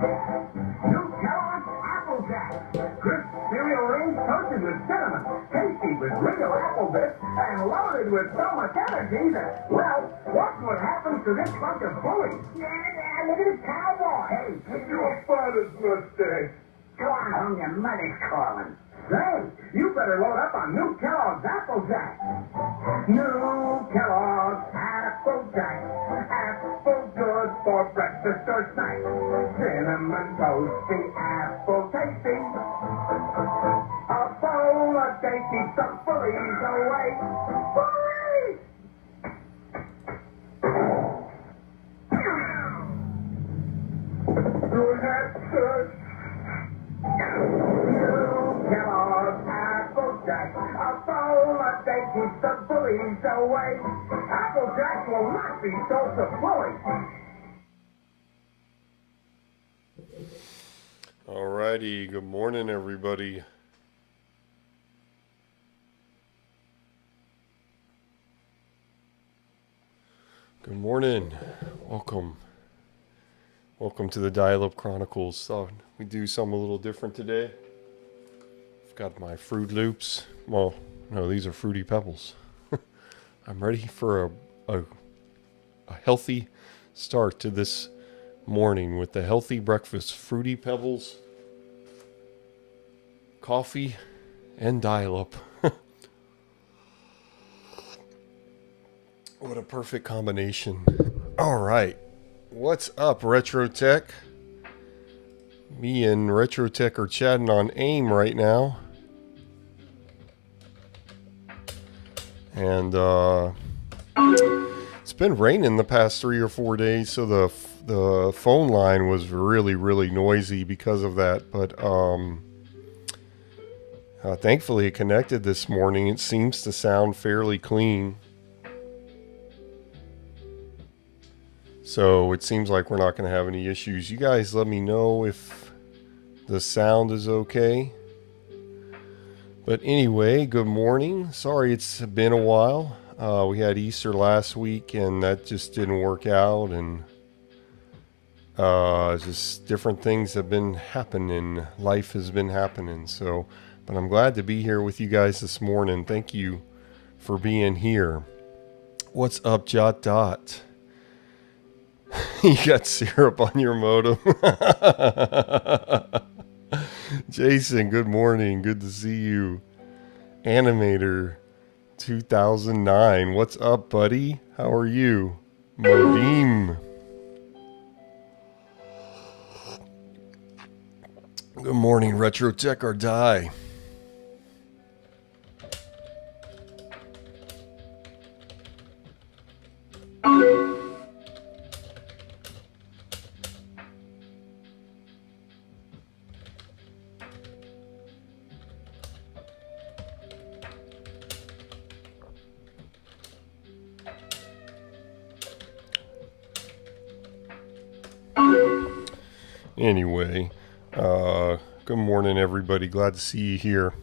New Kellogg's Apple Jack. Crisp cereal range toasted with cinnamon, tasty with real apple bits, and loaded with so much energy that, well, watch what happens to this bunch of bullies. Yeah, look at this cowboy. Hey, it's your father's mustache. Go on home, your mother's calling. Say, you better load up on new Kellogg's Apple Jack. New Kellogg's Apple Jack. Apple good for breakfast or snack. Cinnamon toasty, apple tasty. A bowl of day keeps some bullies away. Bullies! Good answer. Kellogg's Apple Jack, a bowl of day keeps the bullies away. Apple Jack will not be sold to bullies. Alrighty, good morning everybody. Good morning. Welcome to the Dial-Up Chronicles. So we do something a little different today. I've got my Fruit Loops. Well, no, these are Fruity Pebbles. I'm ready for a healthy start to this morning with the healthy breakfast. Fruity Pebbles, coffee, and dial-up. What a perfect combination. All right. What's up, Retro Tech? Me and Retro Tech are chatting on AIM right now. And it's been raining the past 3 or 4 days, so the phone line was really noisy because of that. But thankfully it connected this morning. It seems to sound fairly clean. So it seems like we're not going to have any issues. You guys let me know if the sound is okay. But anyway, good morning. Sorry it's been a while. We had Easter last week and that just didn't work out. And just different things have been happening. Life has been happening. So, but I'm glad to be here with you guys this morning. Thank you for being here. What's up, JotDot? You got syrup on your modem. Jason, good morning. Good to see you. Animator 2009. What's up, buddy? How are you? Modem. Good morning, Retro Tech or Die. Anyway, good morning, everybody. Glad to see you here.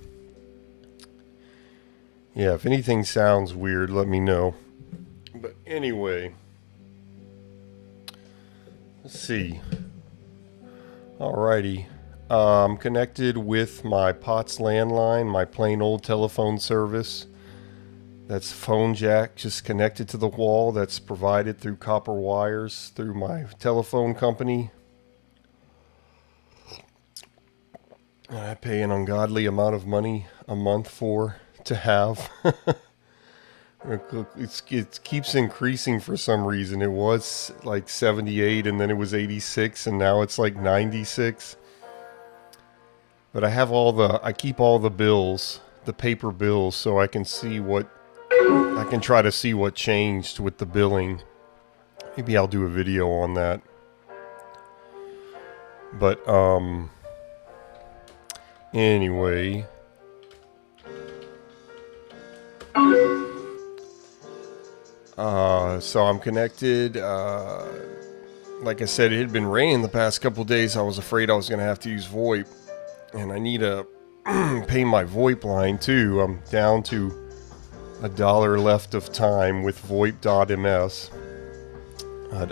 Yeah, if anything sounds weird, let me know. But anyway, let's see. Alrighty. I'm connected with my POTS landline, my plain old telephone service. That's phone jack just connected to the wall. That's provided through copper wires through my telephone company. I pay an ungodly amount of money a month to have. It keeps increasing for some reason. It was like 78 and then it was 86 and now it's like 96. But I keep all the bills, the paper bills, so I can try to see what changed with the billing. Maybe I'll do a video on that. But, anyway, so I'm connected. Like I said, it had been raining the past couple of days. I was afraid I was going to have to use VoIP, and I need to pay my VoIP line too. I'm down to $1 left of time with VoIP.ms. But,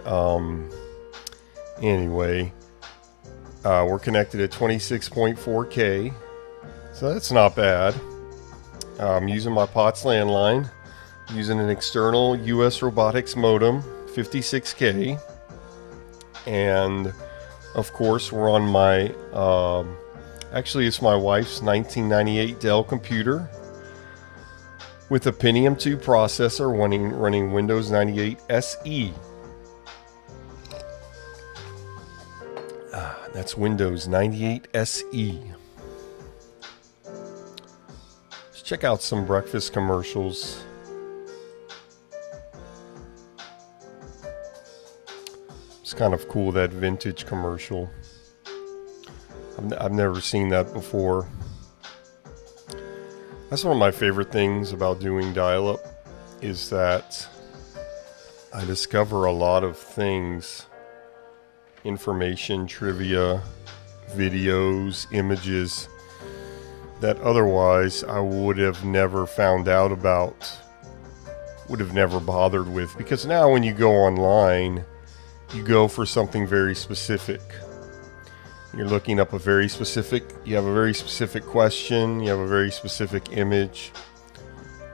anyway, We're connected at 26.4K, so that's not bad. I'm using my POTS landline, using an external US Robotics modem, 56K, and of course we're on my, actually it's my wife's 1998 Dell computer with a Pentium II processor running Windows 98 SE. That's Windows 98 SE. Let's check out some breakfast commercials. It's kind of cool, that vintage commercial. I've never seen that before. That's one of my favorite things about doing dial-up, is that I discover a lot of things. Information, trivia, videos, images that otherwise I would have never found out about, would have never bothered with. Because now when you go online, you go for something very specific. You're looking up you have a very specific question, you have a very specific image,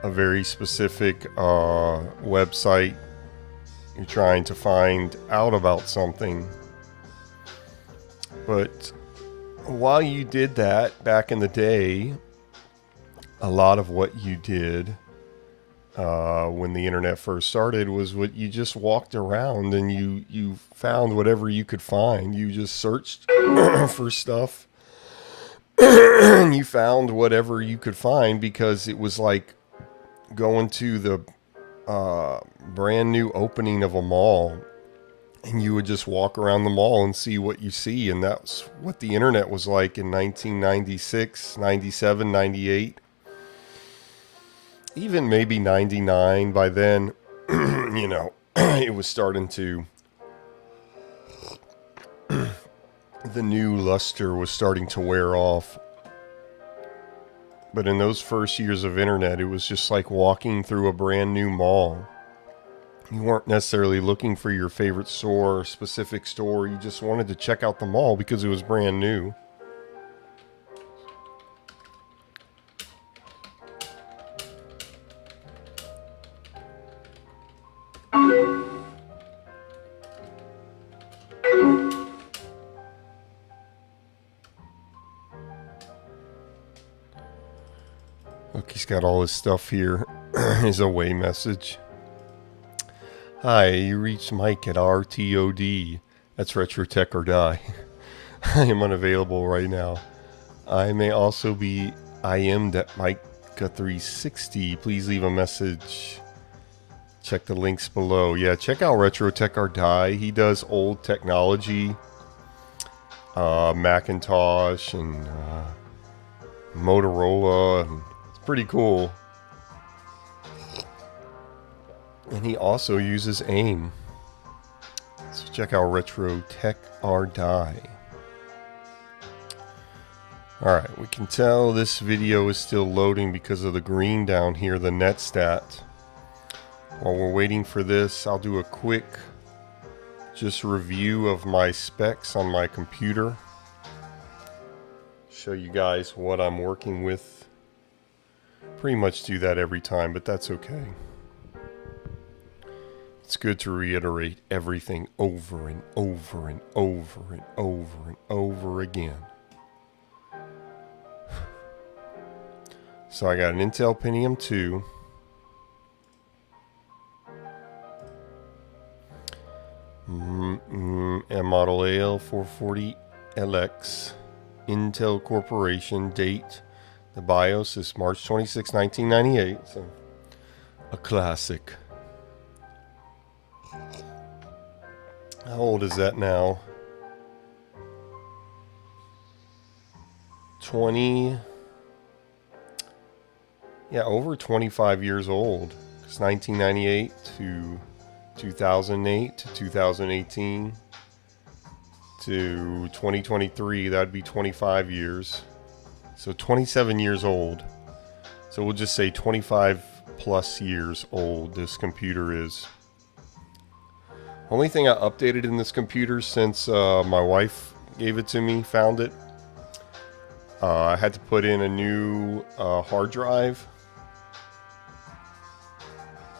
a very specific website. You're trying to find out about something. But while you did that back in the day, a lot of what you did when the internet first started was what you just walked around and you found whatever you could find. You just searched for stuff and you found whatever you could find, because it was like going to the brand new opening of a mall. And you would just walk around the mall and see what you see. And that's what the internet was like in 1996, 97, 98. Even maybe 99. By then, it was starting to... the new luster was starting to wear off. But in those first years of internet, it was just like walking through a brand new mall. You weren't necessarily looking for your favorite store or specific store. You just wanted to check out the mall because it was brand new. Look, he's got all his stuff here. His away message. Hi, you reached Mike at RTOD. That's Retro Tech or Die. I am unavailable right now. I am that Micah360. Please leave a message. Check the links below. Yeah, check out Retro Tech or Die. He does old technology, Macintosh and Motorola. It's pretty cool. And he also uses AIM. So check out Retro Tech or Die. Alright, we can tell this video is still loading because of the green down here, the net stat. While we're waiting for this, I'll do a quick just review of my specs on my computer. Show you guys what I'm working with. Pretty much do that every time, but that's okay. It's good to reiterate everything over and over and over and over and over again. So I got an Intel Pentium II. M model AL440LX. Intel Corporation. Date. The BIOS is March 26, 1998. So a classic. How old is that now? 20. Yeah, over 25 years old. It's 1998 to 2008 to 2018 to 2023. That'd be 25 years. So 27 years old. So we'll just say 25 plus years old this computer is. Only thing I updated in this computer since my wife gave it to me, found it. I had to put in a new hard drive.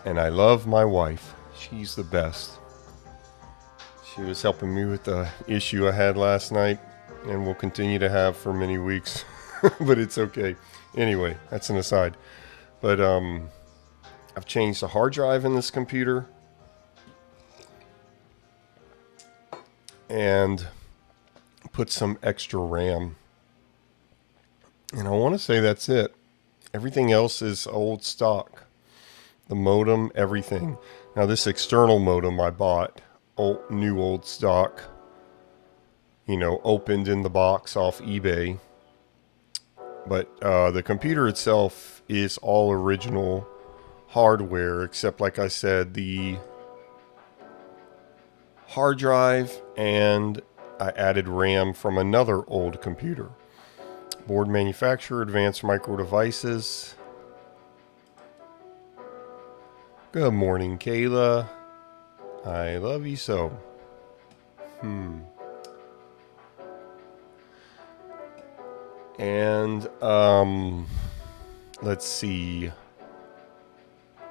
And I love my wife. She's the best. She was helping me with the issue I had last night and will continue to have for many weeks. But it's okay. Anyway, that's an aside. But I've changed the hard drive in this computer. And put some extra RAM. And I want to say that's it. Everything else is old stock. The modem, everything. Now this external modem I bought, new old stock, you know, opened in the box off eBay. But the computer itself is all original hardware, except like I said, the hard drive, and I added RAM from another old computer. Board manufacturer, Advanced Micro Devices. Good morning, Kayla. I love you so. And, let's see.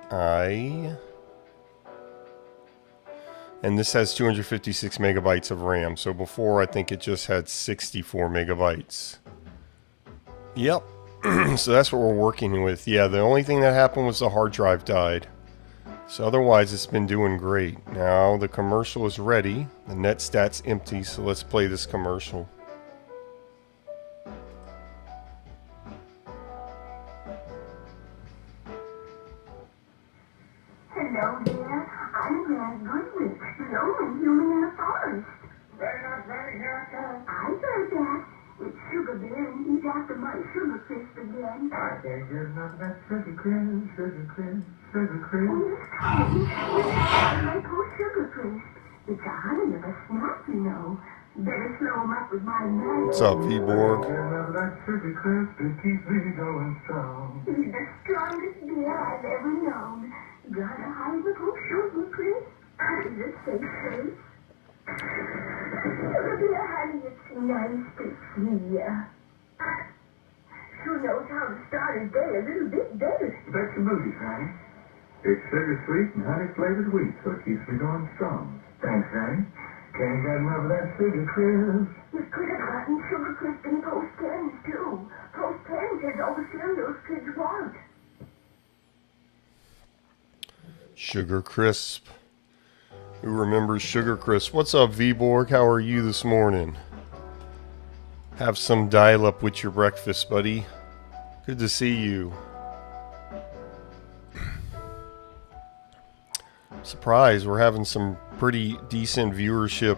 And this has 256 megabytes of RAM. So before, I think it just had 64 megabytes. Yep. So that's what we're working with. Yeah, the only thing that happened was the hard drive died. So otherwise, it's been doing great. Now the commercial is ready. The net stat's empty, so let's play this commercial. Hello there. I'm Grand Goodwin, the only human in the forest. Very not ready, here I come. I heard that. It's Sugar Bear, and he's after my sugar crisp again. I can't get enough of that sugar crisp, sugar crisp, sugar crisp. Oh, it's coming. I like whole sugar crisp. It's a honey of a snack, you know. Better slow him up with my knife. What's up, V-Borg? Get enough of that sugar crisp, it keeps me going strong. He's the strongest beer I've ever known. Gotta hide with whole sugar crisp. Is it safe? Sugar Bear, honey, it's nice to see ya. Sure knows how to start his day a little bit better. That's the movie, Frank. It's sugar sweet and honey flavored wheat, so it keeps me going strong. Thanks, Frank. Can't get enough of that sugar crisp. You could have gotten sugar crisp in Post Pens, too. Post Pens has all the cereals kids want. Sugar Crisp. Who remembers Sugar Crisp? What's up, V-Borg? How are you this morning? Have some dial-up with your breakfast, buddy. Good to see you. Surprised, we're having some pretty decent viewership.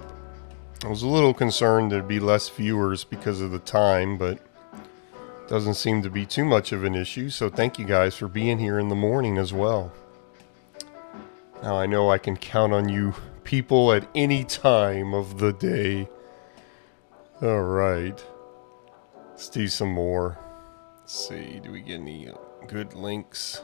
I was a little concerned there'd be less viewers because of the time, but doesn't seem to be too much of an issue. So thank you guys for being here in the morning as well. Now I know I can count on you people at any time of the day. Alright. Let's do some more. Let's see, do we get any good links?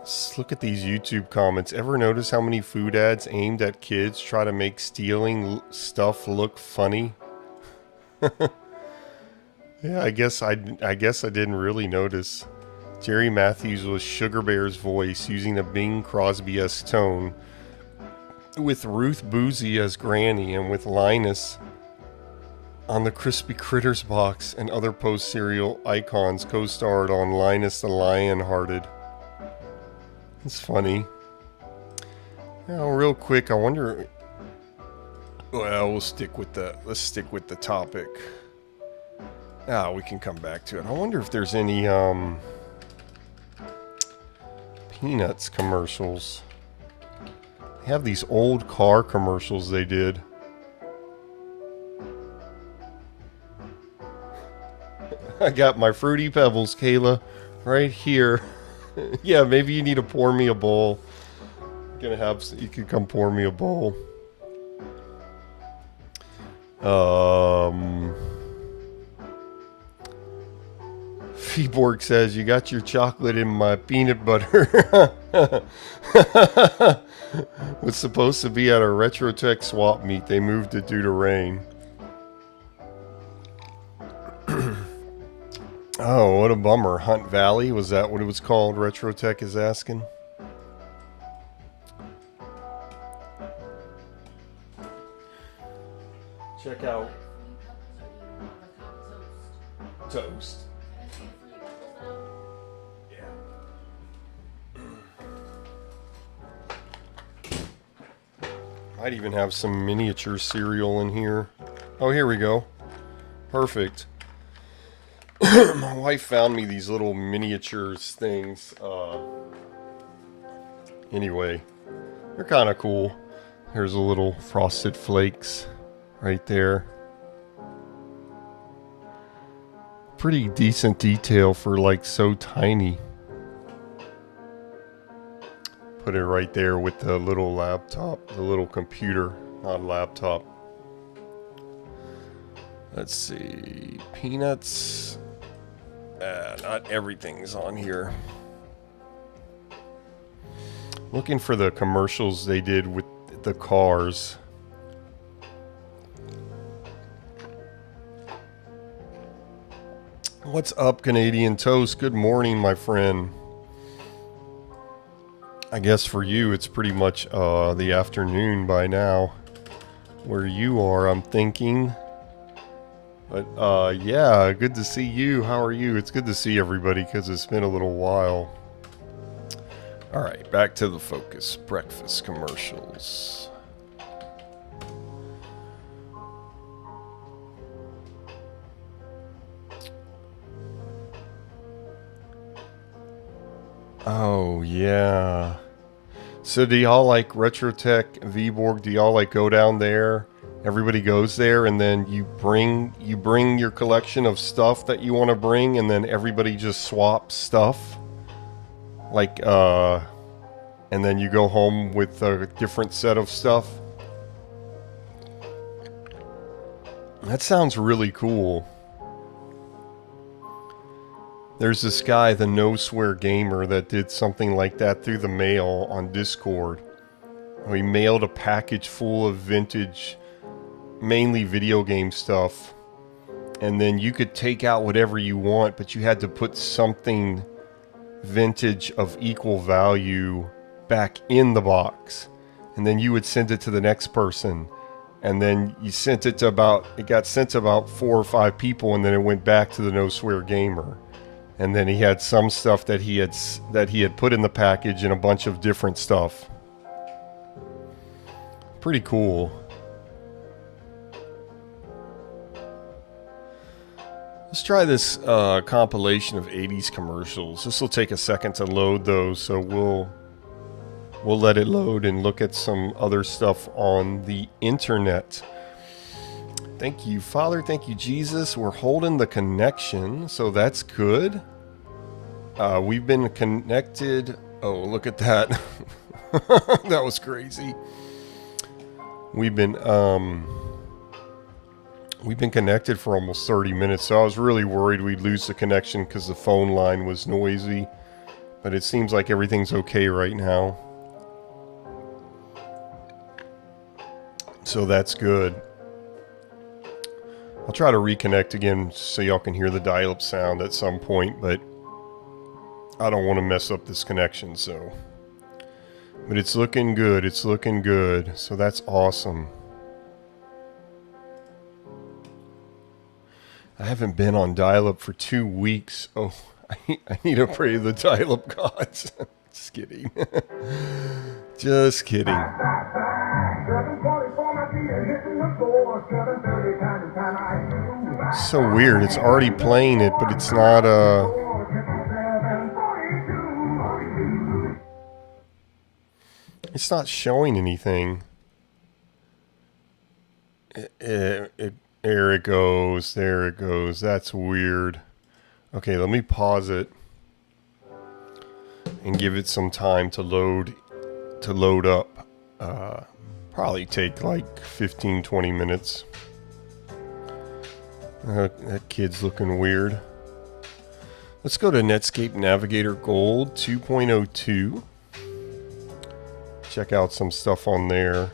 Let's look at these YouTube comments. Ever notice how many food ads aimed at kids try to make stealing stuff look funny? Yeah, I guess I didn't really notice. Jerry Matthews was Sugar Bear's voice, using a Bing Crosby-esque tone, with Ruth Boozy as Granny, and with Linus on the Crispy Critters box and other post-serial icons co-starred on Linus the Lion-Hearted. It's funny. Now, real quick, I wonder. Well, let's stick with the topic. We can come back to it. I wonder if there's any Peanuts commercials. They have these old car commercials they did. I got my Fruity Pebbles, Kayla, right here. Yeah, maybe you need to pour me a bowl. You can come pour me a bowl. Feeborg says, you got your chocolate in my peanut butter. Was supposed to be at a Retrotech swap meet. They moved it due to rain. Oh, what a bummer. Hunt Valley, was that what it was called? Retrotech is asking. Check out toast. Might even have some miniature cereal in here. Oh, here we go. Perfect. My wife found me these little miniatures things. Anyway, they're kind of cool. Here's a little Frosted Flakes right there. Pretty decent detail for like so tiny. Put it right there with the little laptop, the little computer, not laptop. Let's see, peanuts. Not everything's on here. Looking for the commercials they did with the cars. What's up, Canadian Toast? Good morning, my friend. I guess for you, it's pretty much the afternoon by now. Where you are, I'm thinking. But yeah, good to see you. How are you? It's good to see everybody because it's been a little while. All right, back to the focus. Breakfast commercials. Oh, yeah. So do y'all like Retrotech, Viborg? Do y'all like go down there? Everybody goes there and then you bring your collection of stuff that you want to bring and then everybody just swaps stuff. Like, and then you go home with a different set of stuff. That sounds really cool. There's this guy, the No Swear Gamer, that did something like that through the mail on Discord. He mailed a package full of vintage, mainly video game stuff. And then you could take out whatever you want, but you had to put something vintage of equal value back in the box. And then you would send it to the next person. And then you sent it to it got sent to about 4 or 5 people, and then it went back to the No Swear Gamer. And then he had some stuff that he had put in the package and a bunch of different stuff. Pretty cool. Let's try this compilation of 80s commercials. This will take a second to load those, so we'll let it load and look at some other stuff on the internet. Thank you, Father. Thank you, Jesus. We're holding the connection, so that's good. We've been connected. Oh, look at that. That was crazy. We've been connected for almost 30 minutes, so I was really worried we'd lose the connection because the phone line was noisy. But it seems like everything's okay right now. So that's good. I'll try to reconnect again so y'all can hear the dial-up sound at some point, but I don't want to mess up this connection, so. But it's looking good, it's looking good, so that's awesome. I haven't been on dial-up for 2 weeks. Oh, I need to pray to the dial-up gods. Just kidding. Just kidding. So weird. It's already playing it, but it's not it's not showing anything. There it goes. There it goes. That's weird. Okay, let me pause it and give it some time to load up. Probably take like 15-20 minutes. That kid's looking weird. Let's go to Netscape Navigator Gold 2.02. Check out some stuff on there.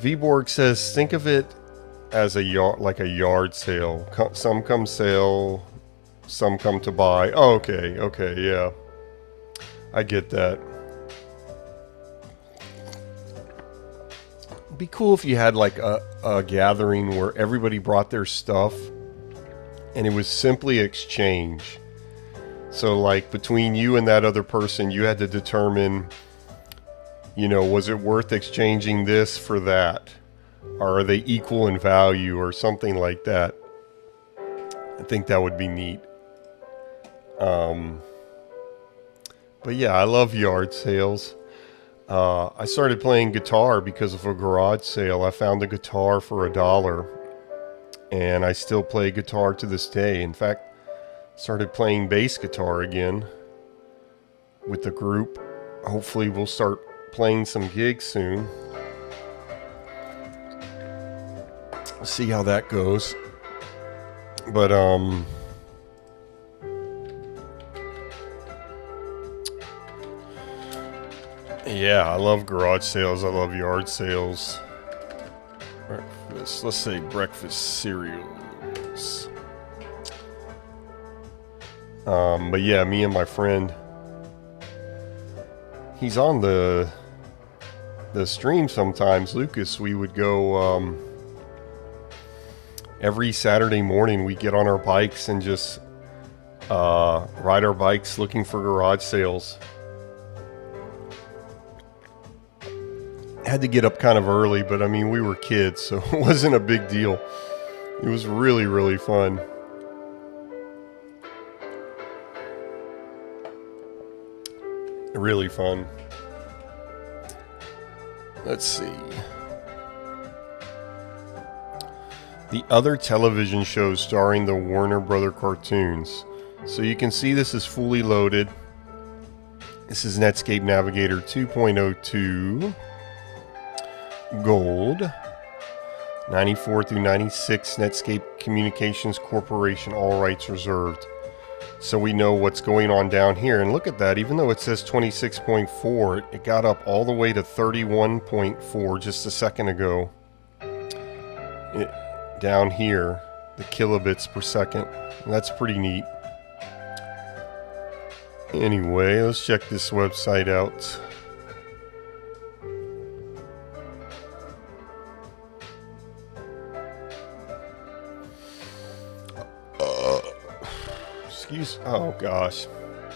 Vborg says, think of it as a yard, like a yard sale. Some come sell, some come to buy. Oh, okay, yeah. I get that. It'd be cool if you had like a gathering where everybody brought their stuff and it was simply exchange. So like between you and that other person, you had to determine, you know, was it worth exchanging this for that? Or are they equal in value or something like that? I think that would be neat. But yeah, I love yard sales. I started playing guitar because of a garage sale. I found a guitar for $1, and I still play guitar to this day. In fact, started playing bass guitar again with the group. Hopefully we'll start playing some gigs soon. See how that goes. But yeah, I love garage sales. I love yard sales. Breakfast. Let's say breakfast cereals. But yeah, me and my friend, he's on the stream sometimes. Lucas, we would go every Saturday morning. We get on our bikes and just ride our bikes looking for garage sales. Had to get up kind of early, but I mean, we were kids, so it wasn't a big deal. It was really, really fun. Really fun. Let's see. The other television shows starring the Warner Brother cartoons. So you can see this is fully loaded. This is Netscape Navigator 2.02. Gold. 94 through 96, Netscape Communications Corporation, all rights reserved. So we know what's going on down here. And look at that, even though it says 26.4, it got up all the way to 31.4 just a second ago. Down here, the kilobits per second. And that's pretty neat. Anyway, let's check this website out. Oh gosh,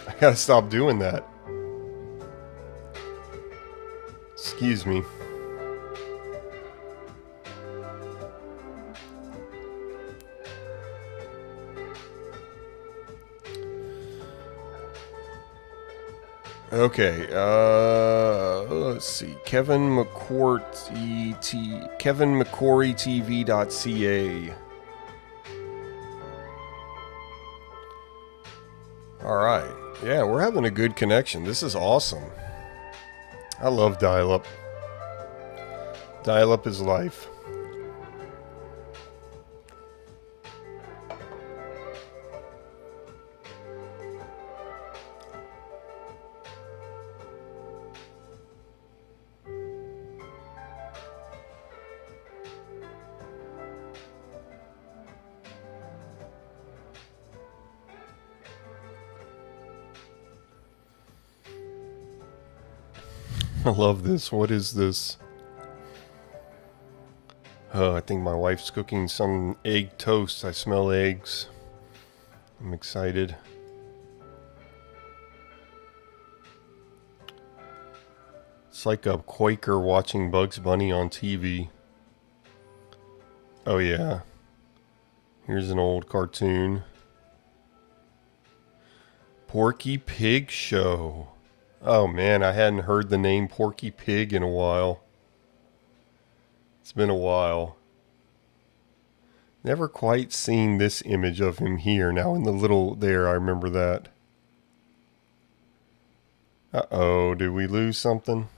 I gotta stop doing that. Excuse me. Okay, let's see. Kevin McCory TV.ca. Alright, yeah, we're having a good connection. This is awesome. I love dial-up. Dial-up is life. I love this. What is this? Oh, I think my wife's cooking some egg toast. I smell eggs. I'm excited. It's like a Quaker watching Bugs Bunny on TV. Oh yeah. Here's an old cartoon. Porky Pig Show. Oh man, I hadn't heard the name Porky Pig in a while. It's been a while. Never quite seen this image of him here. Now in the little there, I remember that. Uh-oh, did we lose something?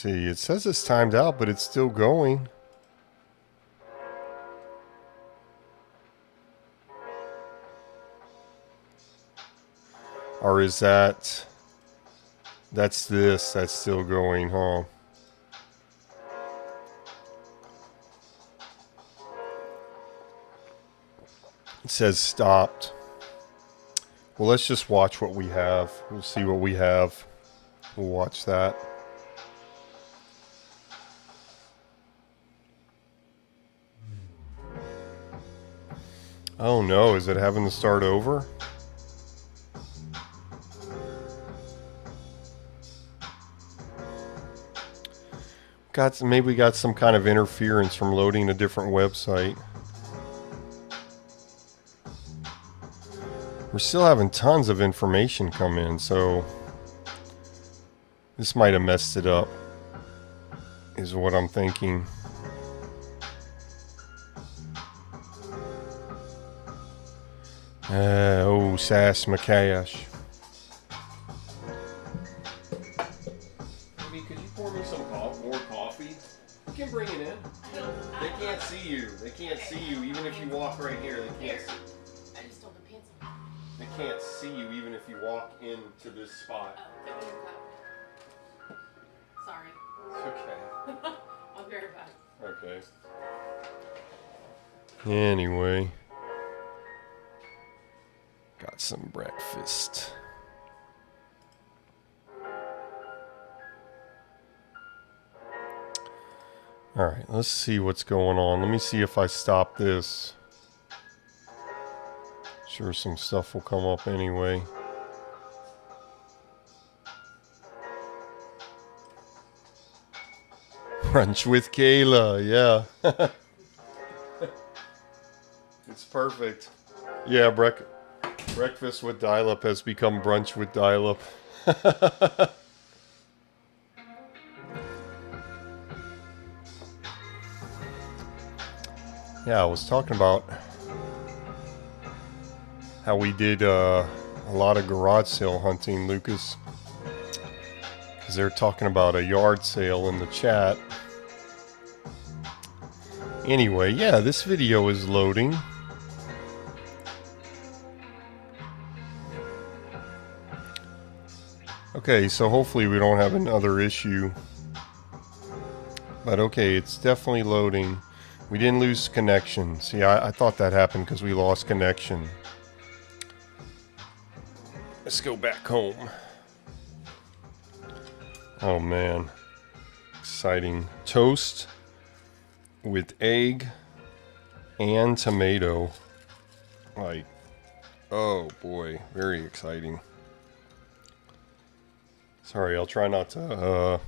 see. It says it's timed out, but it's still going. Or is that... That's this. That's still going, huh? It says stopped. Well, let's just watch what we have. We'll see what we have. We'll watch that. Oh no, is it having to start over? Maybe we got some kind of interference from loading a different website. We're still having tons of information come in, so this might have messed it up, is what I'm thinking. Oh, Sass McCash. Amy, could you pour me some more coffee? You can bring it in. They can't see you. They can't see you even if you walk right here. They can't see. I just don't have pants on. They can't see you even if you walk into this spot. Oh, give me your cup. Sorry. Okay. I'll be right back. Okay. Anyway. Got some breakfast. Alright, let's see what's going on. Let me see if I stop this. Sure, some stuff will come up anyway. Brunch with Kayla, yeah. It's perfect. Yeah, breakfast with dial-up has become brunch with dial-up. Yeah, I was talking about how we did a lot of garage sale hunting, Lucas. Because they're talking about a yard sale in the chat. Anyway, yeah, this video is loading. Okay, so hopefully we don't have another issue. But okay, it's definitely loading. We didn't lose connection. See, I thought that happened because we lost connection. Let's go back home. Oh man. Exciting. Toast with egg and tomato. Like, oh boy, very exciting. Sorry, I'll try not to,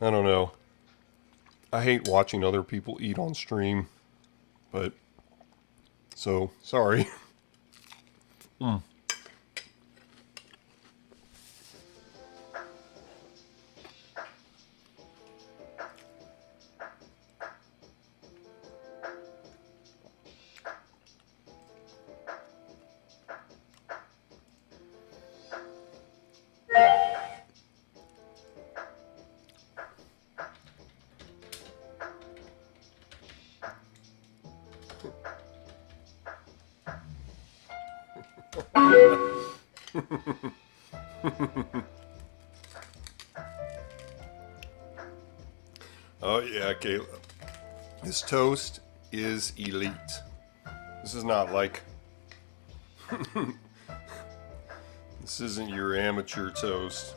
I don't know. I hate watching other people eat on stream, but, so, sorry. Oh yeah, Caleb. This toast is elite. This is not like... This isn't your amateur toast.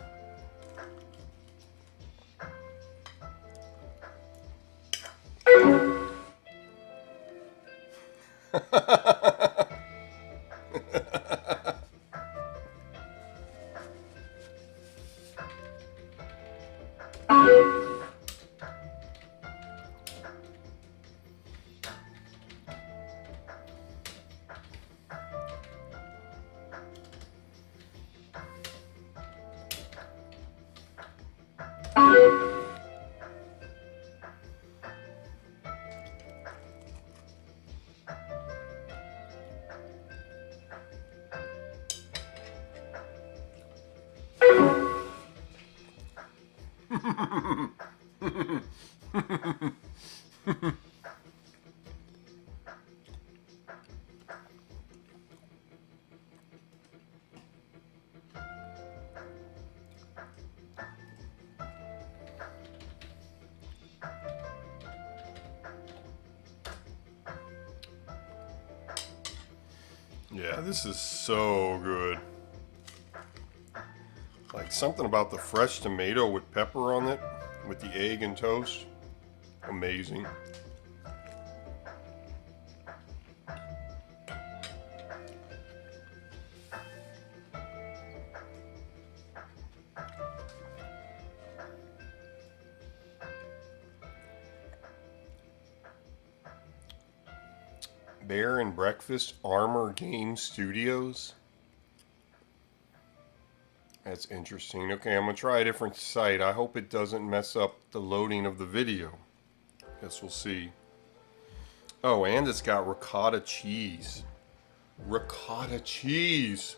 Yeah, this is so good. Like something about the fresh tomato with pepper on it, with the egg and toast. Amazing. Bear and Breakfast Armor Game Studios. That's interesting. Okay, I'm gonna try a different site. I hope it doesn't mess up the loading of the video. Guess we'll see. Oh, and it's got ricotta cheese. Ricotta cheese.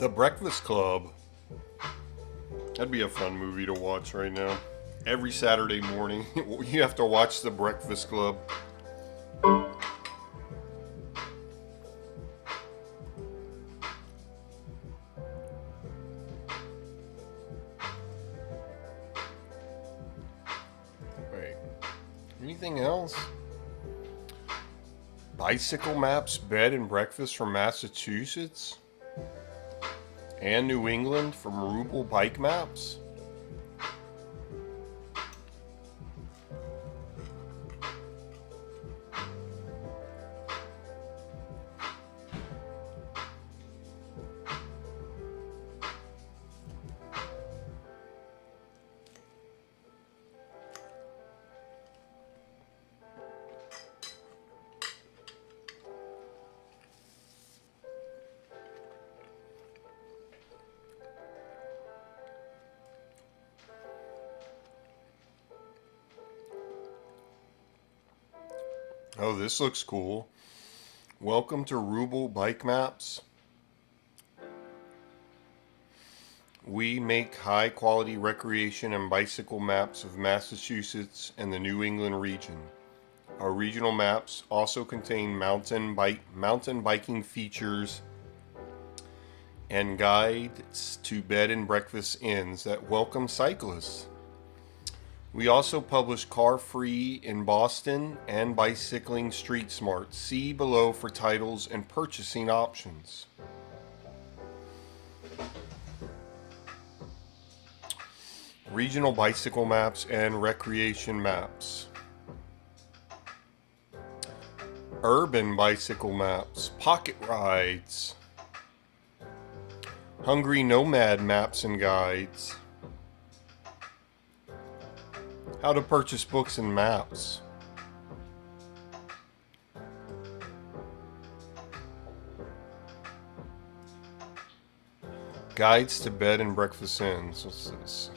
The Breakfast Club. That'd be a fun movie to watch right now. Every Saturday morning, you have to watch The Breakfast Club. Wait, anything else? Bicycle Maps Bed and Breakfast from Massachusetts? And New England from Ruble Bike Maps? Oh, this looks cool. Welcome to Ruble Bike Maps. We make high quality recreation and bicycle maps of Massachusetts and the New England region. Our regional maps also contain mountain biking features and guides to bed and breakfast inns that welcome cyclists. We also publish Car Free in Boston and Bicycling Street Smart. See below for titles and purchasing options. Regional bicycle maps and recreation maps. Urban bicycle maps, pocket rides. Hungry Nomad maps and guides. How to purchase books and maps. Guides to bed and breakfast inns. What's this?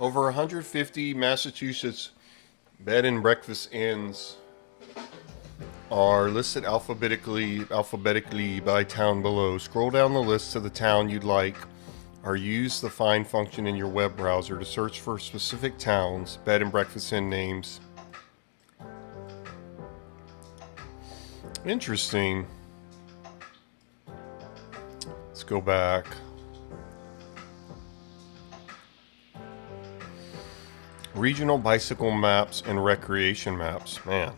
Over 150 Massachusetts bed and breakfast inns are listed alphabetically by town below. Scroll down the list to the town you'd like, or use the find function in your web browser to search for specific towns, bed and breakfast inn names. Interesting. Let's go back. Regional bicycle maps and recreation maps. Man.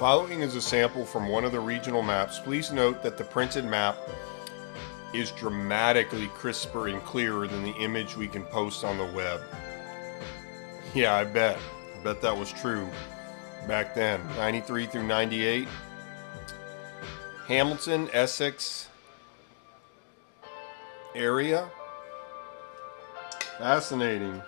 Following is a sample from one of the regional maps. Please note that the printed map is dramatically crisper and clearer than the image we can post on the web. Yeah, I bet that was true back then. 93 through 98. Hamilton, Essex area. Fascinating.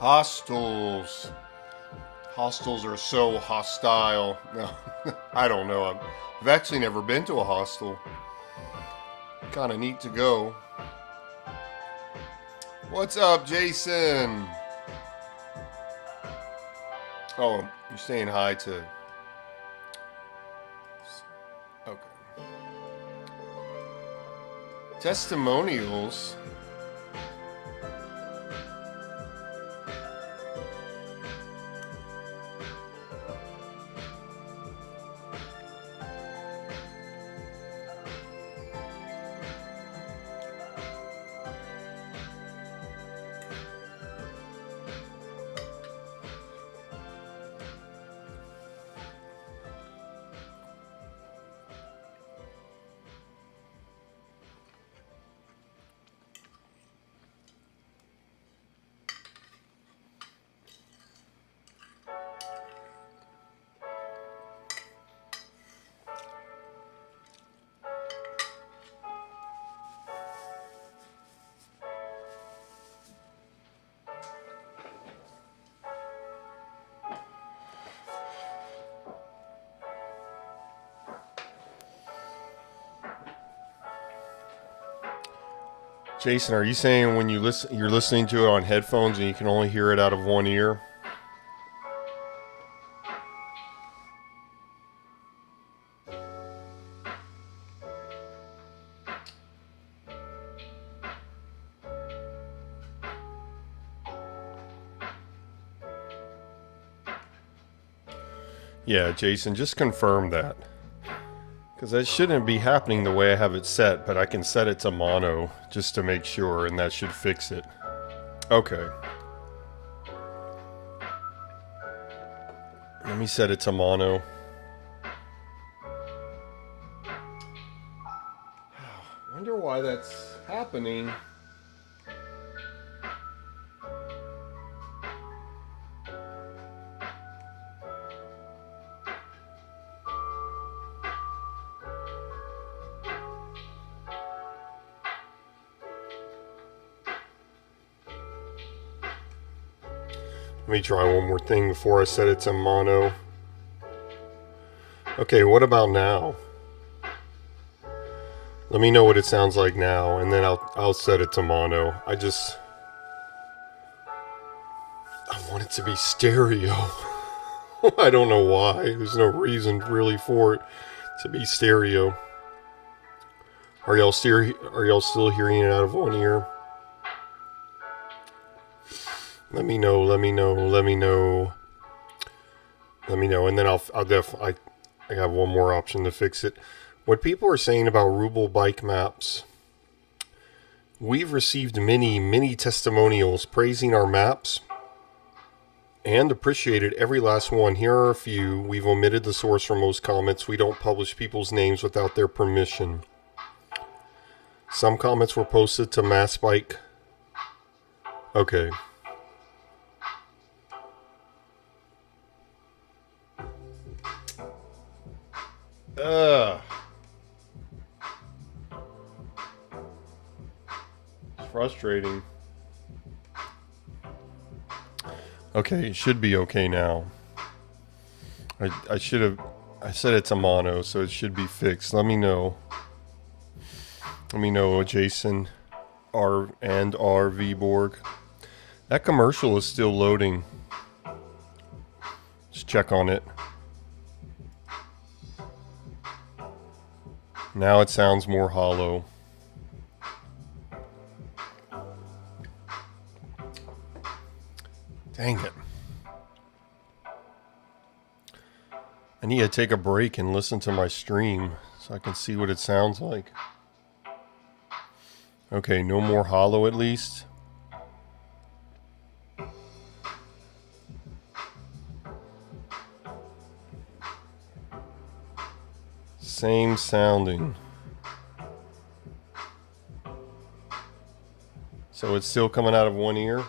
Hostels. Hostels are so hostile. No, I don't know. I've actually never been to a hostel. Kind of neat to go. What's up, Jason? Oh, you're saying hi to... Okay. Testimonials. Jason, are you saying when you listen, you're listening to it on headphones and you can only hear it out of one ear? Yeah, Jason, just confirm that. Because that shouldn't be happening the way I have it set, but I can set it to mono just to make sure, and that should fix it. Okay. Let me set it to mono. Wonder why that's happening. Let me try one more thing before I set it to mono. Okay, what about now? Let me know what it sounds like now, and then I'll set it to mono. I want it to be stereo. I don't know why. There's no reason really for it to be stereo. Are y'all still hearing it out of one ear? Let me know, and then I have one more option to fix it. What people are saying about Ruble bike maps, we've received many testimonials praising our maps and appreciated every last one. Here are a few. We've omitted the source from most comments. We don't publish people's names without their permission. Some comments were posted to MassBike. Okay. It's frustrating. Okay, it should be okay now. I set it to mono, so it should be fixed. Let me know. Let me know, Jason and RV Borg. That commercial is still loading. Just check on it. Now it sounds more hollow. Dang Dang it. I need to take a break and listen to my stream so I can see what it sounds like. Okay, no more hollow at least. Same sounding. So it's still coming out of one ear.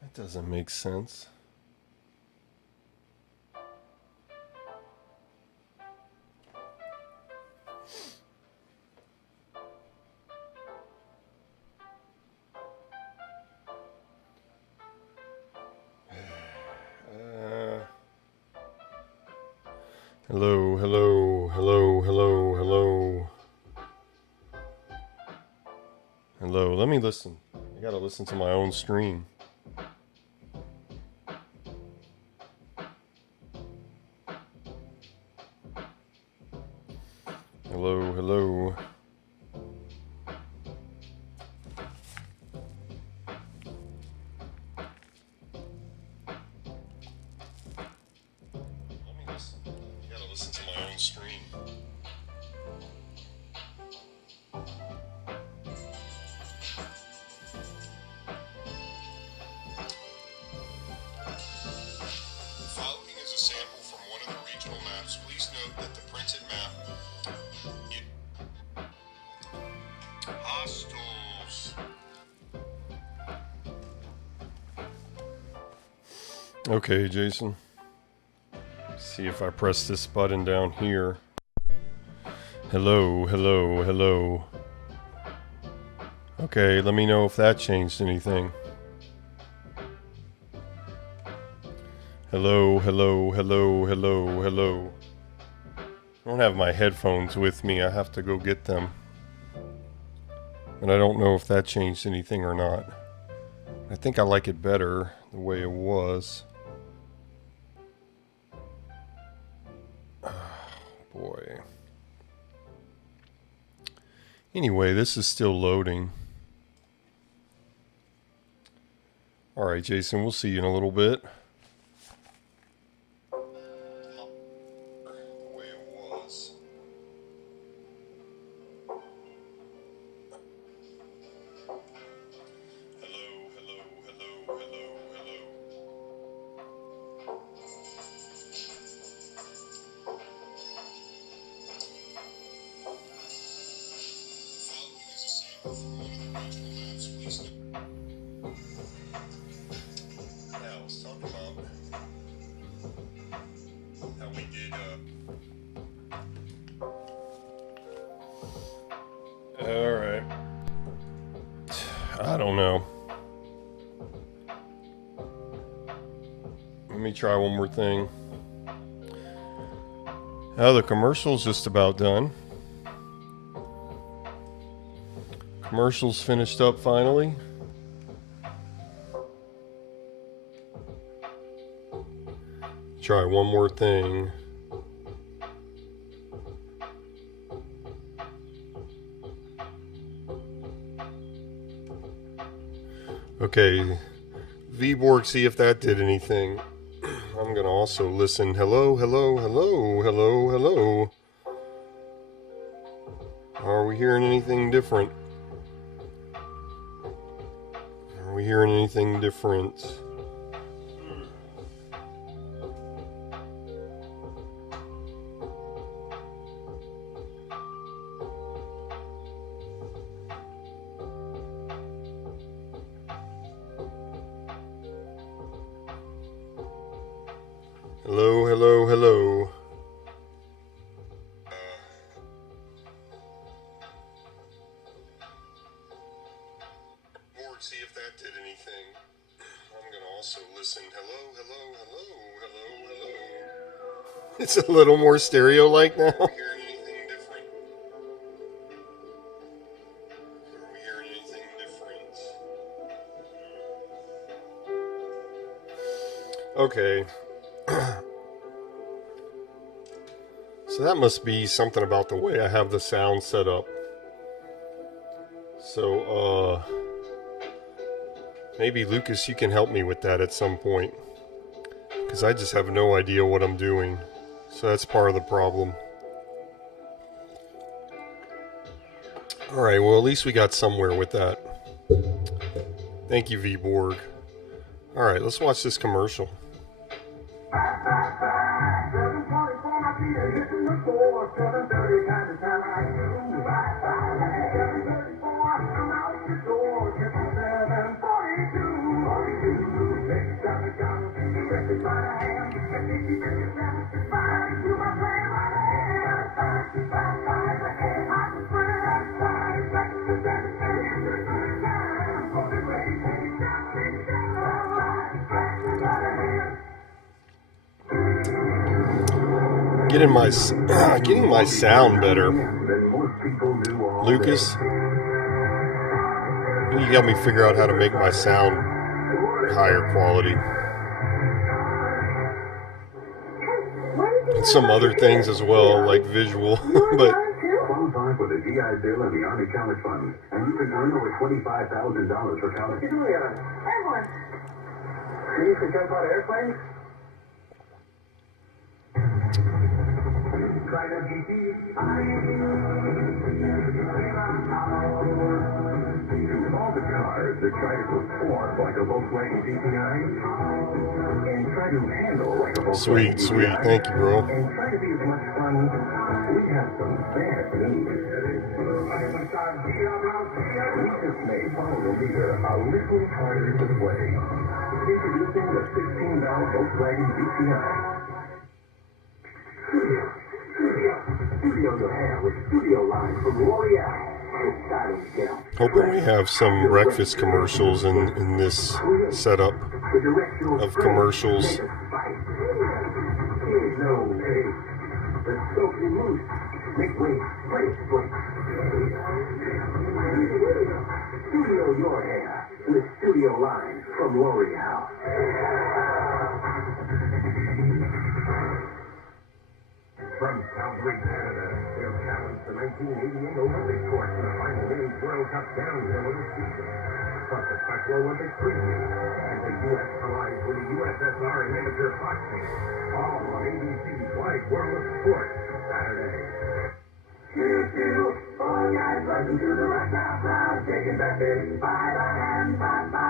That doesn't make sense. Hello, hello, hello, hello, hello. Hello, let me listen. I gotta listen to my own stream. Hello, hello. Listen to my own stream. Following is a sample from one of the regional maps. Please note that the printed map hostiles. Okay, Jason. See if I press this button down here. Hello, hello, hello. Okay, let me know if that changed anything. Hello, hello, hello, hello, hello. I don't have my headphones with me. I have to go get them. And I don't know if that changed anything or not. I think I like it better the way it was. Boy. Anyway, this is still loading. Alright, Jason, we'll see you in a little bit. The way it was. Hello, hello, hello, hello, hello. Alright. I don't know. Let me try one more thing. Oh, the commercial's just about done. Commercial's finished up finally. Try one more thing. Okay, VBorg, see if that did anything. I'm gonna also listen. Hello, hello, hello, hello, hello. Are we hearing anything different? Are we hearing anything different? Hello, hello, hello. Borg, see if that did anything. I'm gonna also listen. Hello, hello, hello, hello, hello. It's a little more stereo-like now. Are we hearing anything different? Are we hearing anything different? Okay. So that must be something about the way I have the sound set up. So, maybe Lucas, you can help me with that at some point. Because I just have no idea what I'm doing. So that's part of the problem. Alright, well at least we got somewhere with that. Thank you, VBorg. Alright, let's watch this commercial. Getting my sound better. Lucas, you got me figure out how to make my sound higher quality. And some other things as well, like visual, but Qualify for the GI Bill and the Army College Fund, and you can earn over $25,000 for college. What are you doing, Airborne. You used to jump out of airplanes? Try the GT. To all the cars that try to perform like a Volkswagen GTI, and try to handle like a Volkswagen sweet. Thank you, bro. and try to be as much fun, we have some bad news. We just made Follow the Leader a little harder to play. Introducing the 16-valve Volkswagen GTI. Studio your hair with Studio Line from L'Oreal. Hoping we have some breakfast commercials in this setup of commercials. Studio your hair with Studio Line from L'Oreal. From Calgary, Canada, they'll challenge the 1988 Olympic course in the final Women's World Cup downhill of the season. Plus a Special Olympic preview as the U.S. collides with the USSR in amateur boxing. All on ABC's Wide World of Sport, Saturday. Choo-choo, all guys rushing to the rush hour crowd, taking that big by the hand, by the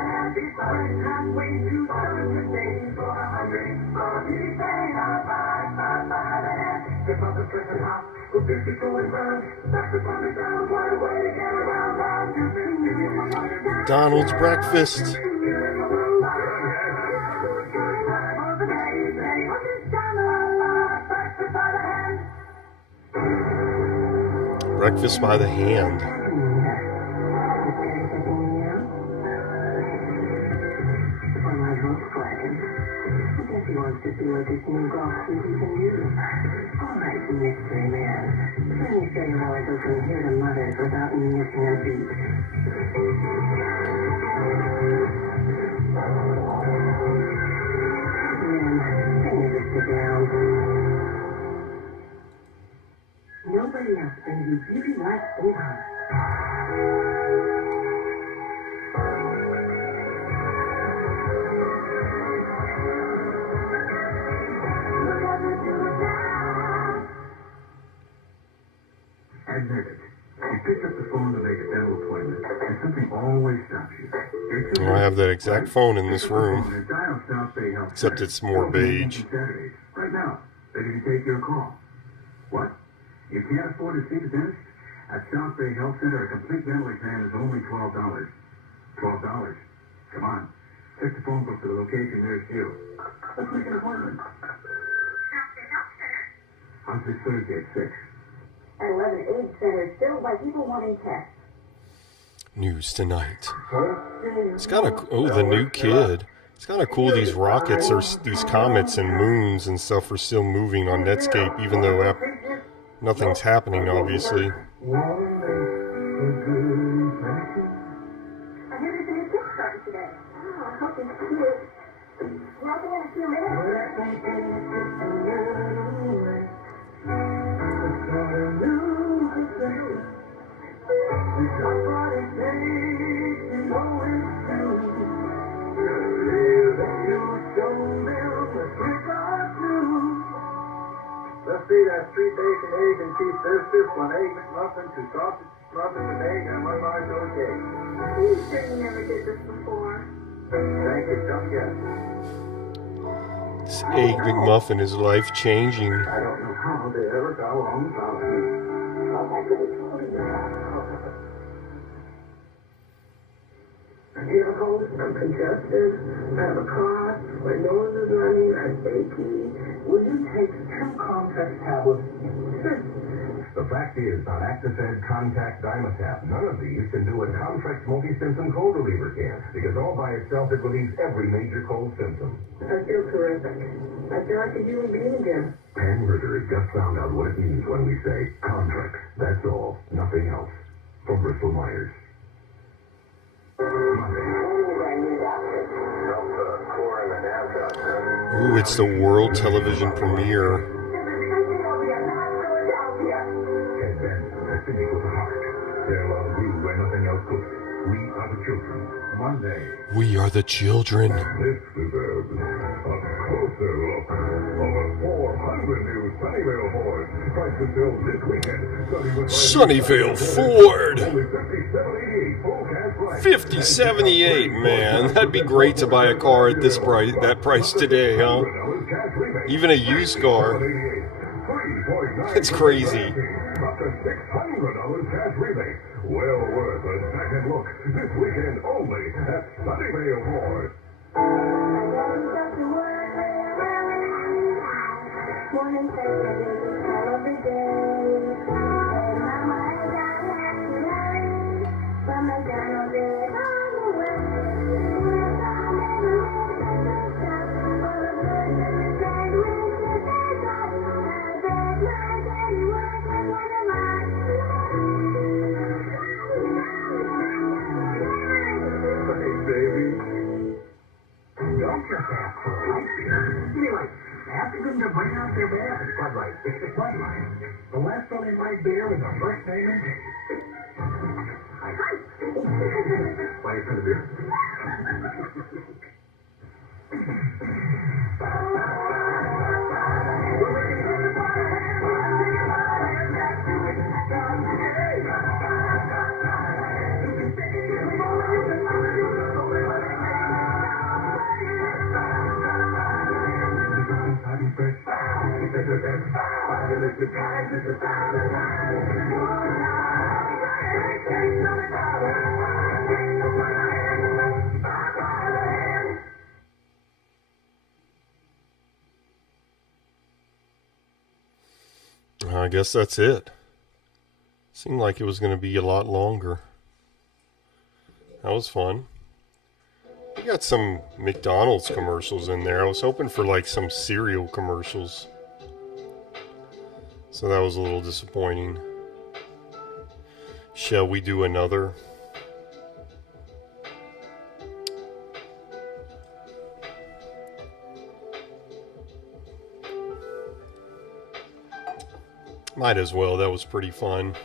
hand, before it's halfway to the stage for a hungry, for a beauty pain, by the hand, step up the stress and hop, go physical and round, back to on the ground, right away to get around, round, McDonald's breakfast. Breakfast by the hand. Nobody else brings you beauty like sweetheart. Admit it. You picked up the phone to make a dental appointment, and something always stops you. I have that exact phone in this room, except it's more beige. Right now, ready to take your call. What? You can't afford to see the dentist? At South Bay Health Center, a complete dental exam is only $12. $12. Come on. Check the phone book for the location nearest you. Let's make an appointment. South Bay Health Center. How's this Thursday at 6? At 11 age centers filled by people wanting tests. News tonight. It's kind of the new kid. It's kind of cool. These rockets or these comets and moons and stuff are still moving on Netscape, even though nothing's happening, obviously. I hear there's a new gift starting today. Oh, I hope it's cute. few minutes. Let's see that 3 bacon, egg, and cheese biscuits, 1 egg McMuffin, 2 sausage muffins, an egg, and 1 large oat cake. Are you sure you never did this before? Thank you, come get it. This egg McMuffin is life changing. I don't know how they ever got along without me. Oh, I could have told you that. Vehicles are congested, have a car where no one is running are shaky. Will you take 2 complex tablets? Sure. The fact is, on ActiFed Contact Dimetapp, none of these can do what Contract Multi-Symptom Cold Reliever can, because all by itself it relieves every major cold symptom. I feel terrific. I feel like a human being again. Penn Ritter has just found out what it means when we say Contract. That's all, nothing else. From Bristol Myers. Ooh, it's the world television premiere. And then, the city with a heart. Their love grew where nothing else could. We are the children. Monday. We are the children. This deserves a closer look. Over 400 new Sunnyvale Fords. Prices filled this weekend. Sunnyvale Ford. Only 57.88 full cash price. 5078, man. That'd be great to buy a car at this price, that price today, huh? Even a used car. It's crazy. Up to $600 cash rebate. Well worth a second look. This weekend only at Sunnyvale Ford. Don't just ask for a light beer. You mean like, asking them to bring out their beer? Bud Light. It's Bud Light. The last one in my beer is the first name and date. Hi. Why you for the beer? I guess that's it. Seemed like it was going to be a lot longer. That was fun. We got some McDonald's commercials in there. I was hoping for like some cereal commercials. So that was a little disappointing. Shall we do another? Might as well. That was pretty fun.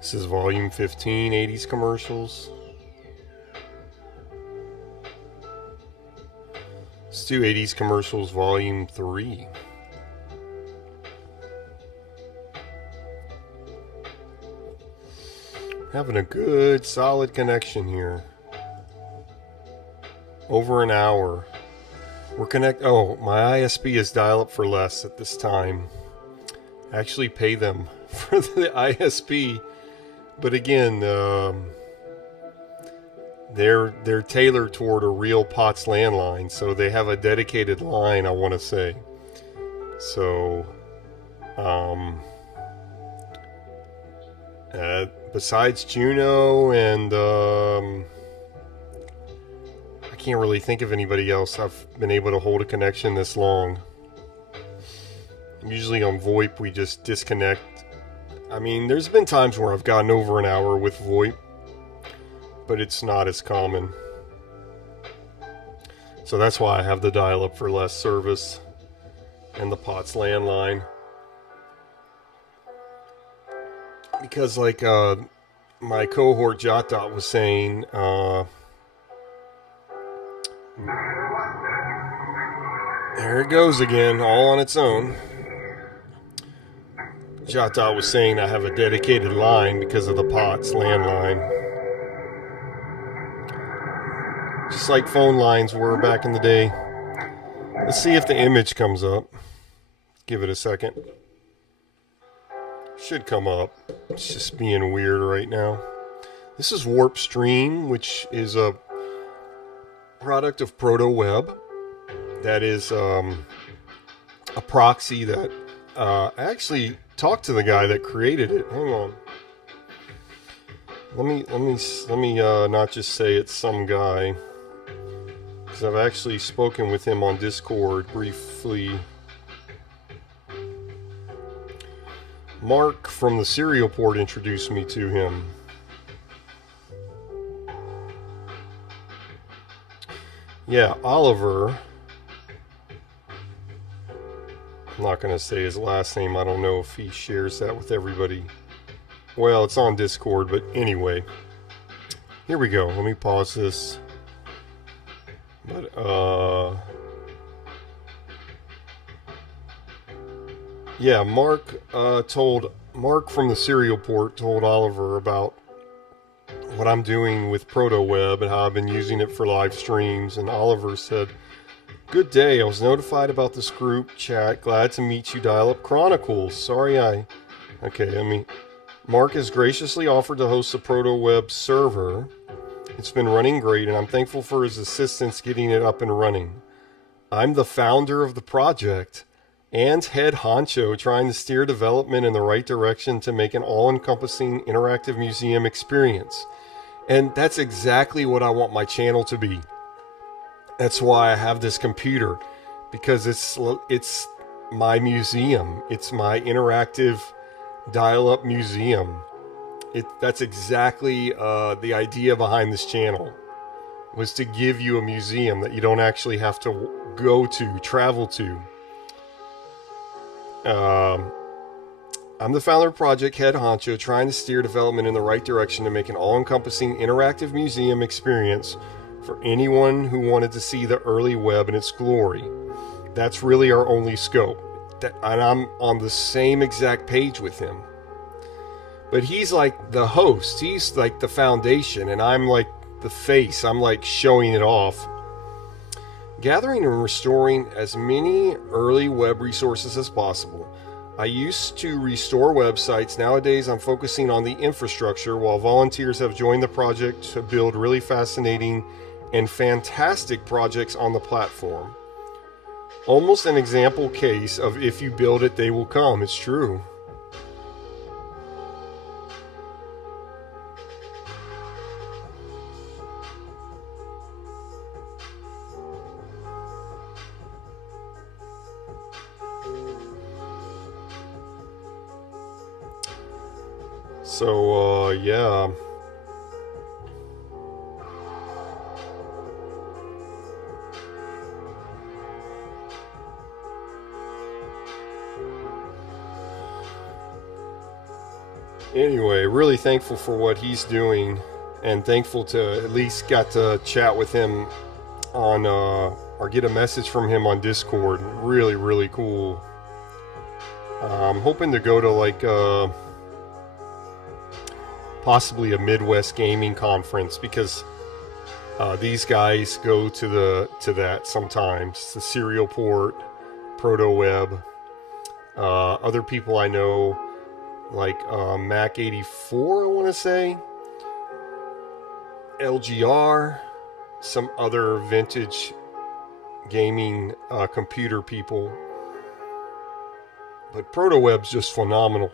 This is volume 15, 80s commercials. Let's do 80s commercials volume 3. Having a good solid connection here. Over an hour. We're oh, my ISP is dial up for less at this time. I actually pay them for the ISP. But again, they're tailored toward a real POTS landline, so they have a dedicated line, I want to say. So, besides Juno and I can't really think of anybody else I've been able to hold a connection this long. Usually on VoIP we just disconnect. I mean, there's been times where I've gotten over an hour with VoIP, but it's not as common. So that's why I have the dial-up for less service and the POTS landline. Because like my cohort JotDot was saying, there it goes again, all on its own. JotDot was saying I have a dedicated line because of the POTS landline. Just like phone lines were back in the day. Let's see if the image comes up. Give it a second. Should come up. It's just being weird right now. This is Warp Stream, which is a product of Protoweb. That is a proxy that I actually talked to the guy that created it. Hang on. Let me not just say it's some guy, because I've actually spoken with him on Discord briefly. Mark from the Serial Port introduced me to him. Yeah, Oliver. I'm not going to say his last name. I don't know if he shares that with everybody. Well, it's on Discord, but anyway. Here we go. Let me pause this. But, yeah, Mark from the Serial Port told Oliver about what I'm doing with Protoweb and how I've been using it for live streams. And Oliver said, "Good day. I was notified about this group chat. Glad to meet you, Dial-Up Chronicles. Mark has graciously offered to host the Protoweb server. It's been running great, and I'm thankful for his assistance getting it up and running. I'm the founder of the project and head honcho trying to steer development in the right direction to make an all-encompassing interactive museum experience. And that's exactly what I want my channel to be. That's why I have this computer, because it's my museum. It's my interactive dial-up museum. That's exactly the idea behind this channel, was to give you a museum that you don't actually have to travel to. I'm the founder of Project Head Honcho, trying to steer development in the right direction to make an all-encompassing interactive museum experience for anyone who wanted to see the early web in its glory. That's really our only scope. And I'm on the same exact page with him. But he's like the host. He's like the foundation, and I'm like the face. I'm like showing it off. Gathering and restoring as many early web resources as possible. I used to restore websites. Nowadays, I'm focusing on the infrastructure, while volunteers have joined the project to build really fascinating and fantastic projects on the platform. Almost an example case of if you build it, they will come. It's true. So, yeah. Anyway, really thankful for what he's doing, and thankful to at least got to chat with him on, or get a message from him on Discord. Really, really cool. I'm hoping to go to like, possibly a Midwest gaming conference, because these guys go to that sometimes. The Serial Port, Protoweb, other people I know, like Mac 84, I want to say, LGR, some other vintage gaming computer people. But Protoweb's just phenomenal.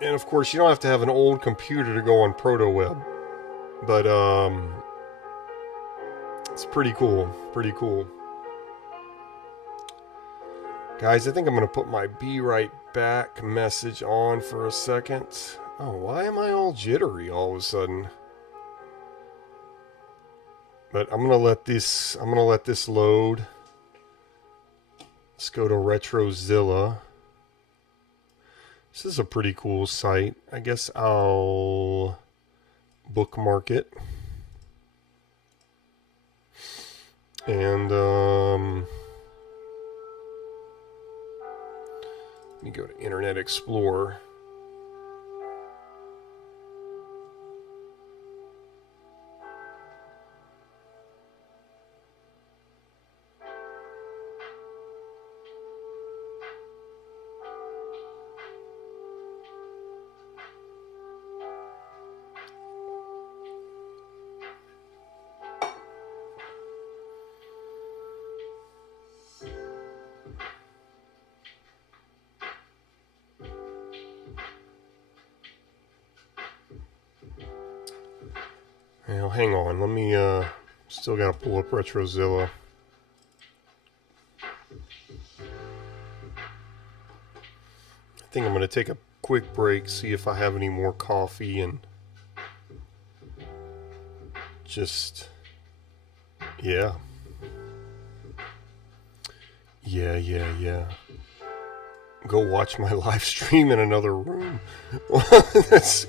And of course, you don't have to have an old computer to go on Protoweb. But it's pretty cool. Pretty cool. Guys, I think I'm going to put my be right back message on for a second. Oh, why am I all jittery all of a sudden? But I'm gonna let this load. Let's go to Retrozilla. This is a pretty cool site. I guess I'll bookmark it. And let me go to Internet Explorer. Now, hang on. Let me, still got to pull up Retrozilla. I think I'm going to take a quick break, see if I have any more coffee, and just, yeah. Yeah. Go watch my live stream in another room. That's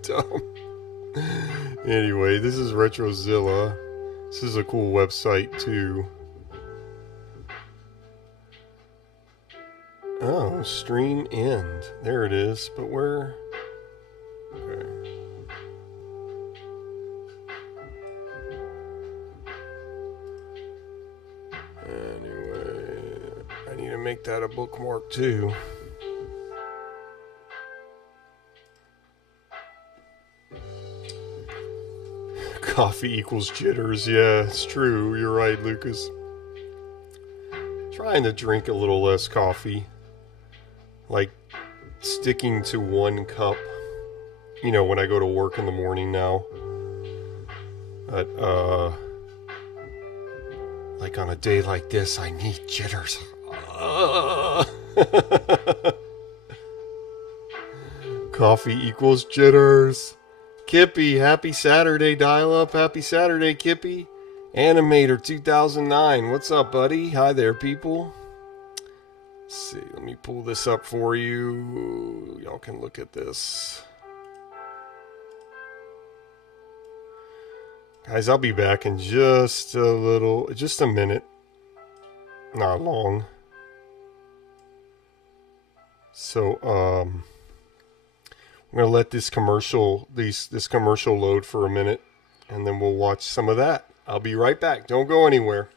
dumb. Anyway, this is Retrozilla. This is a cool website too. Oh, stream end. There it is. But where? Okay. Anyway, I need to make that a bookmark too. Coffee equals jitters. Yeah, it's true. You're right, Lucas. Trying to drink a little less coffee. Like sticking to 1 cup. You know, when I go to work in the morning now. But, like on a day like this, I need jitters. Coffee equals jitters. Kippy, happy Saturday, dial-up. Happy Saturday, Kippy. Animator 2009. What's up, buddy? Hi there, people. Let's see. Let me pull this up for you. Y'all can look at this. Guys, I'll be back in just a minute. Not long. So, I'm going to let this commercial load for a minute, and then we'll watch some of that. I'll be right back. Don't go anywhere.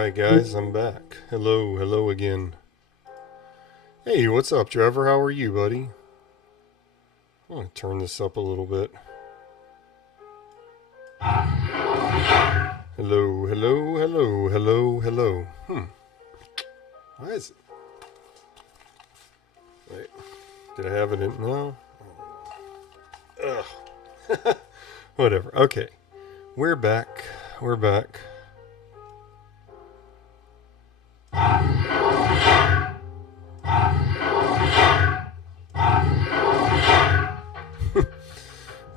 Alright guys, I'm back. Hello again. Hey, what's up Trevor? How are you, buddy? I'm going to turn this up a little bit. Hello. Why is it? Wait, did I have it in? No? Ugh. Whatever, okay. We're back.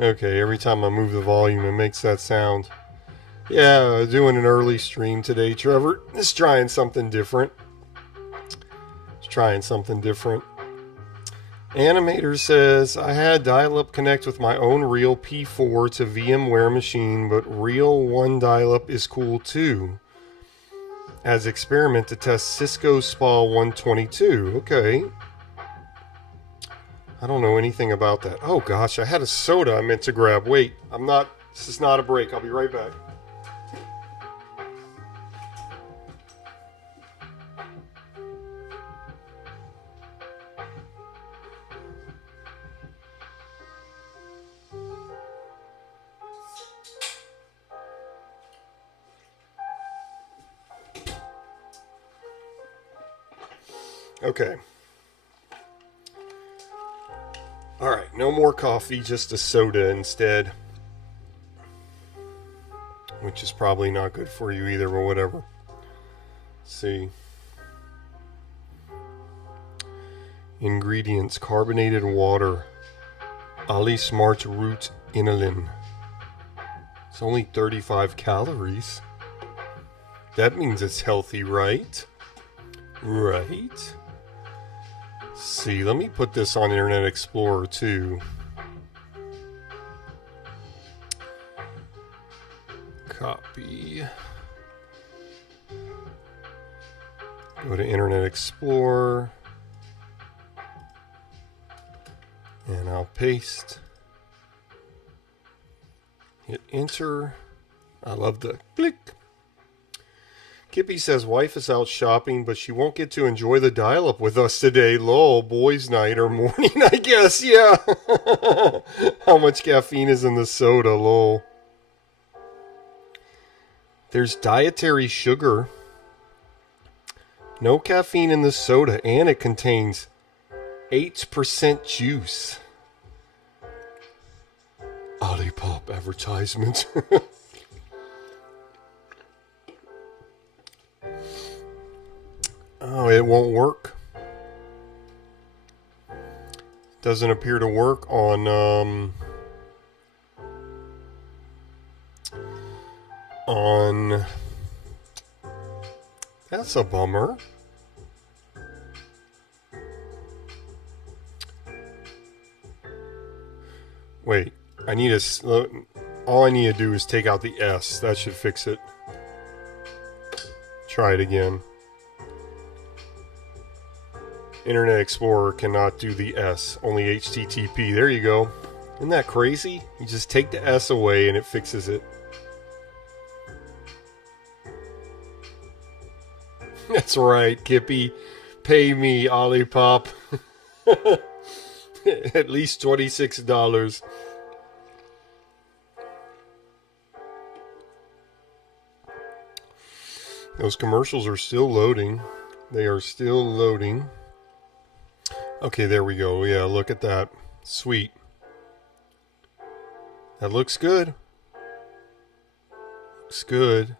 Okay, every time I move the volume, it makes that sound. Yeah, doing an early stream today, Trevor. Just trying something different. Animator says, I had dial-up connect with my own real P4 to VMware machine, but real 1 dial-up is cool too. As experiment to test Cisco SPA 122. Okay. I don't know anything about that. Oh gosh, I had a soda I meant to grab. Wait, this is not a break. I'll be right back. Okay. Alright, no more coffee, just a soda instead. Which is probably not good for you either, but whatever. Let's see. Ingredients: carbonated water, Ali Smart root inulin. It's only 35 calories. That means it's healthy, right? Right? See, let me put this on Internet Explorer too. Copy. Go to Internet Explorer. And I'll paste. Hit enter. I love the click. Kippy says wife is out shopping, but she won't get to enjoy the dial-up with us today. Lol, boys' night or morning, I guess. Yeah. How much caffeine is in the soda? Lol. There's dietary sugar. No caffeine in the soda, and it contains 8% juice. Olipop advertisement. Oh, it won't work. Doesn't appear to work on that's a bummer. Wait, all I need to do is take out the S. That should fix it. Try it again. Internet Explorer cannot do the S, only HTTP. There you go. Isn't that crazy? You just take the S away and it fixes it. That's right, Kippy. Pay me, Olipop. At least $26. Those commercials are still loading. They are still loading. Okay, there we go. Yeah, look at that. Sweet. That looks good. Looks good.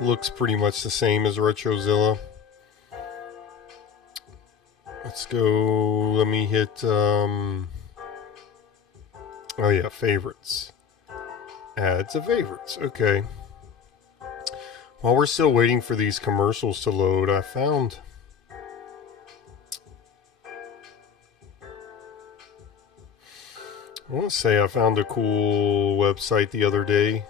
Looks pretty much the same as Retrozilla. Let's go. Let me hit, oh yeah, favorites. Add to favorites. Okay. While we're still waiting for these commercials to load, I want to say I found a cool website the other day.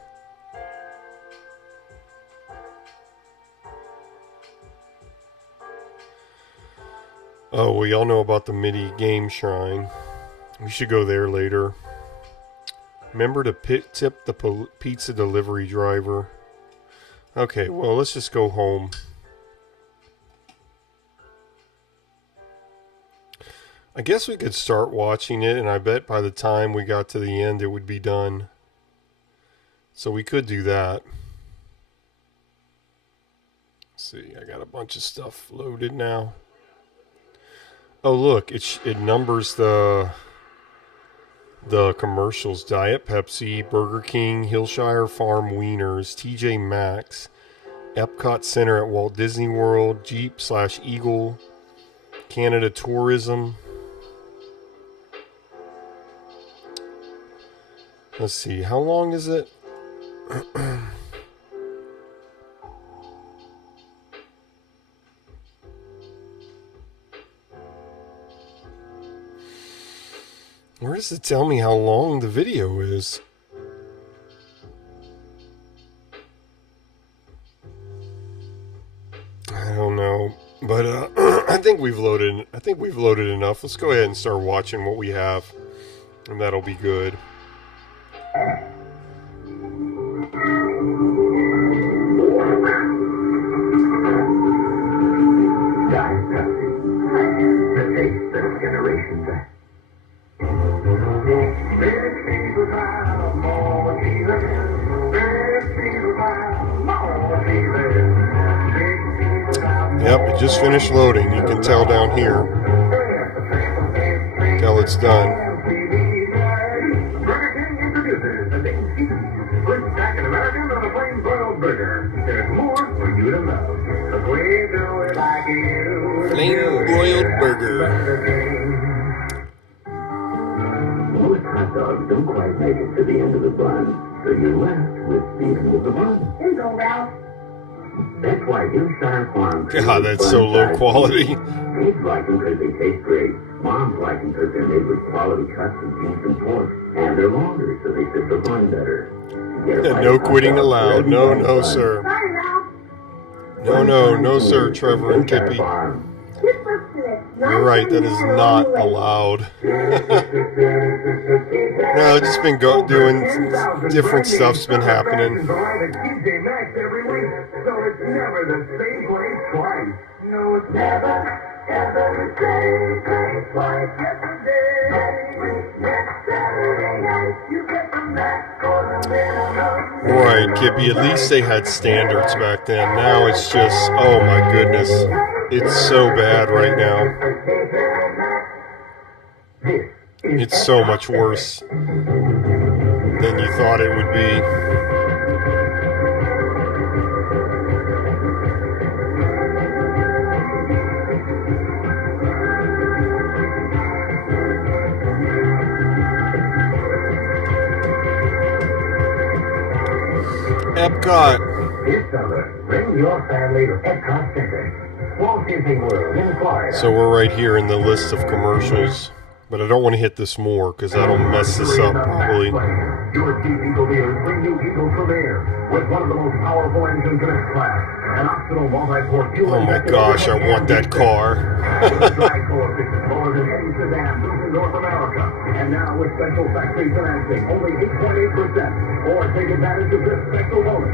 Oh, well, y'all know about the MIDI game shrine. We should go there later. Remember to tip the pizza delivery driver. Okay, well, let's just go home. I guess we could start watching it, and I bet by the time we got to the end, it would be done. So we could do that. Let's see, I got a bunch of stuff loaded now. Oh, look, it numbers the commercials. Diet Pepsi, Burger King, Hillshire Farm Wieners, TJ Maxx, Epcot Center at Walt Disney World, Jeep/Eagle, Canada Tourism. Let's see, how long is it? Where does it tell me how long the video is? I don't know, but I think we've loaded enough. Let's go ahead and start watching what we have, and that'll be good. Diet Pepsi. The taste that generations have. Yep, it just finished loading. You can tell down here. Till it's done. Flame broiled burger. Most hot dogs don't quite make it to the end of the bun, so you're left with the end of the bun. Here you go, Ralph. That's why Hillshire Farm. God, that's so low quality. Kids like them because they taste great. Moms like them because they're made with quality cuts of beef and pork, and they're longer, so they fit the bun better. No quitting allowed. No, no, sir. Sorry, Ralph. No, sir, Trevor and Kippy. You're right, that is not allowed. No, I've just been doing different stuff's been happening. Right, Kippy, at least they had standards back then. Now it's just, oh my goodness. It's so bad right now. It's so much worse than you thought it would be. Epcot. This summer, bring your family to Epcot Center. Walt Disney World in Florida. So we're right here in the list of commercials, but I don't want to hit this more because that'll mess this up probably. Your cheap Eagle dealers bring you Eagle Premier with one of the most powerful engines in its class. An optional multi-port fuel. Oh my gosh, I want that car. Drag coefficient lower than any sedan built in North America. And now with special factory financing, only 8.8%. Or take advantage of this special bonus.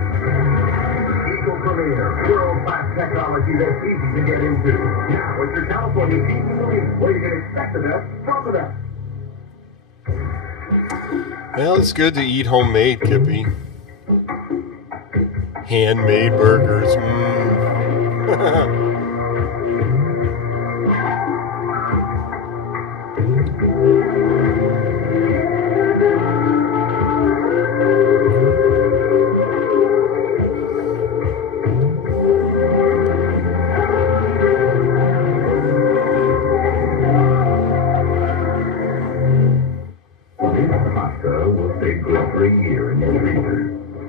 Eagle Premier, world-class technology that's easy to get into. Now with your California TV movies, where you can expect the best from the best. Well, it's good to eat homemade, Kippy. Handmade burgers.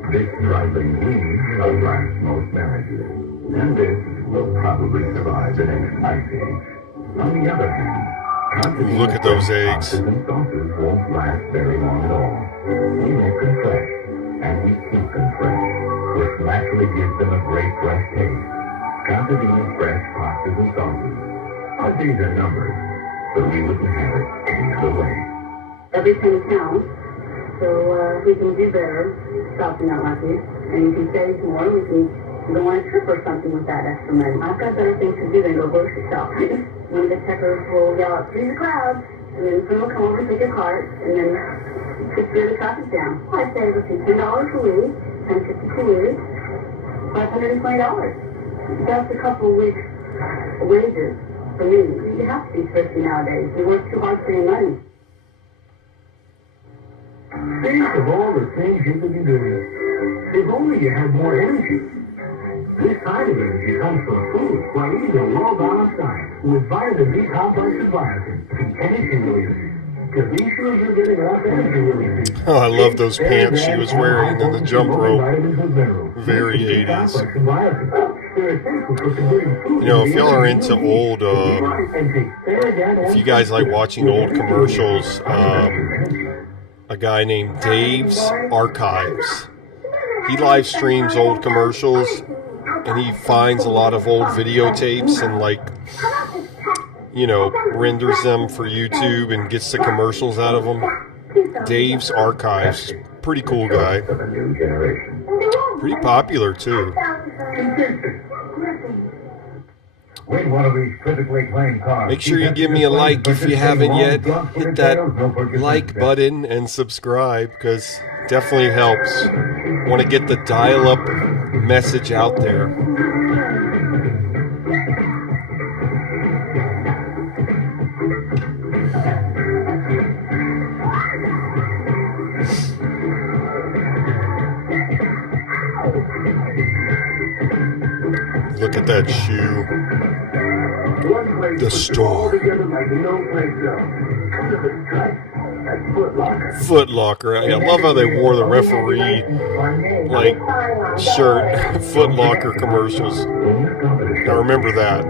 This trifling weed outlasts most marriages, and this will probably survive the next ice age. On the other hand, Look at those eggs. and sauces won't last very long at all. We make them fresh, and we keep them fresh, which naturally gives them a great fresh taste. Contadina's fresh pastas and sauces. Our days are numbered, so we wouldn't have it any other way. Every penny counts, so we can do better, shopping out like this, and you can save more, we can go on a trip or something with that extra money. I've got better things to do than go grocery shopping. One of the checkers will yell out, "Through the crowd," and then someone will come over and take your card, and then just steer the traffic down. I say between $10 a week, $10.50 a week, $520. That's a couple of weeks' wages for me. You have to be thrifty nowadays. You work too hard for your money. Think of all the things you could be doing. If only you had more energy. This kind of energy comes from food, while eating a raw-balanced diet with vitamin B complex and biotin, the energy release. To be sure you're getting enough energy release. Oh, I love those pants she was wearing and the jump rope. Very 80s. You know, if y'all are into old, if you guys like watching old commercials, a guy named Dave's Archives. He live streams old commercials, and he finds a lot of old videotapes and, like, you know, renders them for YouTube and gets the commercials out of them. Dave's Archives. Pretty cool guy. Pretty popular, too. Win one of these critically acclaimed cars. Make sure you give me a like if you haven't yet. Hit that like button and subscribe, because it definitely helps. Want to get the dial-up message out there. Look at that shoe. The store. Foot Locker. I love how they wore the referee like shirt. Foot Locker commercials. I remember that.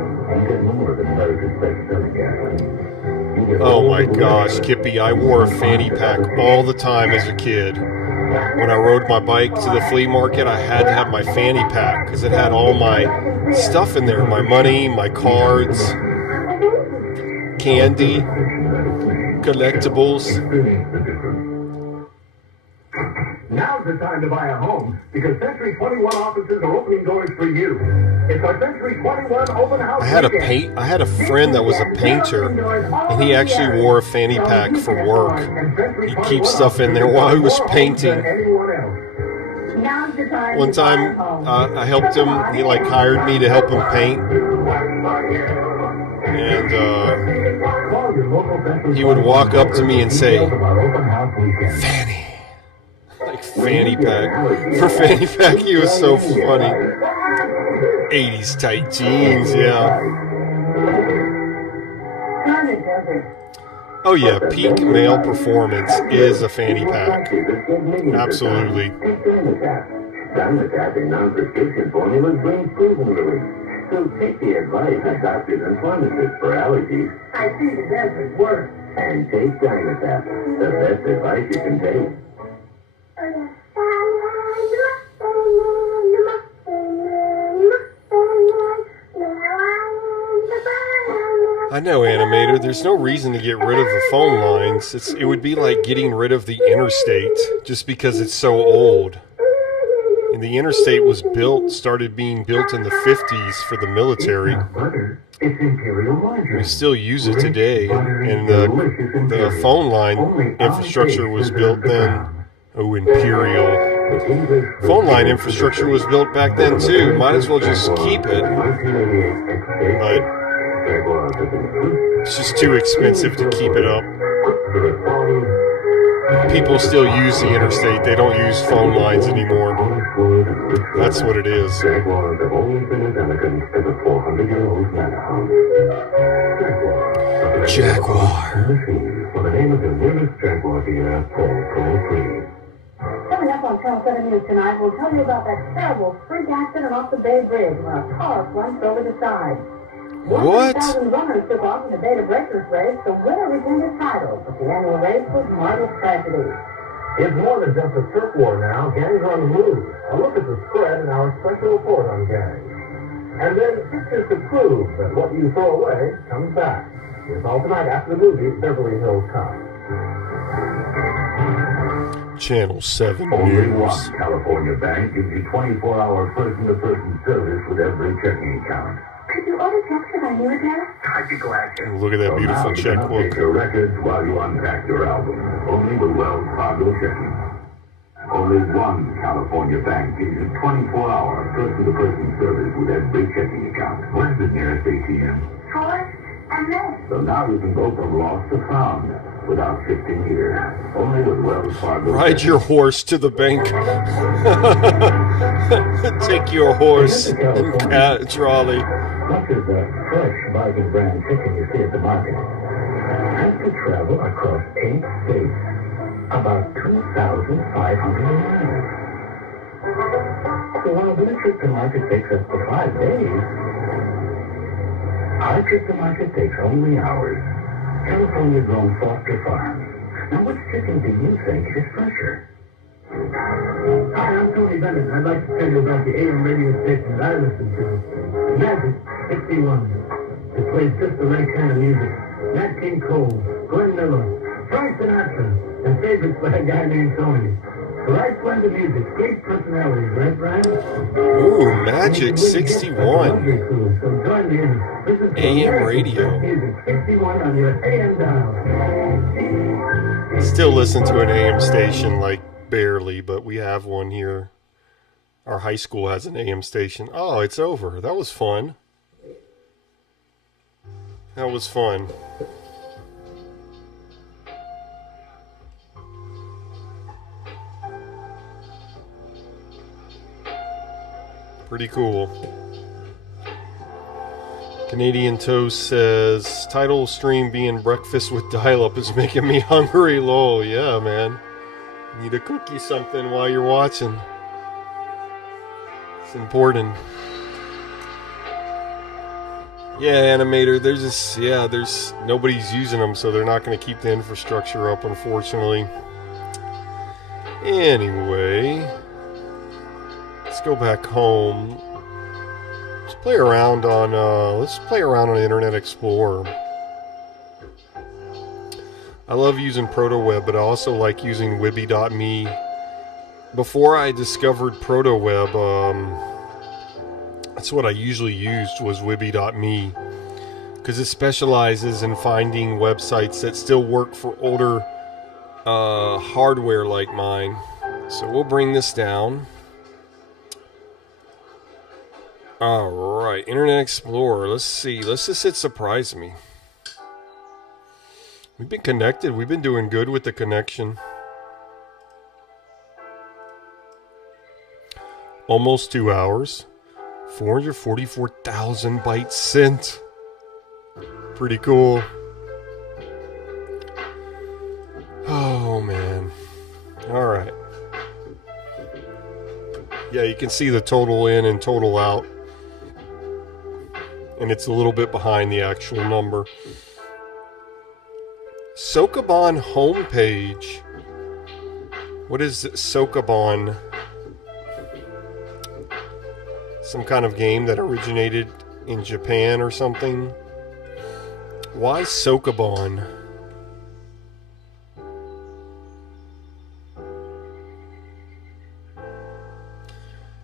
Oh my gosh, Kippy, I wore a fanny pack all the time as a kid. When I rode my bike to the flea market, I had to have my fanny pack because it had all my stuff in there. My money, my cards, candy, collectibles. Now's the time to buy a home, because Century 21 offices are opening doors for you. It's our Century 21 open house. I had a friend that was a painter, and he actually wore a fanny pack for work. He'd keep stuff in there while he was painting. One time, I helped him. He like hired me to help him paint, and he would walk up to me and say, "Fanny." Like fanny pack. For fanny pack, he was so funny. 80s tight jeans, yeah. Oh yeah, peak male performance is a fanny pack. Absolutely. Non-prescription formulas bring proven relief. So take the advice of doctors and pharmacists for allergies. I see the desert work. And take Dynatap, the best advice you can take. I know, Animator, there's no reason to get rid of the phone lines. It would be like getting rid of the interstate just because it's so old. And the interstate was started being built in the 50s for the military. We still use it today, and the phone line infrastructure was built then. Oh, Imperial. Phone line infrastructure was built back then too. Might as well just keep it. But it's just too expensive to keep it up. People still use the interstate. They don't use phone lines anymore. That's what it is. Jaguar. Coming up on Channel 7 News tonight, we'll tell you about that terrible freak accident off the Bay Bridge when a car flunked over the side. What? 100,000 runners took off in the Beta Breakers race. The winner retained his title, but the annual race was marred with tragedy. It's more than just a turf war now. Gangs are on the move. A look at the spread in our special report on gangs. And then pictures to prove that what you throw away comes back. It's all tonight after the movie Beverly Hills Cop. Channel 7 Only News. one California bank gives you 24-hour person-to-person service with every checking account. Could you order checks to my new address? I'd be glad to. Look at that So beautiful now you can checkbook. update your records while you unpack your album. Only with Wells Fargo checking. Only one California bank gives you 24-hour person-to-person service with every checking account. Where's the nearest ATM? Forest and May. So now you can go from lost to found without shifting gears. Only with Wells Fargo. Ride your horse to the bank. Take your horse and cat trolley. Much of the fresh bargain brand chicken you see at the market has to travel across 8 states, about 2,500 miles. So while this trip to market takes us to 5 days, our trip to market takes only hours. California-grown Foster Farms. Now, which chicken do you think is fresher? Hi, I'm Tony Bennett. I'd like to tell you about the AM radio station that I listen to. Magic 61. It plays just the right kind of music. Nat King Cole, Glenn Miller, Frank Sinatra, and favorites by a guy named Tony. The right blend of music, great personalities, right, Brian? Ooh, Magic 61. So join me in. Listen to AM American radio. Music 61 on your AM dial. Still listen to an AM station, like barely, but we have one here. Our high school has an AM station. Oh, it's over. That was fun. That was fun. Pretty cool. Canadian Toast says, title stream being breakfast with dial-up is making me hungry. Lol. Yeah, man. Need to cook you something while you're watching. It's important. Yeah, Animator, there's nobody's using them, so they're not going to keep the infrastructure up, unfortunately. Anyway, let's go back home. Let's play around on Internet Explorer. I love using Protoweb, but I also like using Wibby.me. Before I discovered Protoweb, that's what I usually used, was Wibby.me, because it specializes in finding websites that still work for older hardware like mine. So we'll bring this down. Alright, Internet Explorer. Let's see. Let's just hit surprise me. We've been connected. We've been doing good with the connection. Almost 2 hours. 444,000 bytes sent. Pretty cool. Oh, man. Alright. Yeah, you can see the total in and total out. And it's a little bit behind the actual number. Sokoban homepage. What is Sokoban? Some kind of game that originated in Japan or something? Why Sokoban?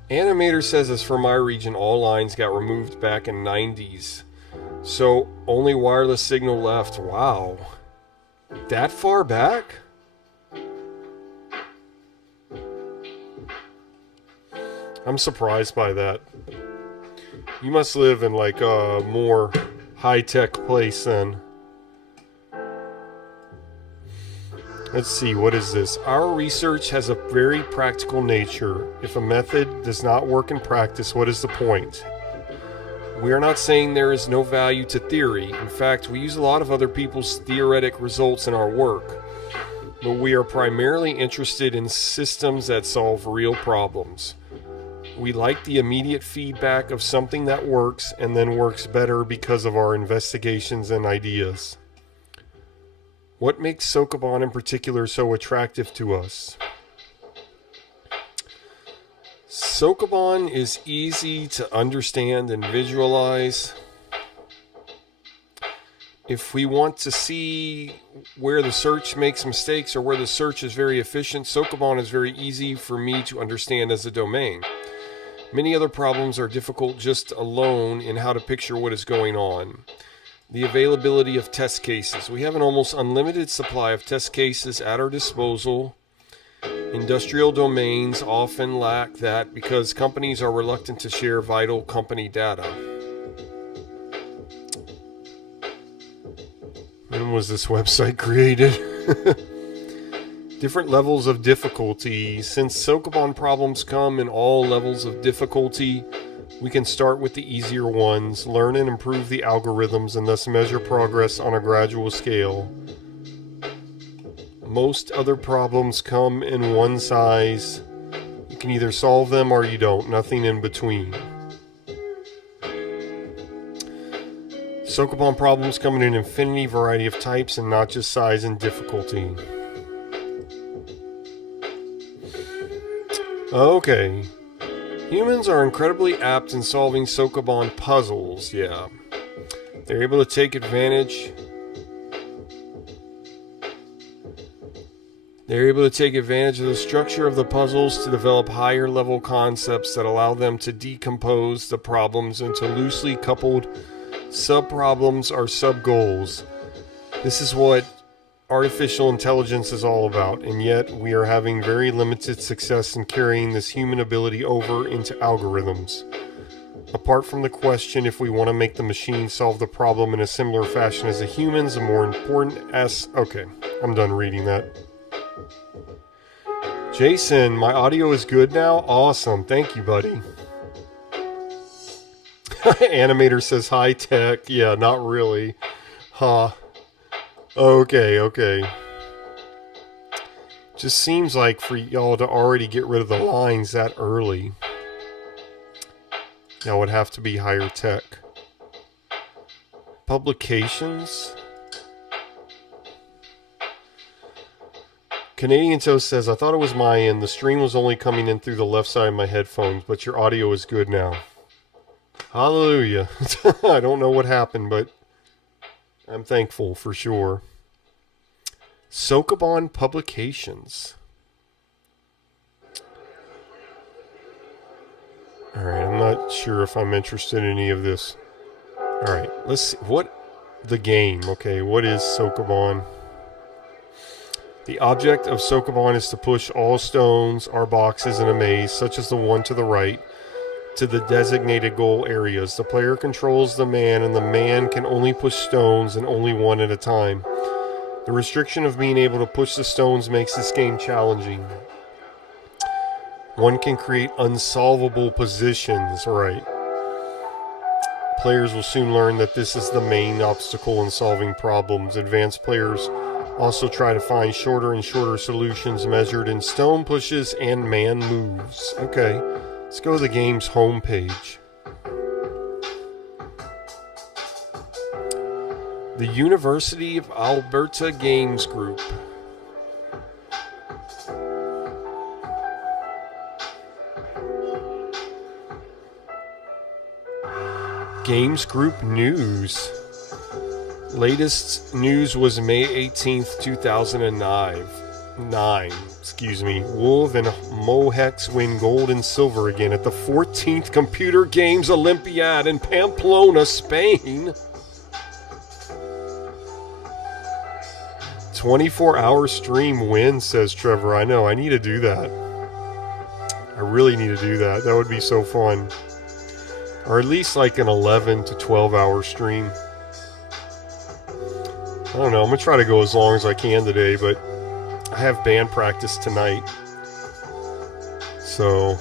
Animator says it's for my region, all lines got removed back in 90s. So only wireless signal left. Wow. That far back? I'm surprised by that. You must live in like a more high-tech place then. Let's see, what is this? Our research has a very practical nature. If a method does not work in practice, what is the point? We are not saying there is no value to theory. In fact, we use a lot of other people's theoretic results in our work. But we are primarily interested in systems that solve real problems. We like the immediate feedback of something that works and then works better because of our investigations and ideas. What makes Sokoban in particular so attractive to us? Sokoban is easy to understand and visualize. If we want to see where the search makes mistakes or where the search is very efficient, Sokoban is very easy for me to understand as a domain. Many other problems are difficult just alone in how to picture what is going on. The availability of test cases. We have an almost unlimited supply of test cases at our disposal. Industrial domains often lack that because companies are reluctant to share vital company data. When was this website created? Different levels of difficulty. Since Sokoban problems come in all levels of difficulty, we can start with the easier ones, learn and improve the algorithms, and thus measure progress on a gradual scale. Most other problems come in one size. You can either solve them or you don't, nothing in between. Sokoban problems come in an infinity variety of types and not just size and difficulty. Okay. Humans are incredibly apt in solving Sokoban puzzles, yeah. They're able to take advantage of the structure of the puzzles to develop higher level concepts that allow them to decompose the problems into loosely coupled sub-problems or sub-goals. This is what artificial intelligence is all about, and yet we are having very limited success in carrying this human ability over into algorithms. Apart from the question if we want to make the machine solve the problem in a similar fashion as the humans, the more important okay, I'm done reading that. Jason, my audio is good now? Awesome, thank you, buddy. Animator says high tech. Yeah, not really. Huh. Okay. Just seems like for y'all to already get rid of the lines that early, that would have to be higher tech. Publications. Canadian Toast says, I thought it was my end. The stream was only coming in through the left side of my headphones, but your audio is good now. Hallelujah. I don't know what happened, but I'm thankful for sure. Sokoban Publications. Alright, I'm not sure if I'm interested in any of this. Alright, let's see. The game, okay, what is Sokoban? The object of Sokoban is to push all stones or boxes in a maze, such as the one to the right, to the designated goal areas. The player controls the man, and the man can only push stones and only one at a time. The restriction of being able to push the stones makes this game challenging. One can create unsolvable positions, right? Players will soon learn that this is the main obstacle in solving problems. Advanced players also try to find shorter and shorter solutions measured in stone pushes and man moves. Okay, let's go to the game's homepage. The University of Alberta Games Group. Games Group News. Latest news was May 18th, 2009. Wolf and Mohex win gold and silver again at the 14th Computer Games Olympiad in Pamplona, Spain. 24-hour stream win, says Trevor. I know, I need to do that. I really need to do that. That would be so fun. Or at least like an 11 to 12 hour stream. I don't know, I'm going to try to go as long as I can today, but I have band practice tonight. So,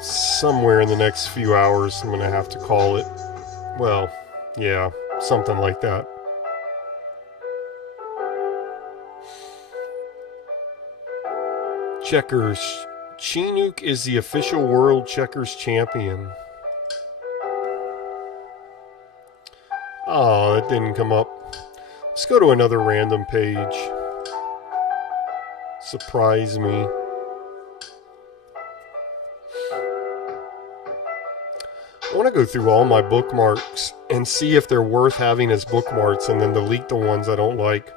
somewhere in the next few hours, I'm going to have to call it. Well, yeah, something like that. Checkers. Chinook is the official world checkers champion. Oh, that didn't come up. Let's go to another random page. Surprise me. I want to go through all my bookmarks and see if they're worth having as bookmarks and then delete the ones I don't like.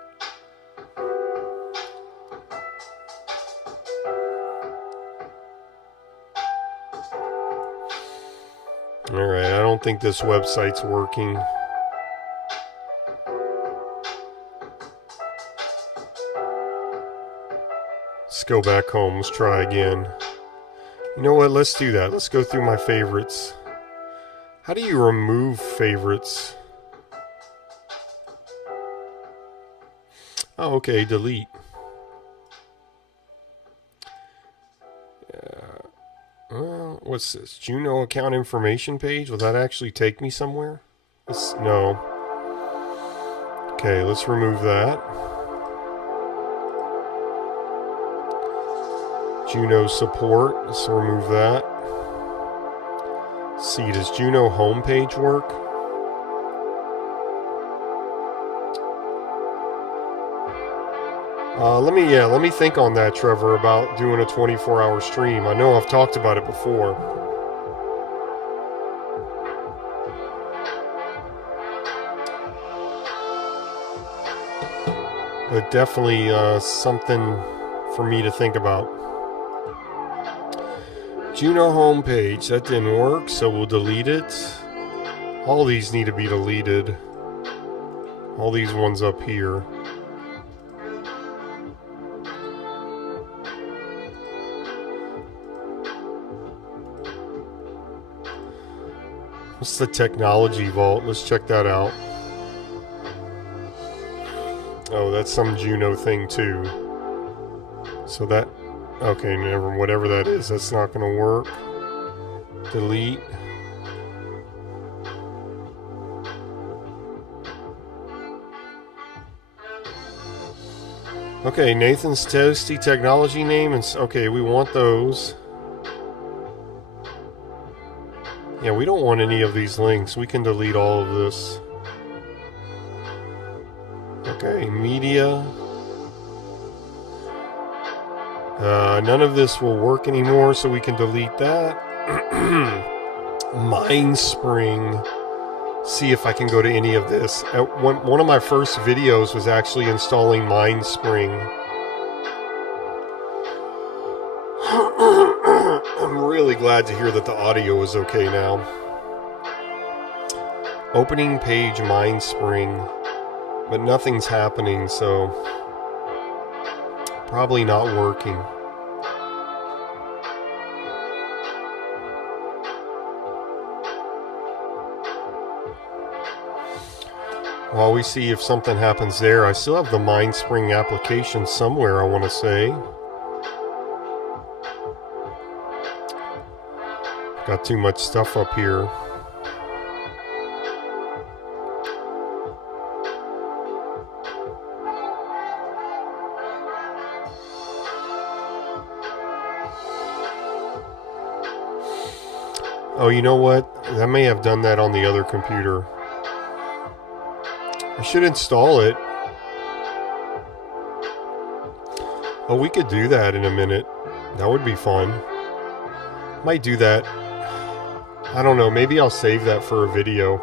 Alright, I don't think this website's working. Let's go back home. Let's try again. You know what? Let's do that. Let's go through my favorites. How do you remove favorites? Oh, okay. Delete. Well, what's this? Juno account information page? Will that actually take me somewhere? No. Okay, let's remove that. Juno support. Let's remove that. Let's see, does Juno homepage work? Let me think on that, Trevor, about doing a 24-hour stream. I know I've talked about it before. But definitely something for me to think about. Juno homepage, that didn't work, so we'll delete it. All these need to be deleted. All these ones up here. What's the technology vault? Let's check that out. Oh, that's some Juno thing too. So that, okay, never, whatever that is, that's not going to work. Delete. Okay, Nathan's Toasty technology name, and okay, we want those. Yeah, we don't want any of these links. We can delete all of this. Okay, media. None of this will work anymore, so we can delete that. Mindspring. See if I can go to any of this. One of my first videos was actually installing Mindspring. I'm really glad to hear that the audio is okay now. Opening page Mindspring, but nothing's happening, so probably not working. While we see if something happens there, I still have the Mindspring application somewhere, I want to say. Got too much stuff up here. Oh, you know what? I may have done that on the other computer. I should install it. Oh, we could do that in a minute. That would be fun. Might do that. I don't know, maybe I'll save that for a video.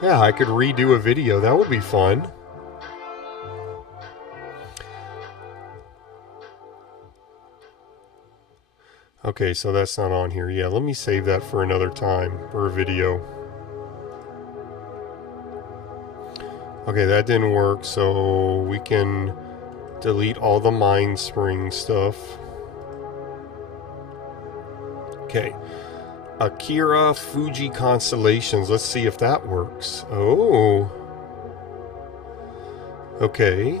Yeah, I could redo a video. That would be fun. Okay, so that's not on here. Yeah, let me save that for another time, for a video. Okay, that didn't work, so we can delete all the Mindspring stuff. Okay, Akira Fuji Constellations. Let's see if that works. Oh. Okay.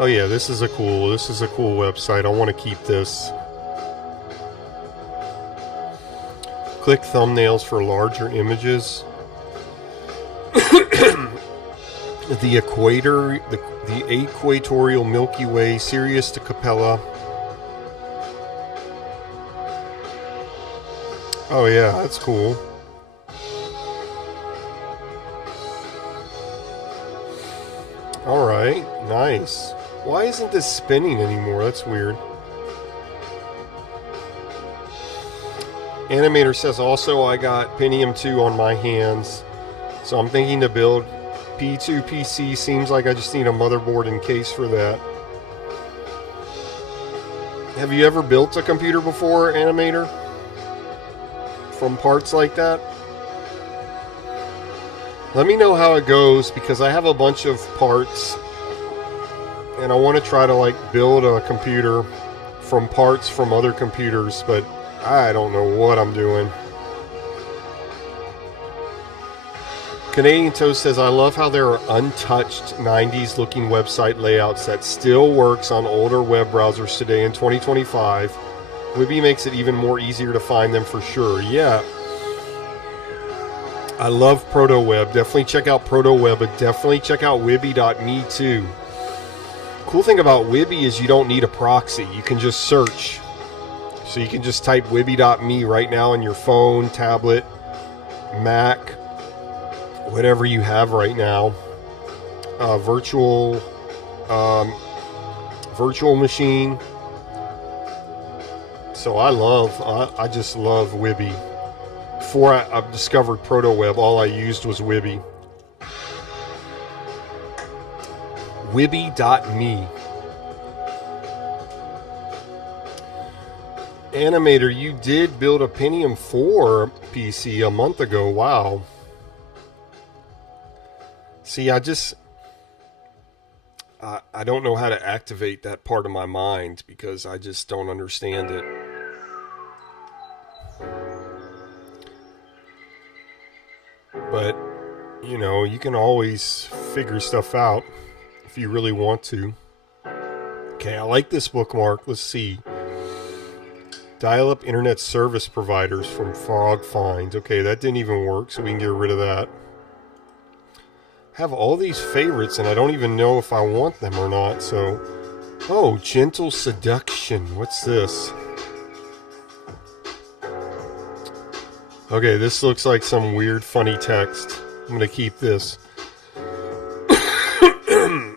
Oh yeah, this is a cool website. I want to keep this. Click thumbnails for larger images. The equatorial Milky Way, Sirius to Capella. Oh yeah, that's cool. Alright, nice. Why isn't this spinning anymore? That's weird. Animator says also I got Pentium II on my hands, so I'm thinking to build P2 PC. Seems like I just need a motherboard and case for that. Have you ever built a computer before, Animator? From parts like that? Let me know how it goes, because I have a bunch of parts and I want to try to like build a computer from parts from other computers, but I don't know what I'm doing. Canadian Toast says, I love how there are untouched 90s looking website layouts that still works on older web browsers today in 2025. Wibby makes it even more easier to find them for sure. Yeah. I love Protoweb. Definitely check out Protoweb, but definitely check out Wibby.me too. Cool thing about Wibby is you don't need a proxy. You can just search. So you can just type Wibby.me right now on your phone, tablet, Mac, whatever you have right now. Virtual machine. So I just love Wibby. Before I discovered Protoweb, all I used was Wibby. Wibby.me. Animator, you did build a Pentium 4 PC a month ago. Wow. See, I don't know how to activate that part of my mind because I just don't understand it. But, you know, you can always figure stuff out if you really want to. Okay, I like this bookmark. Let's see. Dial-up internet service providers from Frog Finds. Okay, that didn't even work, so we can get rid of that. I have all these favorites, and I don't even know if I want them or not, so... Oh, Gentle Seduction. What's this? Okay, this looks like some weird, funny text. I'm gonna keep this.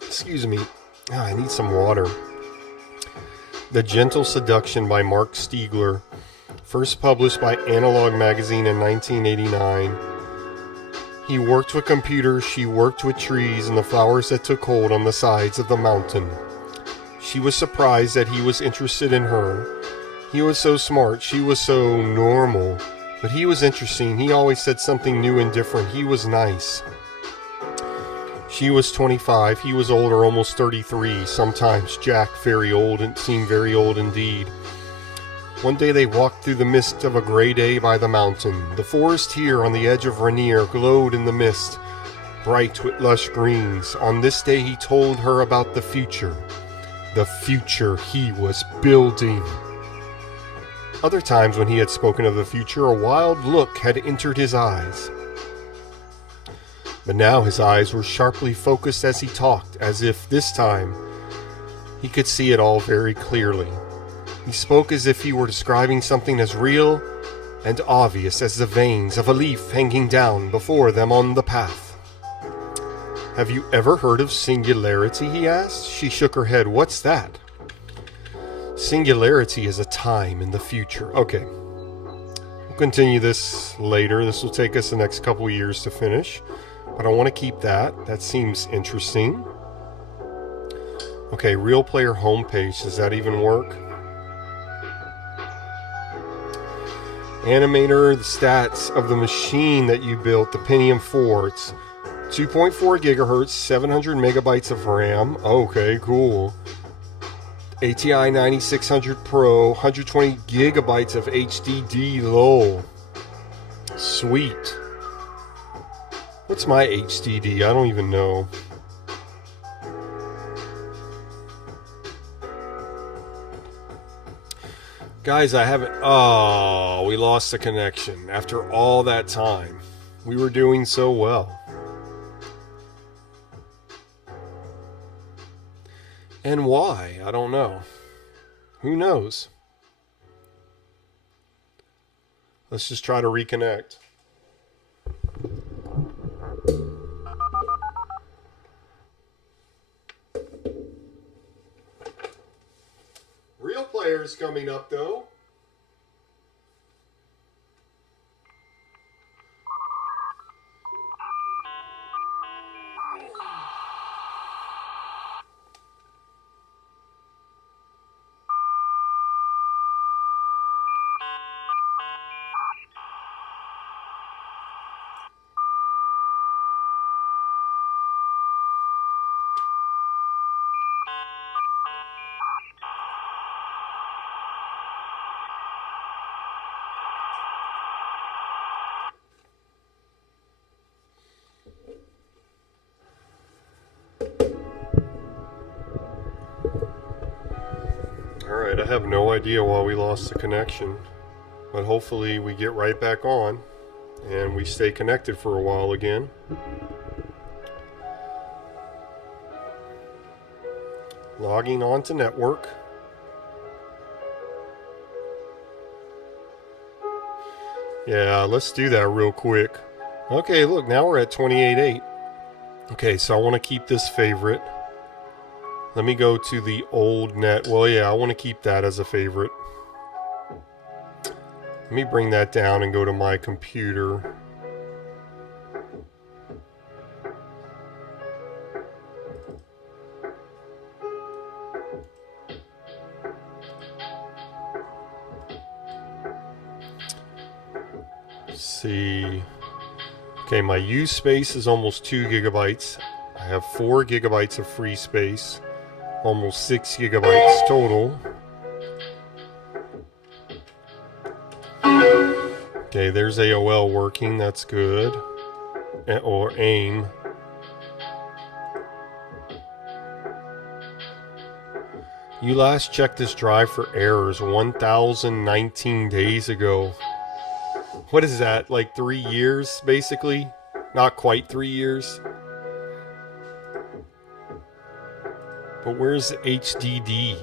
Excuse me. I need some water. The Gentle Seduction by Mark Stiegler. First published by Analog Magazine in 1989. He worked with computers, she worked with trees and the flowers that took hold on the sides of the mountain. She was surprised that he was interested in her. He was so smart, she was so normal. But he was interesting. He always said something new and different. He was nice. She was 25. He was older, almost 33. Sometimes Jack very old and seemed very old indeed. One day they walked through the mist of a gray day by the mountain. The forest here on the edge of Rainier glowed in the mist, bright with lush greens. On this day he told her about the future he was building. Other times when he had spoken of the future, a wild look had entered his eyes. But now his eyes were sharply focused as he talked, as if this time he could see it all very clearly. He spoke as if he were describing something as real and obvious as the veins of a leaf hanging down before them on the path. Have you ever heard of singularity? He asked. She shook her head. What's that? Singularity is a time in the future. Okay. We'll continue this later. This will take us the next couple years to finish. But I want to keep that. That seems interesting. Okay, Real Player homepage. Does that even work? Animator, the stats of the machine that you built, the Pentium 4. It's 2.4 gigahertz, 700 megabytes of RAM. Okay, cool. ATI 9600 Pro, 120 gigabytes of HDD. Lol. Sweet. What's my HDD? I don't even know. Guys, I haven't... Oh, we lost the connection. After all that time. We were doing so well. And why? I don't know. Who knows? Let's just try to reconnect. video player's coming up though. Alright, I have no idea why we lost the connection, but hopefully we get right back on and we stay connected for a while again. Logging on to network. Yeah, let's do that real quick. Okay, look, now we're at 28.8. Okay, so I want to keep this favorite. Let me go to the old net. Well, yeah, I want to keep that as a favorite. Let me bring that down and go to my computer. Let's see. Okay, my use space is almost 2 gigabytes. I have 4 gigabytes of free space. Almost 6 gigabytes total. Okay, there's AOL working, that's good. Or AIM. You last checked this drive for errors 1,019 days ago. What is that, like 3 years, basically? Not quite 3 years. But where's HDD?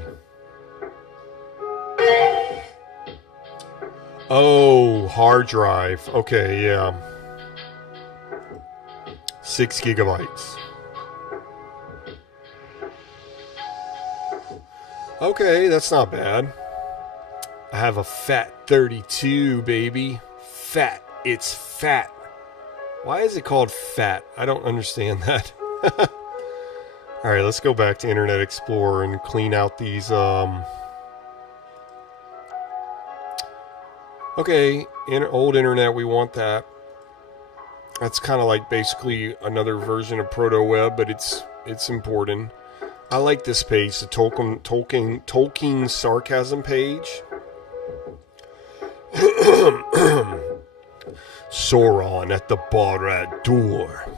Oh, hard drive. Okay, yeah. 6 gigabytes. Okay, that's not bad. I have a fat 32, baby. Fat. It's fat. Why is it called fat? I don't understand that. Alright, let's go back to Internet Explorer and clean out these, Okay, old internet, we want that. That's kind of like basically another version of Protoweb, but it's important. I like this page, the Tolkien sarcasm page. Sauron at the Barad-dûr.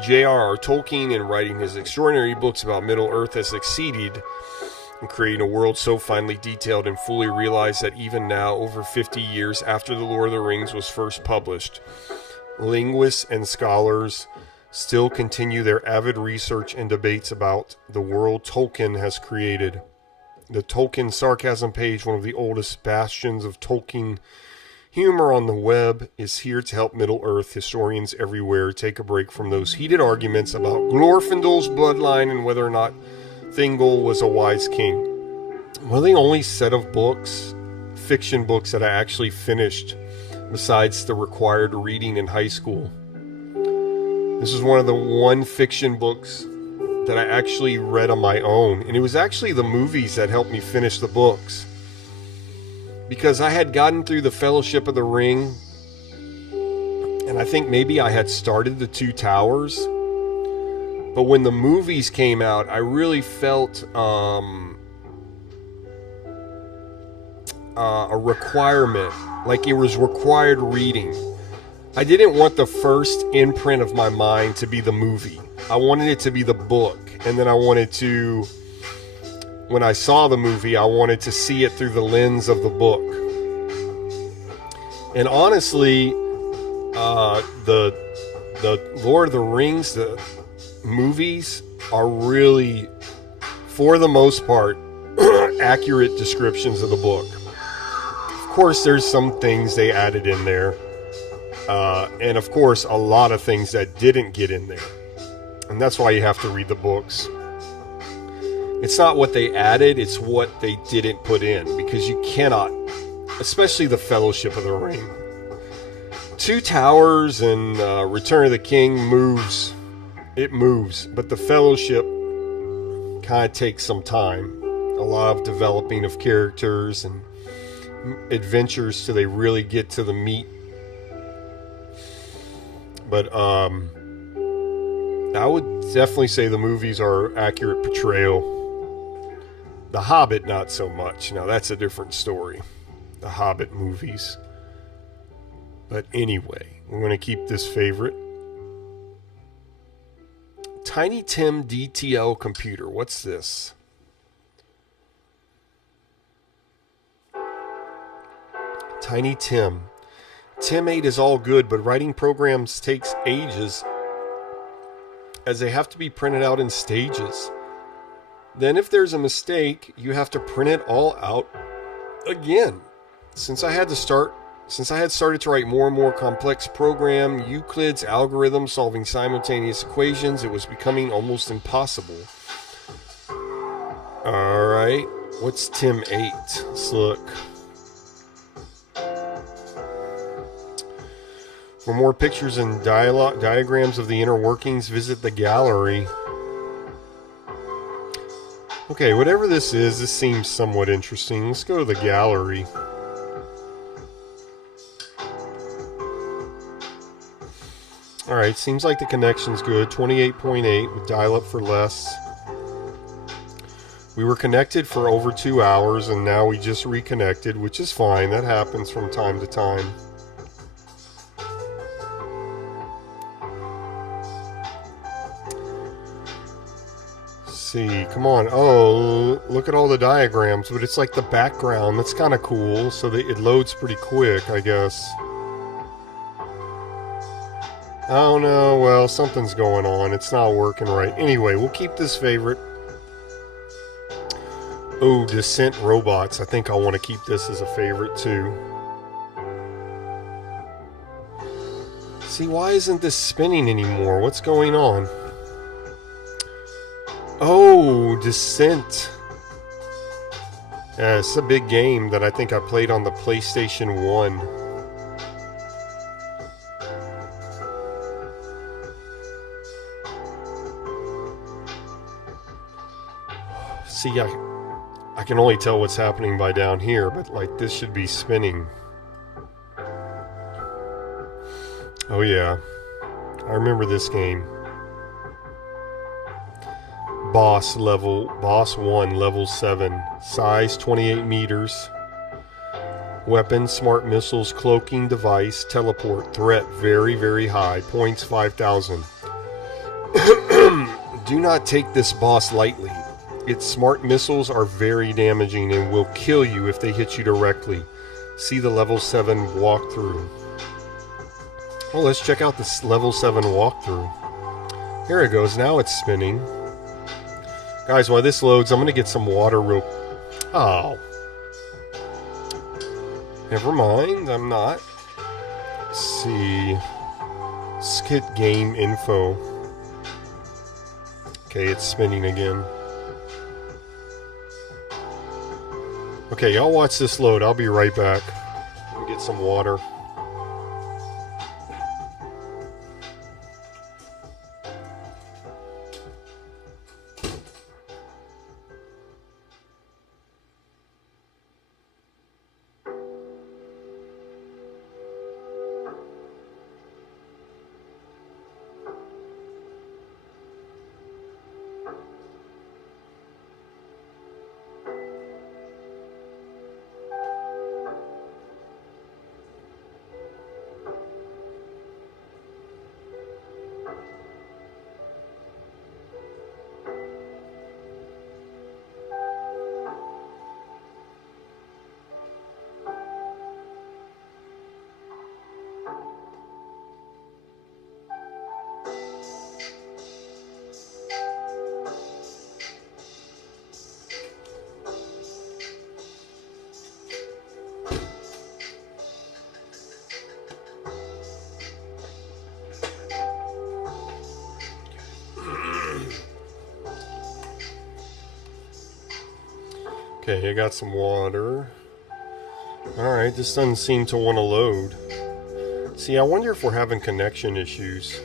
J.R.R. Tolkien, in writing his extraordinary books about Middle-earth, has succeeded in creating a world so finely detailed and fully realized that even now, over 50 years after The Lord of the Rings was first published, linguists and scholars still continue their avid research and debates about the world Tolkien has created. The Tolkien sarcasm page, one of the oldest bastions of Tolkien humor on the web, is here to help Middle-earth historians everywhere take a break from those heated arguments about Glorfindel's bloodline and whether or not Thingol was a wise king. One of the only set of books, fiction books, that I actually finished, besides the required reading in high school. This is one of the one fiction books that I actually read on my own, and it was actually the movies that helped me finish the books. Because I had gotten through the Fellowship of the Ring, and I think maybe I had started the Two Towers. But when the movies came out, I really felt a requirement, like it was required reading. I didn't want the first imprint of my mind to be the movie. I wanted it to be the book, and then I wanted to, when I saw the movie, I wanted to see it through the lens of the book. And honestly, the Lord of the Rings, the movies are really, for the most part, accurate descriptions of the book. Of course, there's some things they added in there. And of course, a lot of things that didn't get in there. And that's why you have to read the books. It's not what they added, it's what they didn't put in, because you cannot, especially the Fellowship of the Ring. Two Towers and Return of the King moves. It moves, but the Fellowship kind of takes some time. A lot of developing of characters and adventures till they really get to the meat. But I would definitely say the movies are accurate portrayal. The Hobbit, not so much. Now that's a different story. The Hobbit movies. But anyway, we're going to keep this favorite. Tiny Tim DTL computer. What's this? Tiny Tim. Tim 8 is all good, but writing programs takes ages, as they have to be printed out in stages. Then if there's a mistake, you have to print it all out again. Since I had started to write more and more complex program, Euclid's algorithm solving simultaneous equations, it was becoming almost impossible. Alright, what's Tim 8? Let's look. For more pictures and diagrams of the inner workings, visit the gallery. Okay, whatever this is, this seems somewhat interesting. Let's go to the gallery. Alright, seems like the connection's good. 28.8 with dial-up for less. We were connected for over 2 hours and now we just reconnected, which is fine. That happens from time to time. See, come on. Oh, look at all the diagrams, but it's like the background. That's kind of cool, so that it loads pretty quick, I guess. Oh no, well, something's going on. It's not working right. Anyway, we'll keep this favorite. Oh, Descent Robots. I think I want to keep this as a favorite too. See, why isn't this spinning anymore? What's going on? Oh, Descent. Yeah, it's a big game that I think I played on the PlayStation 1. See, I can only tell what's happening by down here, but like this should be spinning. Oh yeah, I remember this game. Boss 1, level 7, size 28 meters. Weapon, smart missiles, cloaking device, teleport, threat very, very high, points 5,000. Do not take this boss lightly. Its smart missiles are very damaging and will kill you if they hit you directly. See the level 7 walkthrough. Well, let's check out this level 7 walkthrough. Here it goes, now it's spinning. Guys, while this loads, I'm going to get some water real... Oh. Never mind, I'm not. Let's see. Skit game info. Okay, it's spinning again. Okay, y'all watch this load. I'll be right back. Let me get some water. Okay, I got some water. Alright, this doesn't seem to want to load. See, I wonder if we're having connection issues.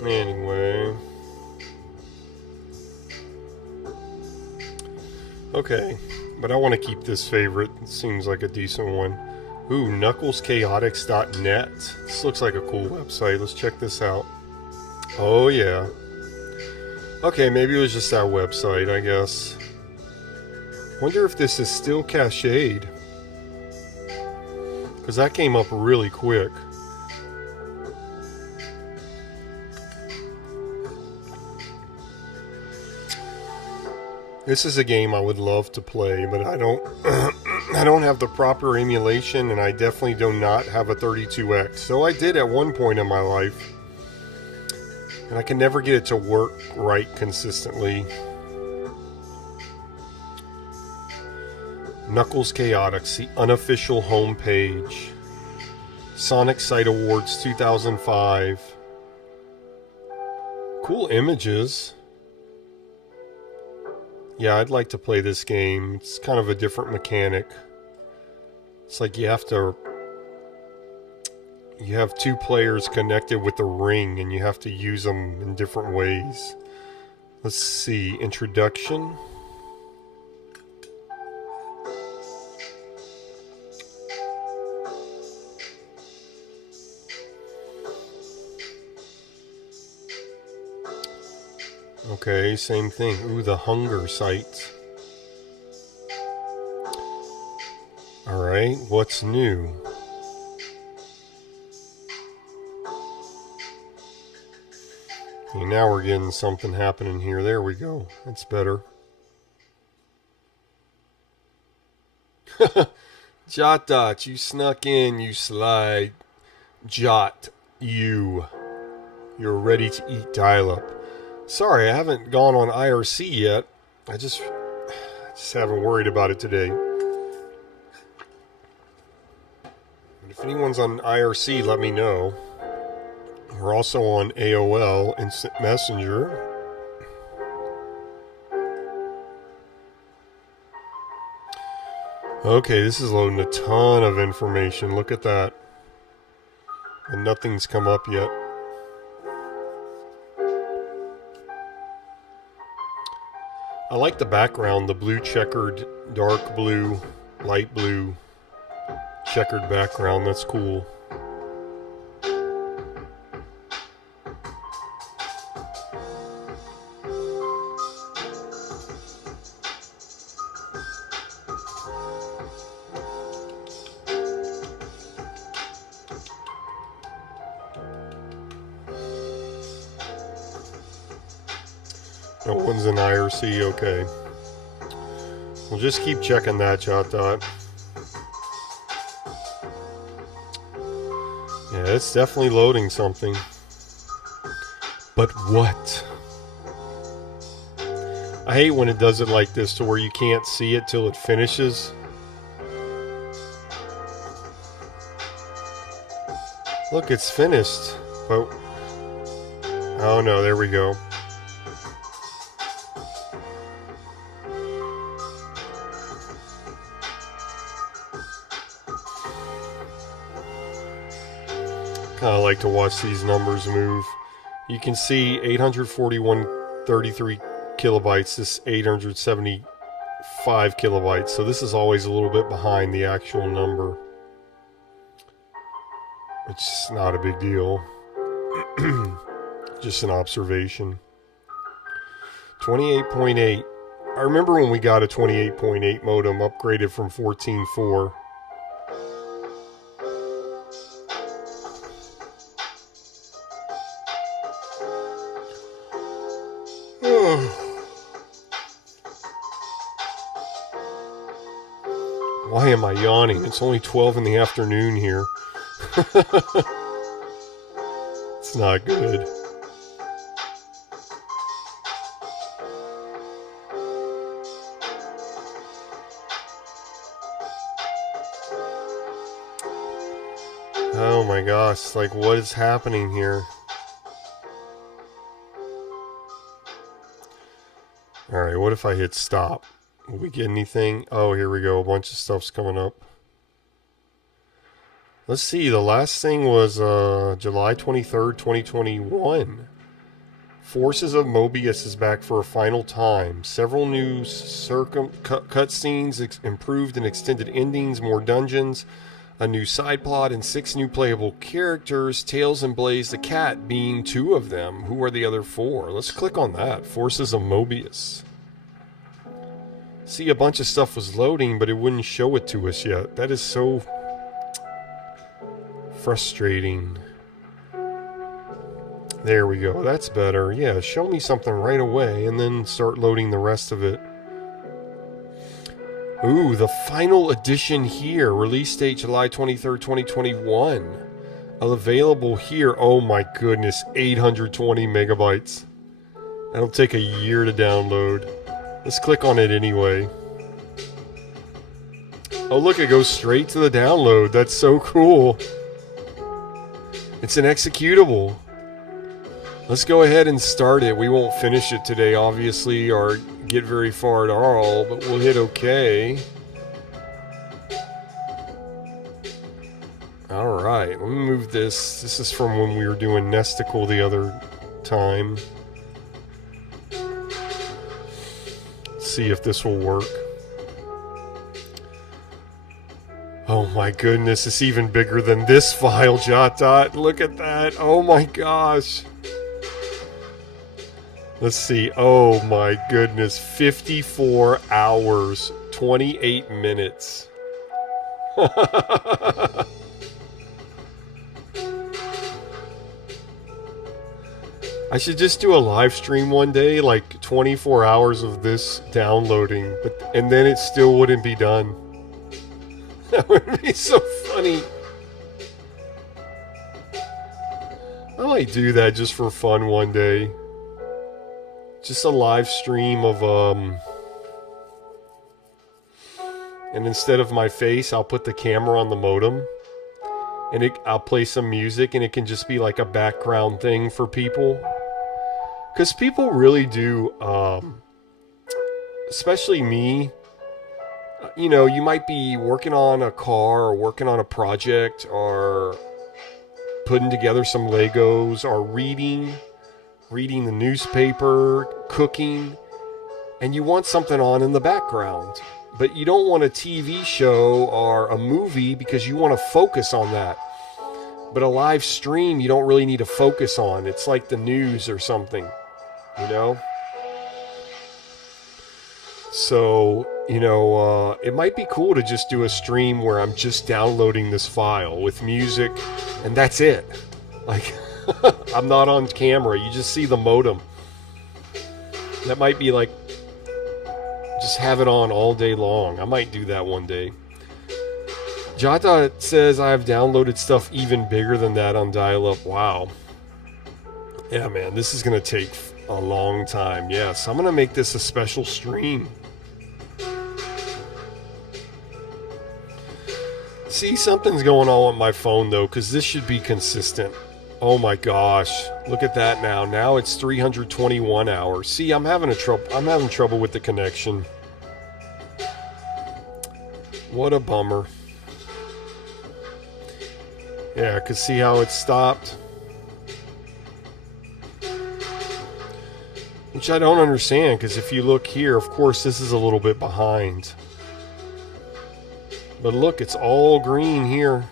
Anyway. Okay, but I want to keep this favorite. It seems like a decent one. Ooh, knuckleschaotix.net. This looks like a cool website. Let's check this out. Oh, yeah. Okay, maybe it was just that website, I guess. Wonder if this is still cached. Because that came up really quick. This is a game I would love to play, but I don't I don't have the proper emulation, and I definitely do not have a 32X. So I did at one point in my life, and I can never get it to work right consistently. Knuckles Chaotix, the unofficial homepage. Sonic Site Awards 2005. Cool images. Yeah, I'd like to play this game. It's kind of a different mechanic. It's like you have two players connected with the ring, and you have to use them in different ways. Let's see, introduction. Okay, same thing. Ooh, the hunger site. Alright, what's new? Okay, now we're getting something happening here. There we go. That's better. JotDot, you snuck in, you slide. Jot, you. You're ready to eat dial-up. Sorry, I haven't gone on IRC yet. I just haven't worried about it today. If anyone's on IRC, let me know. We're also on AOL Instant Messenger. Okay, this is loading a ton of information. Look at that. And nothing's come up yet. I like the background, the blue checkered, dark blue, light blue checkered background. That's cool. No one's in IRC, okay. We'll just keep checking that, JotDot. Yeah, it's definitely loading something. But what? I hate when it does it like this to where you can't see it till it finishes. Look, it's finished. But oh no, there we go. Kind of like to watch these numbers move. You can see 841.33 kilobytes, this 875 kilobytes. So this is always a little bit behind the actual number. It's not a big deal. Just an observation. 28.8. I remember when we got a 28.8 modem upgraded from 14.4. Why am I yawning? It's only 12 in the afternoon here. It's not good. Oh my gosh, like what is happening here? Alright, what if I hit stop? Will we get anything? Oh, here we go. A bunch of stuff's coming up. Let's see. The last thing was July 23rd, 2021. Forces of Mobius is back for a final time. Several new cutscenes, improved and extended endings, more dungeons, a new side plot, and 6 new playable characters, Tails and Blaze the Cat being 2 of them. Who are the other 4? Let's click on that. Forces of Mobius. See, a bunch of stuff was loading, but it wouldn't show it to us yet. That is so frustrating. There we go. That's better. Yeah, show me something right away and then start loading the rest of it. Ooh, the final edition here. Release date July 23rd, 2021. Available here. Oh my goodness. 820 megabytes. That'll take a year to download. Let's click on it anyway. Oh look, it goes straight to the download. That's so cool. It's an executable. Let's go ahead and start it. We won't finish it today, obviously, or get very far at all, but we'll hit OK. Alright, let me move this. This is from when we were doing Nesticle the other time. Let's see if this will work. Oh my goodness, it's even bigger than this file, JotDot. Look at that. Oh my gosh. Let's see. Oh my goodness. 54 hours, 28 minutes. I should just do a live stream one day, like 24 hours of this downloading, and then it still wouldn't be done. That would be so funny. I might do that just for fun one day. Just a live stream of, and instead of my face, I'll put the camera on the modem. And I'll play some music, and it can just be like a background thing for people. Because people really do, especially me, you know, you might be working on a car or working on a project or putting together some Legos or reading the newspaper, cooking, and you want something on in the background. But you don't want a TV show or a movie because you want to focus on that. But a live stream you don't really need to focus on. It's like the news or something, you know? So, you know, it might be cool to just do a stream where I'm just downloading this file with music, and that's it. Like, I'm not on camera. You just see the modem. That might be like, just have it on all day long. I might do that one day. JotDot says I've downloaded stuff even bigger than that on dial-up. Wow. Yeah, man, this is going to take a long time. Yes, I'm going to make this a special stream. See, something's going on with my phone, though, because this should be consistent. Oh my gosh, look at that now. Now it's 321 hours. See, I'm having trouble with the connection. What a bummer. Yeah, cause see how it stopped? Which I don't understand, because if you look here, of course this is a little bit behind. But look, it's all green here.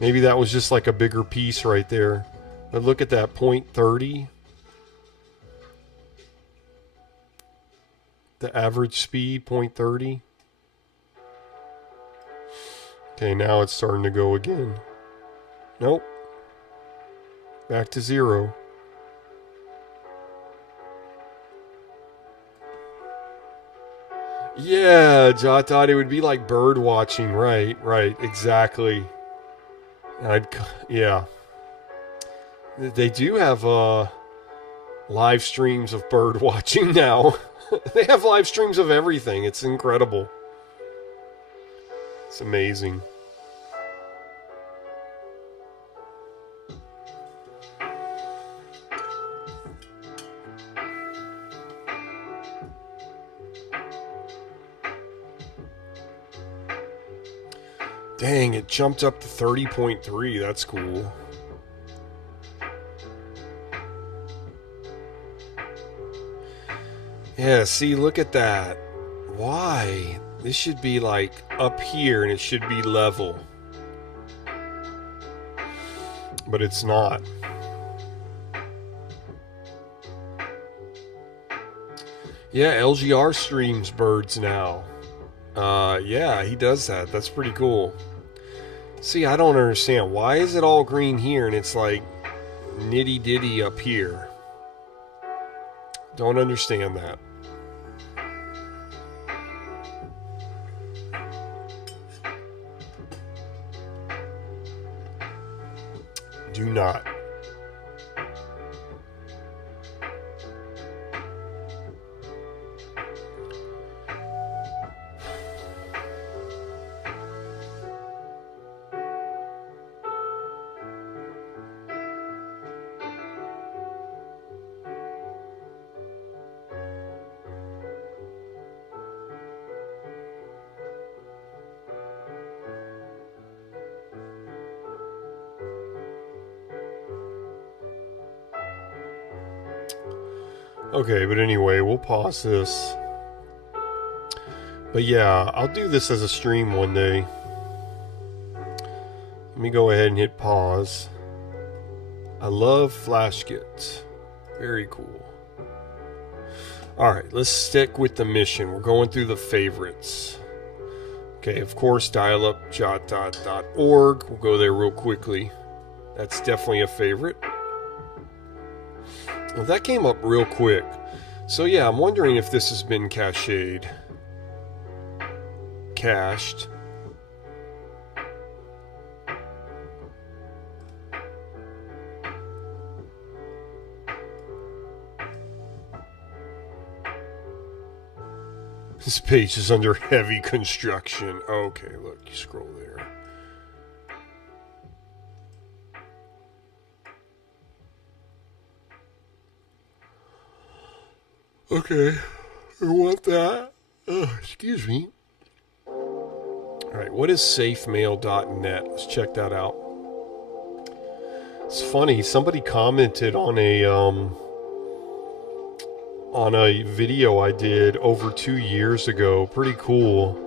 Maybe that was just like a bigger piece right there. But look at that, 0.30. The average speed, 0.30. Okay, now it's starting to go again. Nope. Back to 0. Yeah, JotDot, it would be like bird watching. Right, exactly. Yeah. They do have live streams of bird watching now. They have live streams of everything. It's incredible. It's amazing. Dang, it jumped up to 30.3. That's cool. Yeah, see, look at that. Why? This should be like up here and it should be level. But it's not. Yeah, LGR streams birds now. Yeah, he does that. That's pretty cool. See, I don't understand. Why is it all green here and it's like nitty ditty up here? Don't understand that. Do not. Okay, but anyway, we'll pause this. But yeah, I'll do this as a stream one day. Let me go ahead and hit pause. I love FlashKit. Very cool. Alright, let's stick with the mission. We're going through the favorites. Okay, of course, dial-up JotDot.org. We'll go there real quickly. That's definitely a favorite. Well, that came up real quick. So yeah, I'm wondering if this has been cached. Cached. This page is under heavy construction. Okay, look, you scroll there. Okay, I want that. Excuse me. Alright, what is safemail.net? Let's check that out. It's funny, somebody commented on a video I did over 2 years ago. Pretty cool.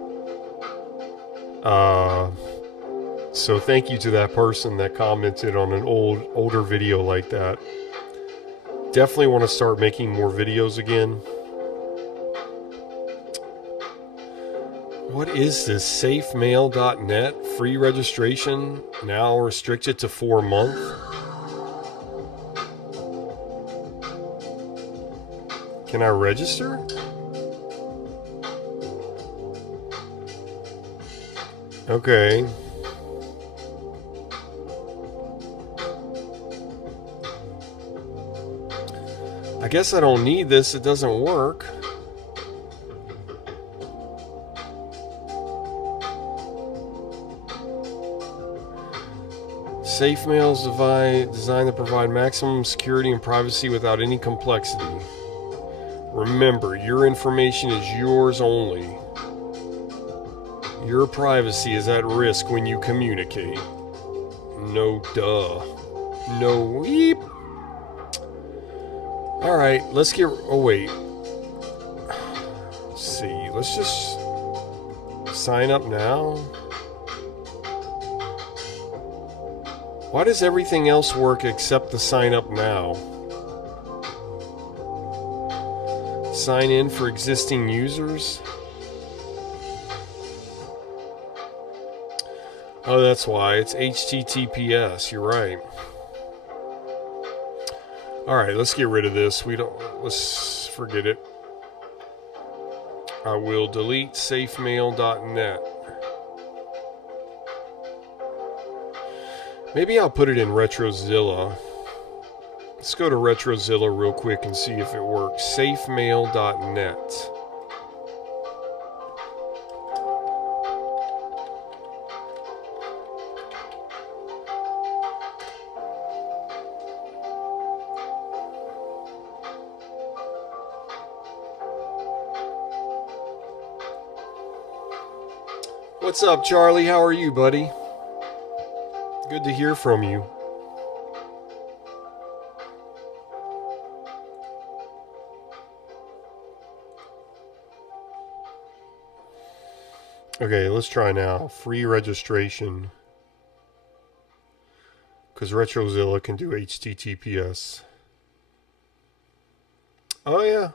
So thank you to that person that commented on an older video like that. Definitely want to start making more videos again. What is this? Safemail.net? Free registration? Now restricted to 4 months? Can I register? Okay. I guess I don't need this. It doesn't work. SafeMail is designed to provide maximum security and privacy without any complexity. Remember, your information is yours only. Your privacy is at risk when you communicate. No duh. No weep. Alright, let's get... Oh, wait. Let's see. Let's just sign up now. Why does everything else work except the sign up now? Sign in for existing users? Oh, that's why. It's HTTPS. You're right. Alright, let's get rid of this. Let's forget it. I will delete safemail.net. Maybe I'll put it in Retrozilla. Let's go to Retrozilla real quick and see if it works. Safemail.net. What's up, Charlie? How are you, buddy? Good to hear from you. Okay, let's try now. Free registration. Because Retrozilla can do HTTPS. Oh, yeah.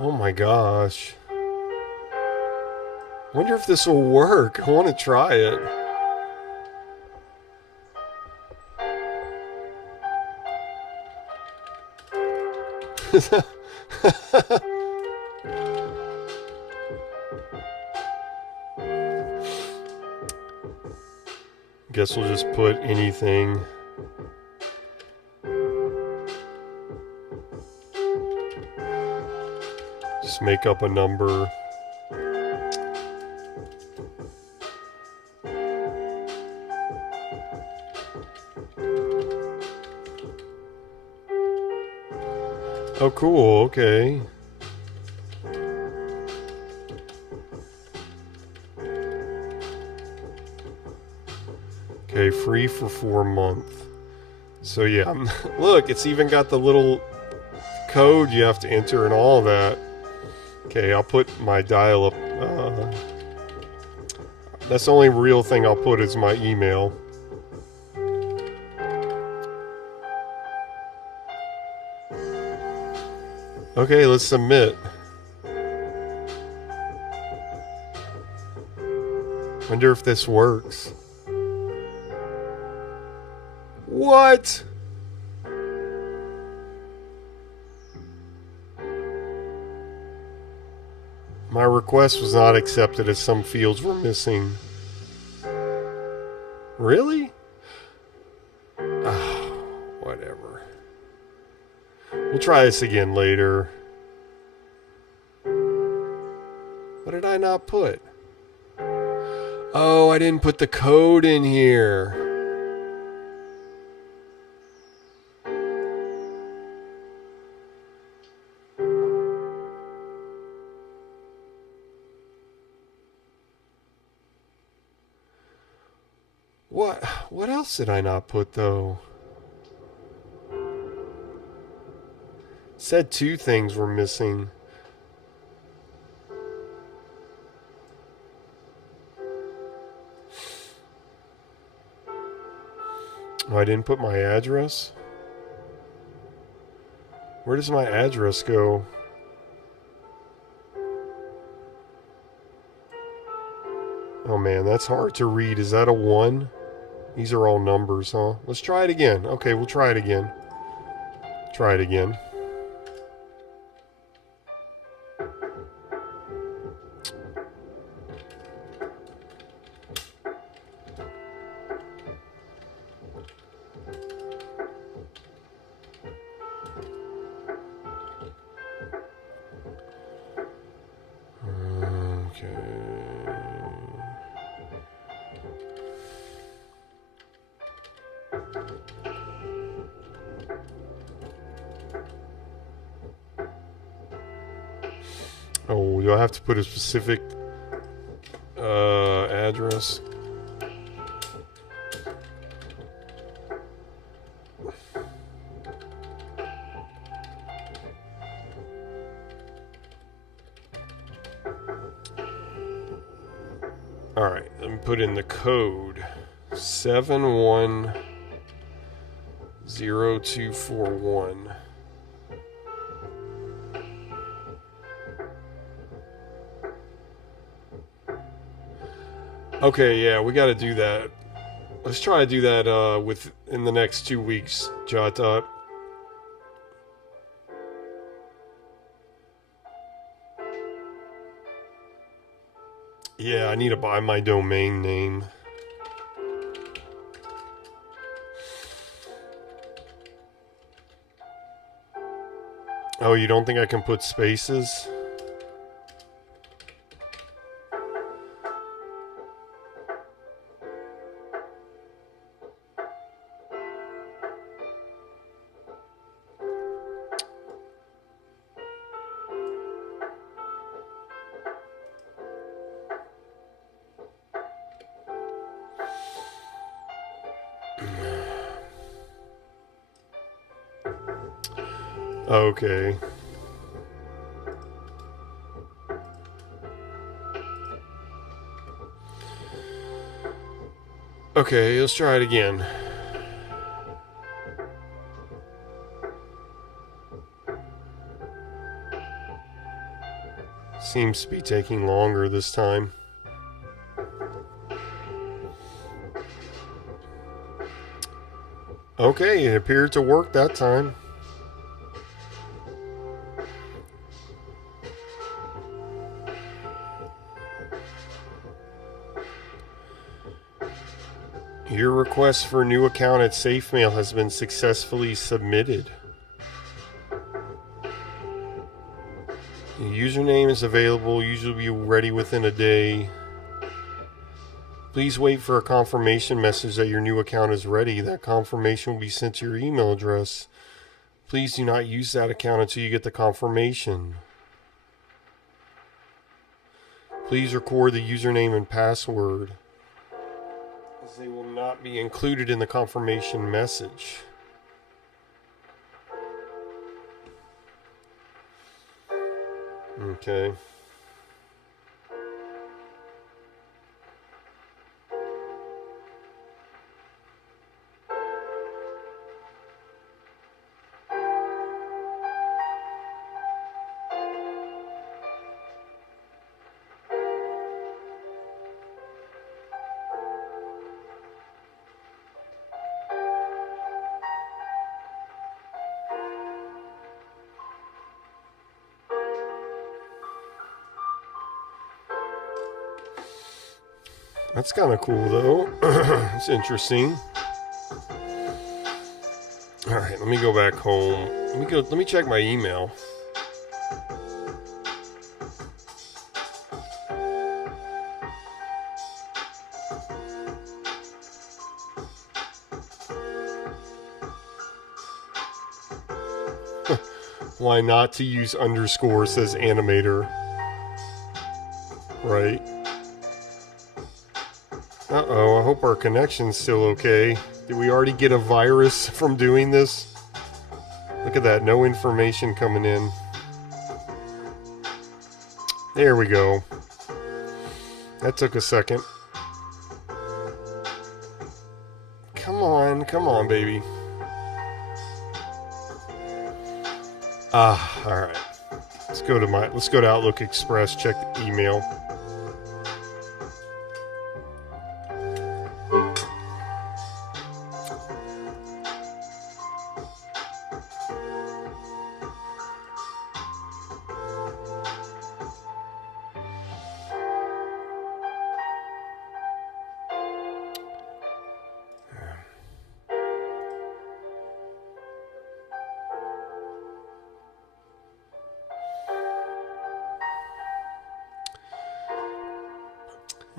Oh my gosh. Wonder if this will work. I want to try it. Guess we'll just put anything. Just make up a number. Oh, cool. Okay. Okay, free for 4 months. So yeah, look, it's even got the little code you have to enter and all that. Okay, I'll put my dial-up. That's the only real thing I'll put is my email. Okay, let's submit. Wonder if this works. What? My request was not accepted as some fields were missing. Really? Oh, whatever. We'll try this again later. What did I not put? Oh, I didn't put the code in here. What else did I not put, though? It said 2 things were missing. Oh, I didn't put my address? Where does my address go? Oh man, that's hard to read. Is that a 1? These are all numbers, huh? Let's try it again. Okay, we'll try it again. Try it again. Oh, do I have to put a specific address? Alright, let me put in the code. 710241. Okay, yeah, we got to do that. Let's try to do that in the next 2 weeks, JotDot. Yeah, I need to buy my domain name. Oh, you don't think I can put spaces? Okay. Okay, let's try it again. Seems to be taking longer this time. Okay, it appeared to work that time. Your request for a new account at SafeMail has been successfully submitted. Your username is available, usually be ready within a day. Please wait for a confirmation message that your new account is ready. That confirmation will be sent to your email address. Please do not use that account until you get the confirmation. Please record the username and password, as they will not be included in the confirmation message. Okay. That's kind of cool, though. It's interesting. All right, let me go back home. Let me check my email. Why not to use underscore, says animator. Right. Uh-oh, I hope our connection's still okay. Did we already get a virus from doing this? Look at that, no information coming in. There we go. That took a second. Come on, baby. Alright. Let's go to Outlook Express, check the email.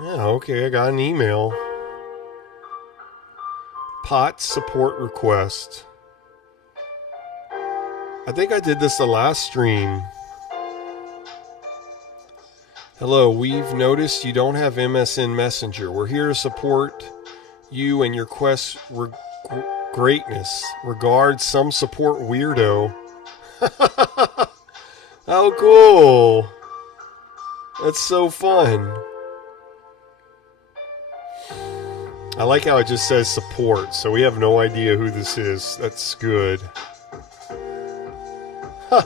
Yeah, okay, I got an email. POT support request. I think I did this the last stream. Hello, we've noticed you don't have MSN Messenger. We're here to support you and your quest greatness. Regards, some support weirdo. How cool. That's so fun. I like how it just says support, so we have no idea who this is. That's good. Huh.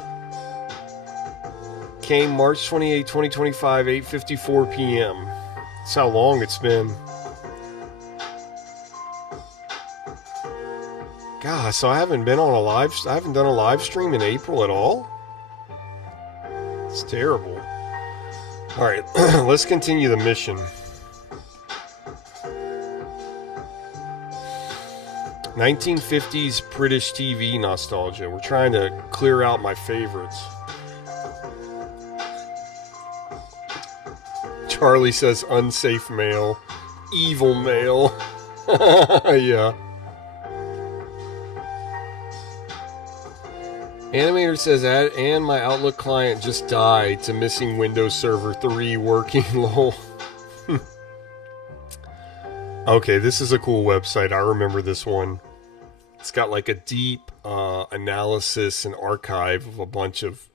Came March 28, 2025, 8:54 p.m. That's how long it's been. God, so I haven't done a live stream in April at all? It's terrible. Alright, let's continue the mission. 1950s British TV nostalgia. We're trying to clear out my favorites. Charlie says unsafe mail. Evil mail. Yeah. Animator says, and my Outlook client just died to missing Windows Server 3 working. Lol. Okay, this is a cool website. I remember this one. It's got like a deep analysis and archive of a bunch of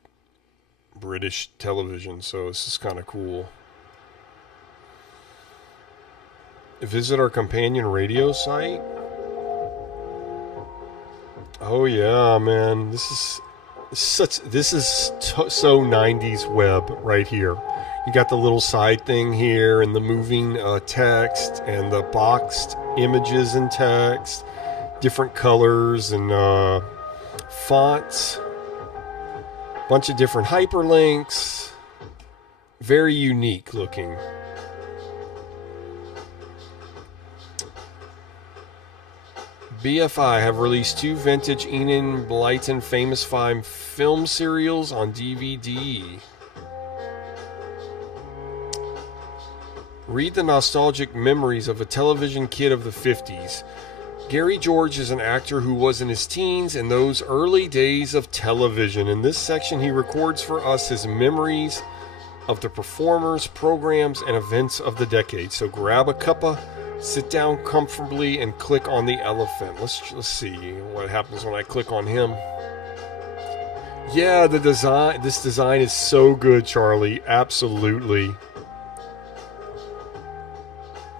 British television, so this is kind of cool. Visit our companion radio site. Oh yeah, man, this is so 90s web right here. You got the little side thing here and the moving text and the boxed images and text, different colors and fonts, bunch of different hyperlinks. Very unique looking. BFI have released 2 vintage Enid Blyton Famous 5 film serials on DVD. Read the nostalgic memories of a television kid of the 50s. Gary George is an actor who was in his teens in those early days of television. In this section, he records for us his memories of the performers, programs, and events of the decade. So grab a cuppa, sit down comfortably, and click on the elephant. Let's see what happens when I click on him. Yeah, the design. This design is so good, Charlie. Absolutely.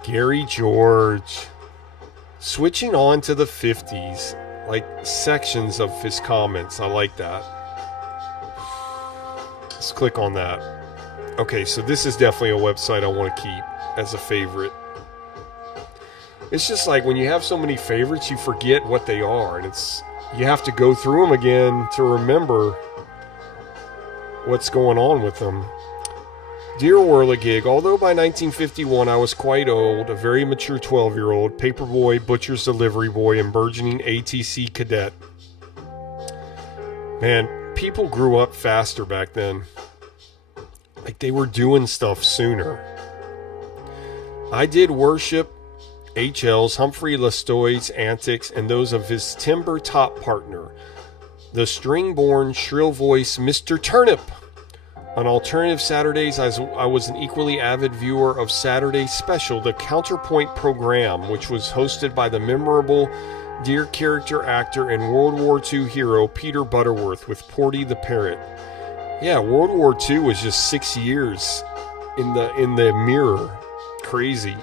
Gary George. Switching on to the 50s. Like sections of his comments. I like that. Let's click on that. Okay, so this is definitely a website I want to keep as a favorite. It's just like when you have so many favorites, you forget what they are, and you have to go through them again to remember what's going on with them. Dear Whirligig, although by 1951 I was quite old, a very mature 12-year-old, paperboy, butcher's delivery boy, and burgeoning ATC cadet. Man, people grew up faster back then. Like they were doing stuff sooner. I did worship HL's Humphrey Lestoy's antics and those of his timber top partner, the string-born, shrill-voiced Mr. Turnip. On alternative Saturdays, I was an equally avid viewer of Saturday Special, the Counterpoint program, which was hosted by the memorable dear character actor and World War II hero Peter Butterworth with Porty the Parrot. Yeah, World War II was just 6 years in the mirror. Crazy.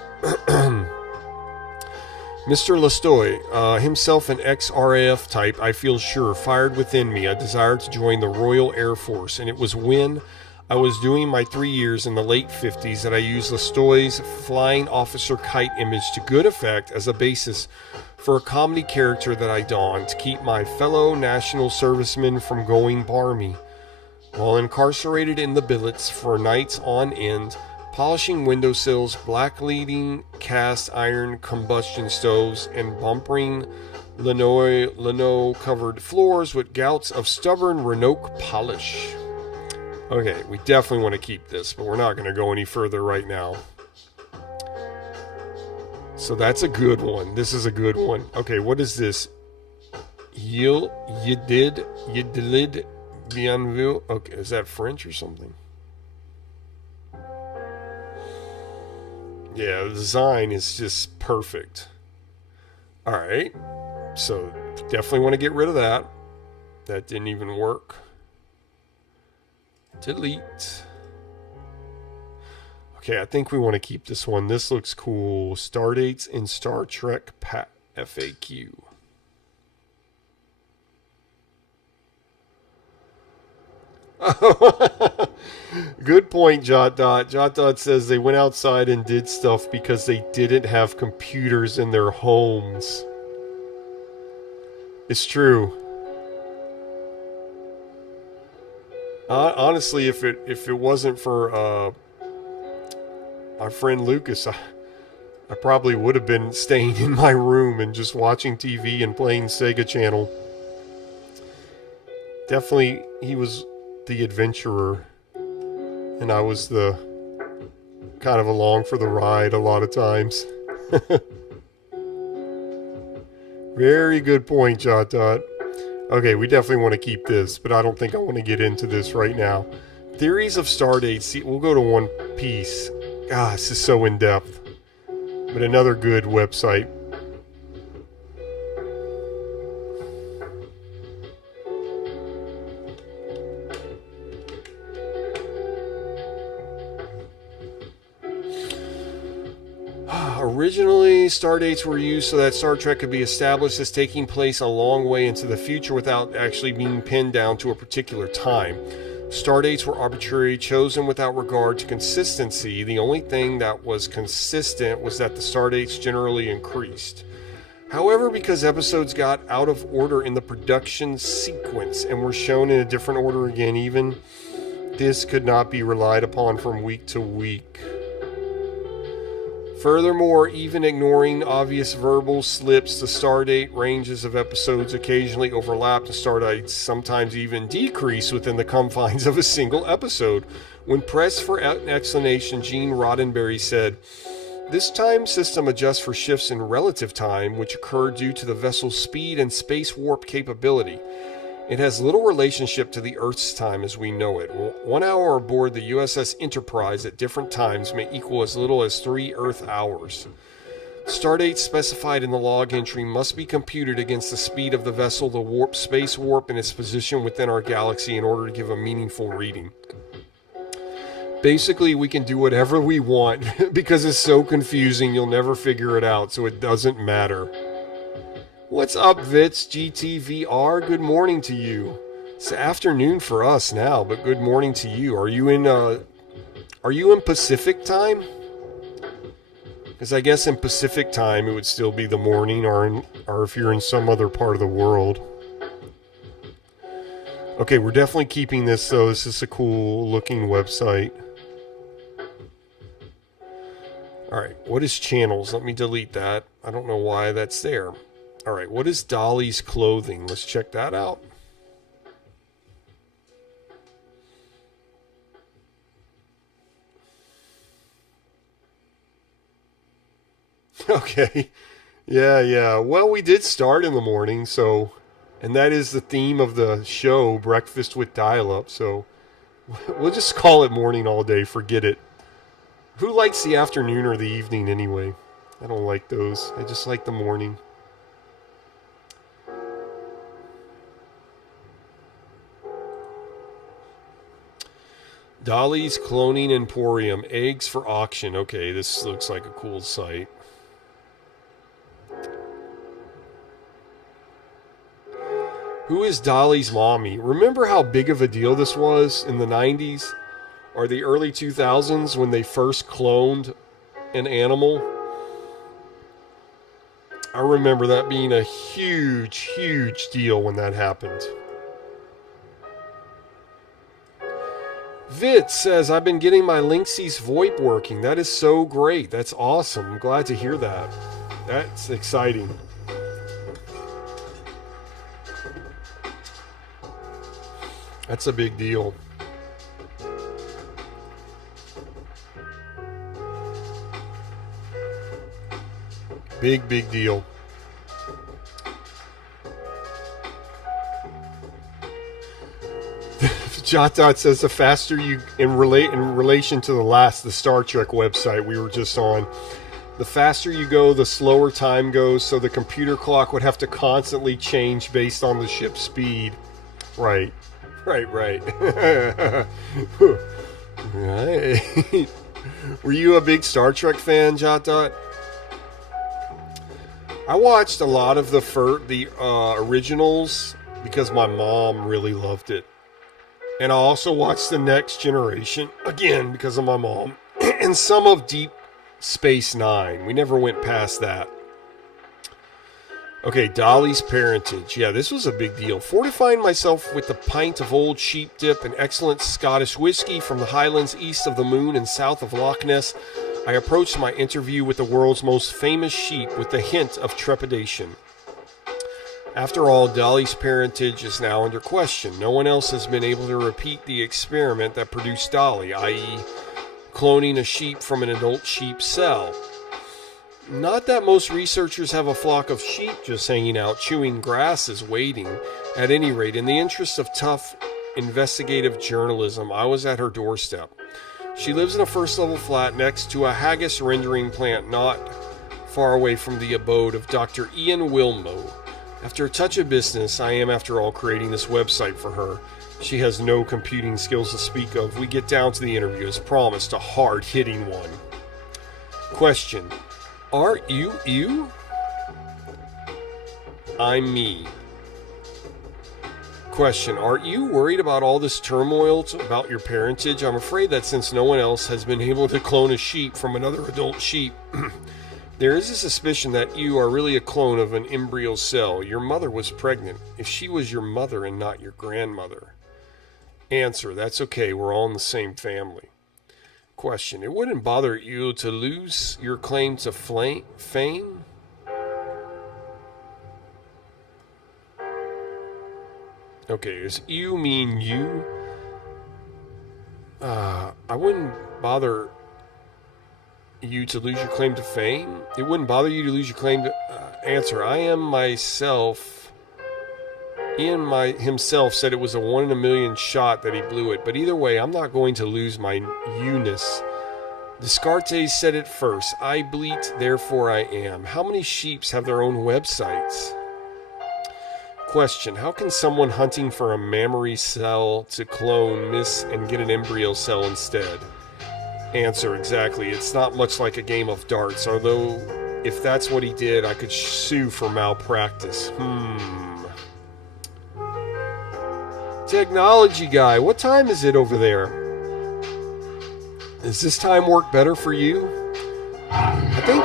Mr. Lestoy, himself an ex-RAF type, I feel sure, fired within me a desire to join the Royal Air Force, and it was when I was doing my 3 years in the late 50s that I used Lestoy's flying officer kite image to good effect as a basis for a comedy character that I donned to keep my fellow national servicemen from going barmy. While incarcerated in the billets for nights on end, polishing windowsills, blackleading cast iron combustion stoves, and bumpering lino-covered floors with gouts of stubborn Renoke polish. Okay, we definitely want to keep this, but we're not going to go any further right now. So that's a good one. This is a good one. Okay, what is this? Yedid, bienvenue. Okay, is that French or something? Yeah, the design is just perfect. Alright, so definitely want to get rid of that. That didn't even work. Delete. Okay, I think we want to keep this one. This looks cool. Stardates in Star Trek FAQ. Good point, JotDot. JotDot says they went outside and did stuff because they didn't have computers in their homes. It's true. Honestly, if it wasn't for my friend Lucas, I probably would have been staying in my room and just watching TV and playing Sega Channel. Definitely, he was the adventurer, and I was the kind of along for the ride a lot of times. Very good point, JotDot. Okay, we definitely want to keep this, but I don't think I want to get into this right now. Theories of Stardates. See, we'll go to one piece. Ah, this is so in-depth. But another good website. Originally, stardates were used so that Star Trek could be established as taking place a long way into the future without actually being pinned down to a particular time. Stardates were arbitrarily chosen without regard to consistency. The only thing that was consistent was that the stardates generally increased. However, because episodes got out of order in the production sequence and were shown in a different order again, even this could not be relied upon from week to week. Furthermore, even ignoring obvious verbal slips, the stardate ranges of episodes occasionally overlap. The stardates sometimes even decrease within the confines of a single episode. When pressed for an explanation, Gene Roddenberry said, "This time system adjusts for shifts in relative time, which occur due to the vessel's speed and space warp capability. It has little relationship to the Earth's time as we know it. 1 hour aboard the USS Enterprise at different times may equal as little as 3 Earth hours. Stardates specified in the log entry must be computed against the speed of the vessel, the warp, space warp, and its position within our galaxy in order to give a meaningful reading." Basically, we can do whatever we want because it's so confusing you'll never figure it out, so it doesn't matter. What's up, Vits GTVR? Good morning to you. It's afternoon for us now, but good morning to you. Are you in Pacific time? Because I guess in Pacific time it would still be the morning, or if you're in some other part of the world. Okay, we're definitely keeping this though. This is a cool looking website. Alright, what is channels? Let me delete that. I don't know why that's there. Alright, what is Dolly's clothing? Let's check that out. Okay. Yeah. Well, we did start in the morning, so... And that is the theme of the show, Breakfast with Dial-Up, so... We'll just call it morning all day, forget it. Who likes the afternoon or the evening anyway? I don't like those. I just like the morning. Dolly's Cloning Emporium. Eggs for auction. Okay, this looks like a cool site. Who is Dolly's mommy? Remember how big of a deal this was in the 90s? Or the early 2000s when they first cloned an animal? I remember that being a huge, huge deal when that happened. Vit says, I've been getting my Linksys VoIP working. That is so great. That's awesome. I'm glad to hear that. That's exciting. That's a big deal. Big deal. JotDot says the faster you, in relation to the Star Trek website we were just on, the faster you go, the slower time goes, so the computer clock would have to constantly change based on the ship's speed. Right. Right. Were you a big Star Trek fan, JotDot? I watched a lot of the originals because my mom really loved it. And I also watched The Next Generation, again, because of my mom. And some of Deep Space Nine. We never went past that. Okay, Dolly's parentage. Yeah, this was a big deal. Fortifying myself with a pint of old sheep dip and excellent Scottish whiskey from the highlands east of the moon and south of Loch Ness, I approached my interview with the world's most famous sheep with a hint of trepidation. After all, Dolly's parentage is now under question. No one else has been able to repeat the experiment that produced Dolly, i.e., cloning a sheep from an adult sheep cell. Not that most researchers have a flock of sheep just hanging out, chewing grass as waiting. At any rate, in the interest of tough investigative journalism, I was at her doorstep. She lives in a first-level flat next to a haggis rendering plant not far away from the abode of Dr. Ian Wilmo. After a touch of business, I am, after all, creating this website for her. She has no computing skills to speak of. We get down to the interview, as promised, a hard-hitting one. Question. Are you you? I'm me. Question. Aren't you worried about all this turmoil about your parentage? I'm afraid that since no one else has been able to clone a sheep from another adult sheep, there is a suspicion that you are really a clone of an embryo cell. Your mother was pregnant. If she was your mother and not your grandmother. Answer. That's okay. We're all in the same family. Question. It wouldn't bother you to lose your claim to fame? Okay, does you mean you? I wouldn't bother you to lose your claim to fame? It wouldn't bother you to lose your claim to... answer. I am myself... Ian himself said it was a 1 in a million shot that he blew it, but either way, I'm not going to lose my you-ness. Descartes said it first. I bleat, therefore I am. How many sheeps have their own websites? Question. How can someone hunting for a mammary cell to clone miss and get an embryo cell instead? Answer. Exactly. It's not much like a game of darts, although if that's what he did, I could sue for malpractice. Technology guy, what time is it over there? Does this time work better for you? I think...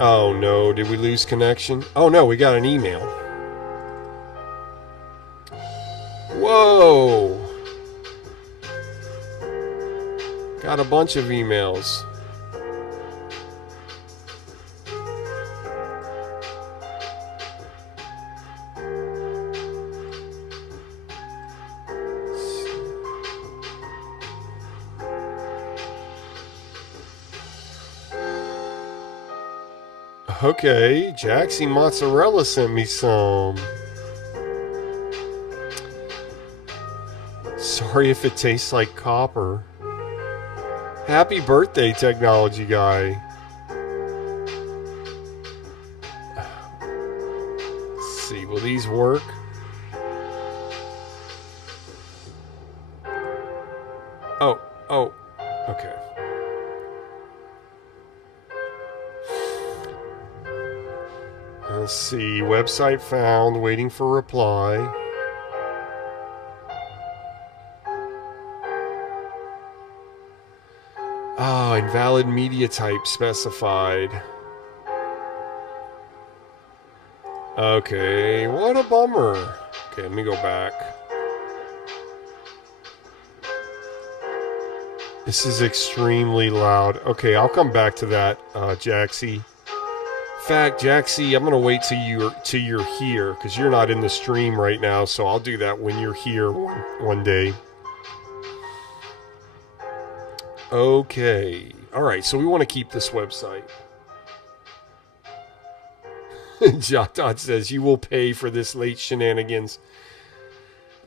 Oh no, did we lose connection? Oh no, we got an email. Whoa! Got a bunch of emails. Okay, Jaxie Mozzarella sent me some. Sorry if it tastes like copper. Happy birthday, technology guy. Let's see, will these work? Oh, okay. Let's see, website found, waiting for reply. Ah, invalid media type specified. Okay, what a bummer. Okay, let me go back. This is extremely loud. Okay, I'll come back to that, Jaxie. In fact, Jaxie, I'm gonna wait till you're here because you're not in the stream right now. So I'll do that when you're here one day. Okay. All right. So we want to keep this website. JotDot says you will pay for this late shenanigans.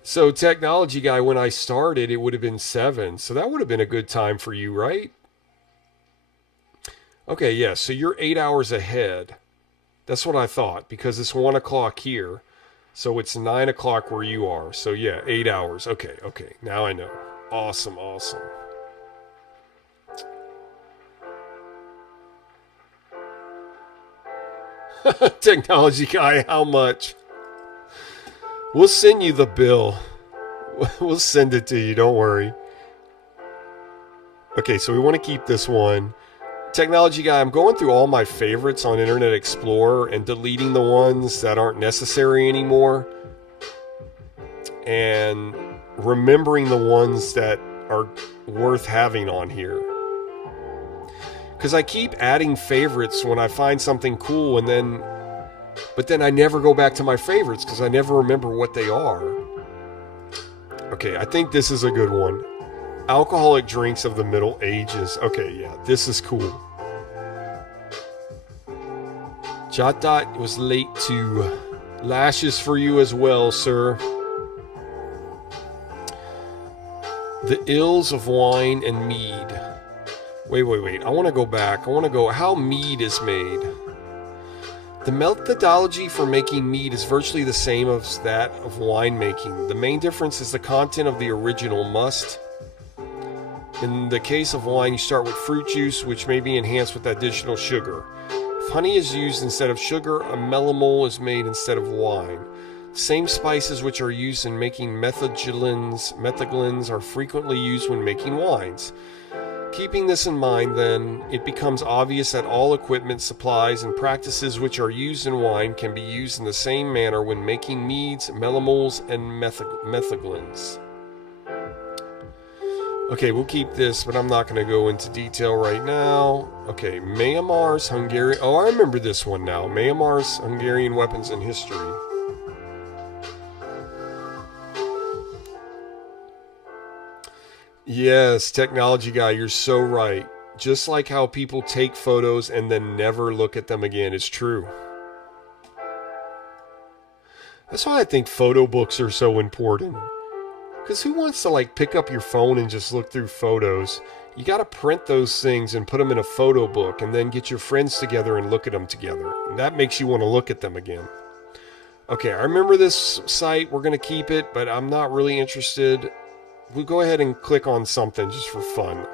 So technology guy, when I started, it would have been 7. So that would have been a good time for you, right? Okay, yeah, so you're 8 hours ahead. That's what I thought, because it's 1 o'clock here. So it's 9 o'clock where you are. So yeah, 8 hours. Okay, now I know. Awesome. Technology guy, how much? We'll send you the bill. We'll send it to you, don't worry. Okay, so we want to keep this one. Technology guy, I'm going through all my favorites on Internet Explorer and deleting the ones that aren't necessary anymore. And remembering the ones that are worth having on here. Because I keep adding favorites when I find something cool, but then I never go back to my favorites because I never remember what they are. Okay, I think this is a good one. Alcoholic drinks of the Middle Ages. Okay, yeah, this is cool. JotDot was late to lashes for you as well, sir. The ills of wine and mead. Wait. I want to go back. I want to go how mead is made. The methodology for making mead is virtually the same as that of winemaking. The main difference is the content of the original must. In the case of wine, you start with fruit juice, which may be enhanced with additional sugar. If honey is used instead of sugar, a melamol is made instead of wine. Same spices which are used in making methaglins are frequently used when making wines. Keeping this in mind, then, it becomes obvious that all equipment, supplies, and practices which are used in wine can be used in the same manner when making meads, melamols, and methaglins. Okay, we'll keep this, but I'm not going to go into detail right now. Okay, Myanmar's Hungarian... Oh, I remember this one now. Myanmar's Hungarian Weapons and History. Yes, technology guy, you're so right. Just like how people take photos and then never look at them again. It's true. That's why I think photo books are so important. Because who wants to pick up your phone and just look through photos? You got to print those things and put them in a photo book and then get your friends together and look at them together. And that makes you want to look at them again. Okay, I remember this site. We're going to keep it, but I'm not really interested. We'll go ahead and click on something just for fun.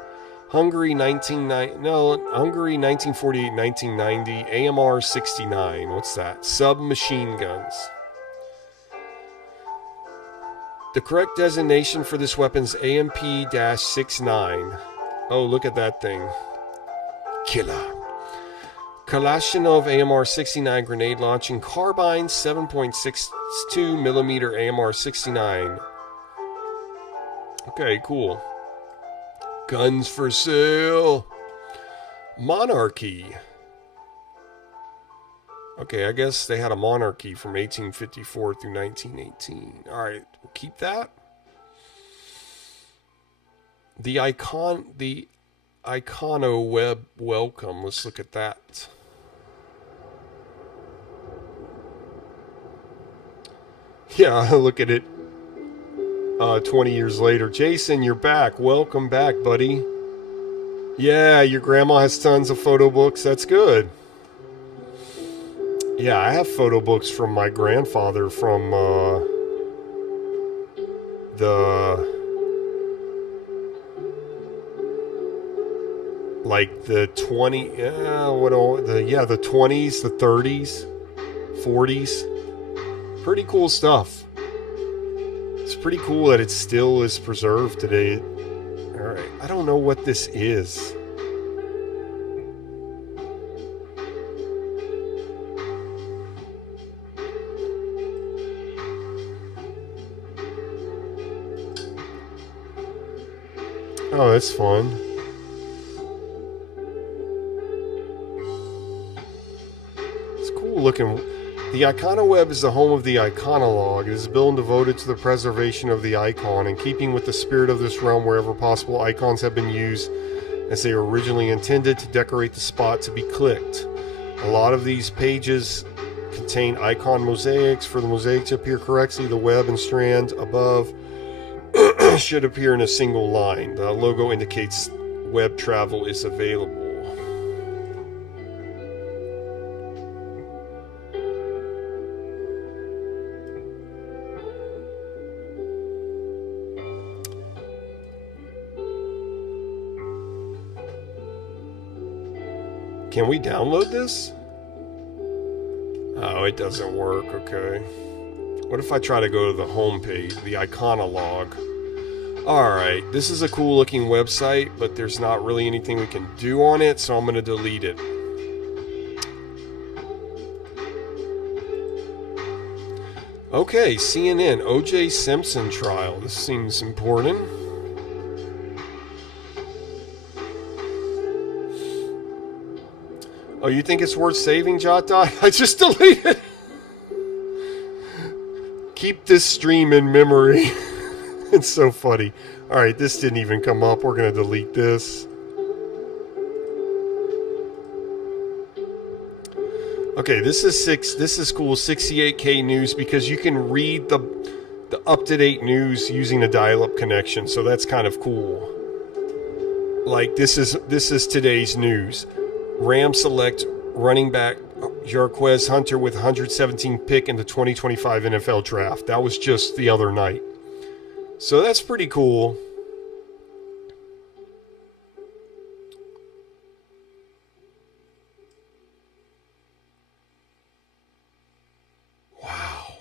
Hungary 1948-1990, AMR 69. What's that? Submachine guns. The correct designation for this weapon is AMP-69. Oh, look at that thing. Killer. Kalashnikov AMR 69 grenade launching carbine 7.62 millimeter AMR 69. Okay, cool. Guns for sale. Monarchy. Okay, I guess they had a monarchy from 1854 through 1918. Alright, we'll keep that. The Iconoweb welcome. Let's look at that. Yeah, look at it. 20 years later. Jason, you're back. Welcome back, buddy. Yeah, your grandma has tons of photo books. That's good. Yeah, I have photo books from my grandfather from the 20s, the 30s, 40s. Pretty cool stuff. It's pretty cool that it still is preserved today. Alright, I don't know what this is. Oh, that's fun. It's cool looking. The Iconoweb is the home of the Iconologue. It is built and devoted to the preservation of the icon, in keeping with the spirit of this realm. Wherever possible, icons have been used as they were originally intended to decorate the spot to be clicked. A lot of these pages contain icon mosaics. For the mosaic to appear correctly, the web and strand above should appear in a single line. The logo indicates web travel is available. Can we download this? Oh, it doesn't work. Okay. What if I try to go to the home page, the Iconologue? Alright, this is a cool looking website, but there's not really anything we can do on it, so I'm going to delete it. Okay, CNN, O.J. Simpson trial. This seems important. Oh, you think it's worth saving, JotDot? I just deleted. Keep this stream in memory. It's so funny. Alright, this didn't even come up. We're going to delete this. Okay, this is cool. 68K news, because you can read the up-to-date news using a dial-up connection. So that's kind of cool. Like this is today's news. Rams select running back Jarquez Hunter with 117 pick in the 2025 NFL draft. That was just the other night. So that's pretty cool. Wow.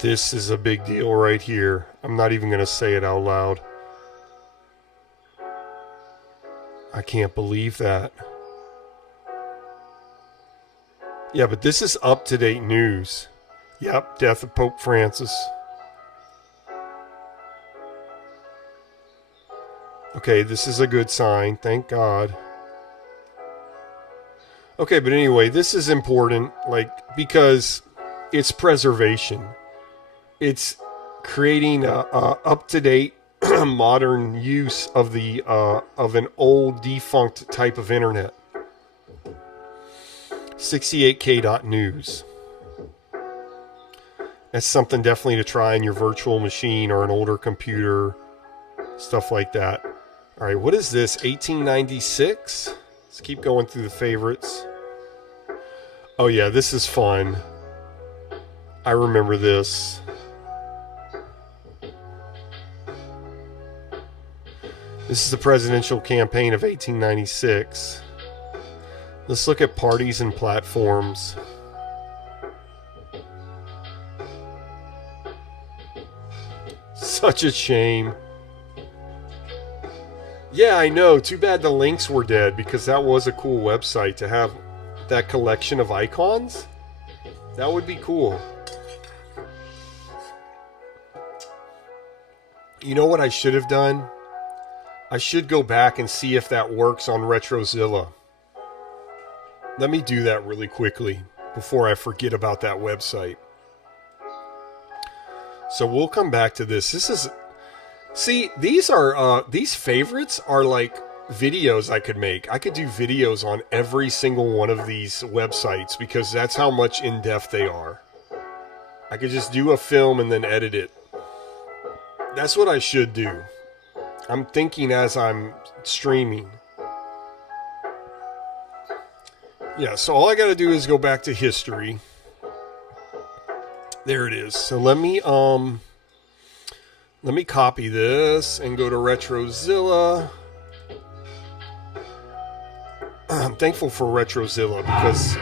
This is a big deal right here. I'm not even going to say it out loud. I can't believe that. Yeah, but this is up-to-date news. Yep, death of Pope Francis. Okay, this is a good sign. Thank God. Okay, but anyway, this is important, like, because it's preservation. It's creating a up-to-date, modern use of the of an old, defunct type of internet. 68k.news. That's something definitely to try on your virtual machine or an older computer, stuff like that. All right, what is this? 1896? Let's keep going through the favorites. Oh yeah, this is fun. I remember this. This is the presidential campaign of 1896. Let's look at parties and platforms. Such a shame. Yeah, I know. Too bad the links were dead, because that was a cool website to have that collection of icons. That would be cool. You know what I should have done? I should go back and see if that works on Retrozilla. Let me do that really quickly before I forget about that website. So we'll come back to this. This is... See, these favorites are like videos I could make. I could do videos on every single one of these websites, because that's how much in-depth they are. I could just do a film and then edit it. That's what I should do. I'm thinking as I'm streaming. Yeah, so all I gotta do is go back to history. There it is. So let me copy this and go to Retrozilla. I'm thankful for Retrozilla, because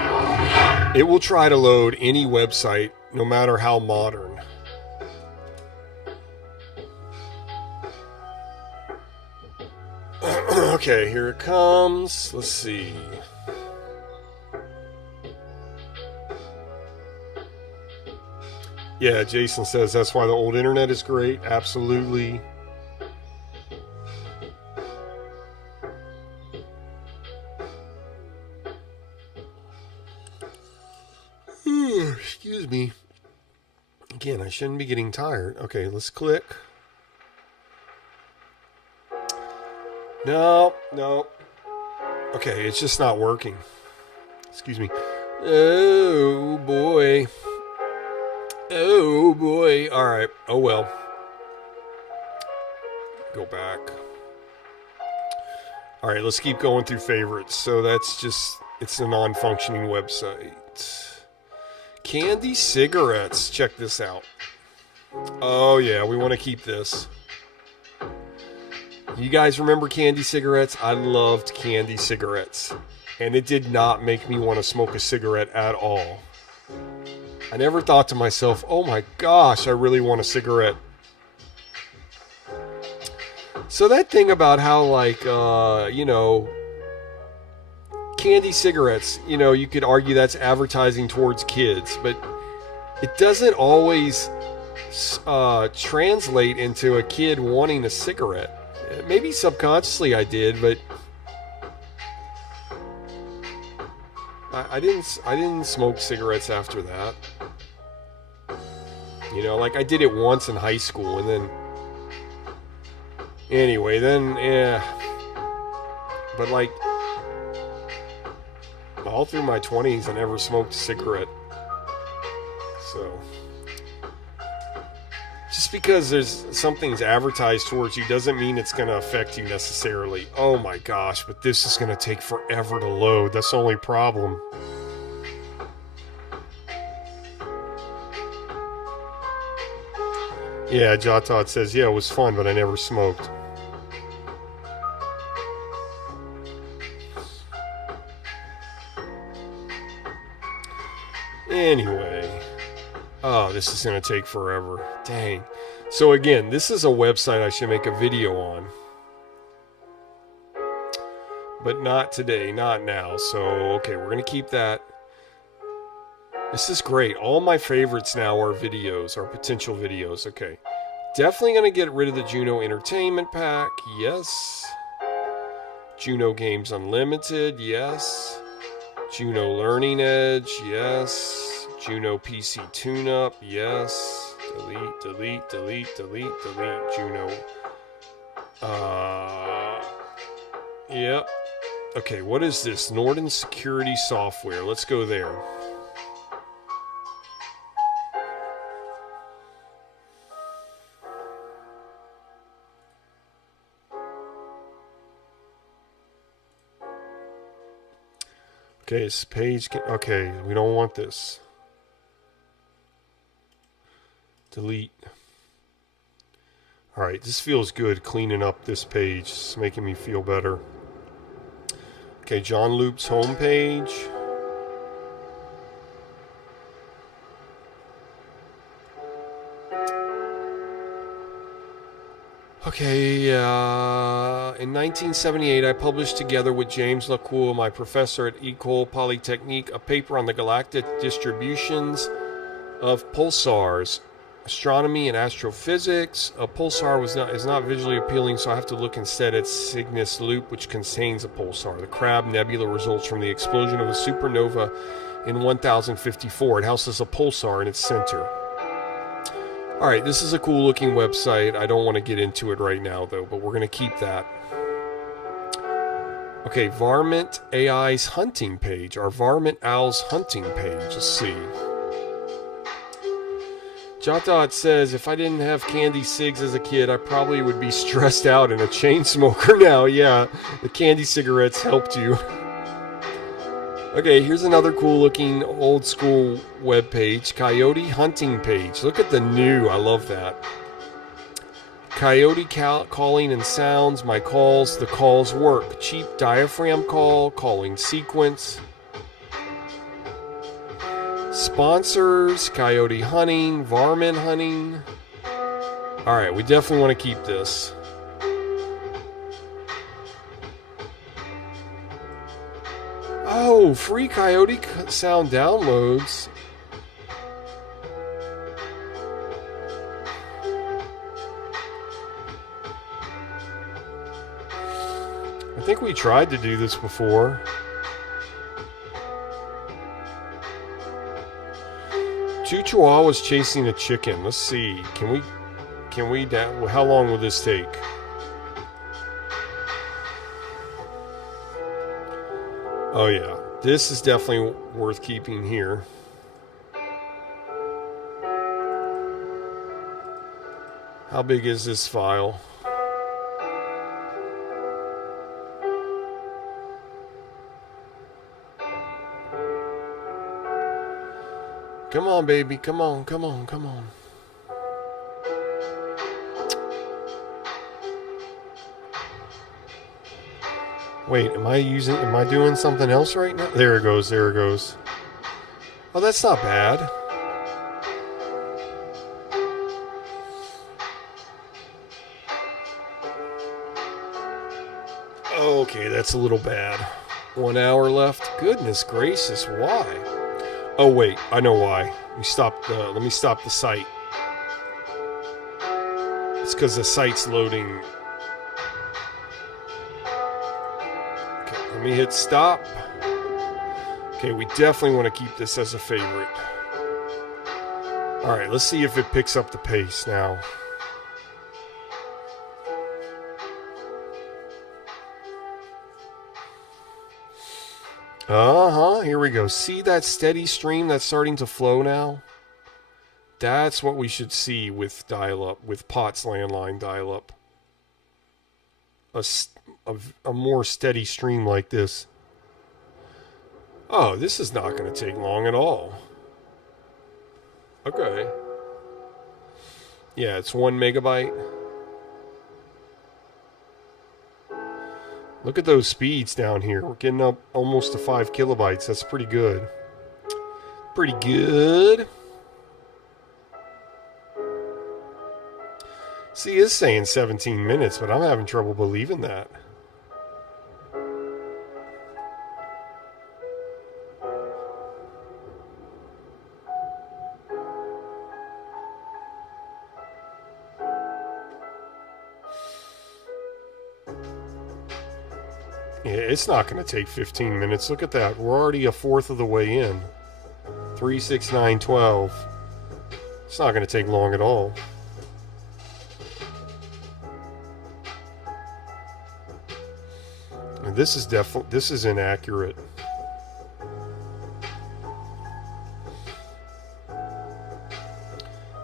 it will try to load any website, no matter how modern. Okay, here it comes. Let's see. Yeah, Jason says that's why the old internet is great. Absolutely. Excuse me. Again, I shouldn't be getting tired. Okay, let's click. No. Okay, it's just not working. Excuse me. Oh, boy. Oh, boy. All right. Oh, well. Go back. All right, let's keep going through favorites. So that's just... It's a non-functioning website. Candy cigarettes. Check this out. Oh, yeah. We want to keep this. You guys remember candy cigarettes? I loved candy cigarettes. And it did not make me want to smoke a cigarette at all. I never thought to myself, oh my gosh, I really want a cigarette. So that thing about how, like, you know, candy cigarettes, you know, you could argue that's advertising towards kids, but it doesn't always translate into a kid wanting a cigarette. Maybe subconsciously I did, but I didn't smoke cigarettes after that. You know, like I did it once in high school, and then anyway, then yeah. But like all through my 20s, I never smoked a cigarette. So just because there's something's advertised towards you doesn't mean it's going to affect you necessarily. Oh my gosh, but this is going to take forever to load. That's the only problem. Yeah, JotDot says, yeah, it was fun, but I never smoked. Anyway. Oh, this is going to take forever. Dang. So again, this is a website I should make a video on. But not today, not now. So, okay, we're going to keep that. This is great. All my favorites now are videos, are potential videos. Okay. Definitely going to get rid of the Juno Entertainment Pack. Yes. Juno Games Unlimited. Yes. Juno Learning Edge. Yes. Juno PC Tune-Up, yes. Delete, delete, delete, delete, delete. Juno. Yep. Okay, what is this? Norton Security Software. Let's go there. Okay, this page. Okay, we don't want this. Delete. Alright, this feels good cleaning up this page. It's making me feel better. Okay, John Loop's homepage. Okay, in 1978, I published together with James Lacour, my professor at École Polytechnique, a paper on the galactic distributions of pulsars. Astronomy and astrophysics. A pulsar is not visually appealing, so I have to look instead at Cygnus Loop, which contains a pulsar. The Crab Nebula results from the explosion of a supernova in 1054. It houses a pulsar in its center. Alright, this is a cool looking website. I don't want to get into it right now though, but we're going to keep that. Okay, Varmint AI's hunting page. Our Varmint Owl's hunting page. Let's see. JotDot says, if I didn't have candy cigs as a kid, I probably would be stressed out and a chain smoker now. Yeah, the candy cigarettes helped you. Okay, here's another cool looking old school web page. Coyote hunting page. Look at the new. I love that. Coyote calling and sounds. My calls. The calls work. Cheap diaphragm call. Calling sequence. Sponsors, coyote hunting, varmint hunting. Alright, we definitely want to keep this. Oh, free coyote sound downloads. I think we tried to do this before. Two chihuahuas chasing a chicken. Let's see. Can we how long will this take? Oh yeah. This is definitely worth keeping here. How big is this file? Come on, baby. Come on, come on, come on. Wait, am I doing something else right now? There it goes, there it goes. Oh, that's not bad. Okay, that's a little bad. 1 hour left. Goodness gracious, why? Oh wait, I know why. Let me stop the site. It's because the site's loading. Okay, let me hit stop. Okay, we definitely want to keep this as a favorite. Alright, let's see if it picks up the pace now. Here we go. See that steady stream that's starting to flow now? That's what we should see with dial-up, with POTS landline dial-up. A more steady stream like this. Oh, this is not going to take long at all. Okay. Yeah, it's 1 megabyte. Look at those speeds down here. We're getting up almost to 5 kilobytes. That's pretty good. Pretty good. See, it's saying 17 minutes, but I'm having trouble believing that. Yeah, it's not going to take 15 minutes. Look at that. We're already a fourth of the way in. 3, 6, 9, 12. It's not going to take long at all. And this is inaccurate.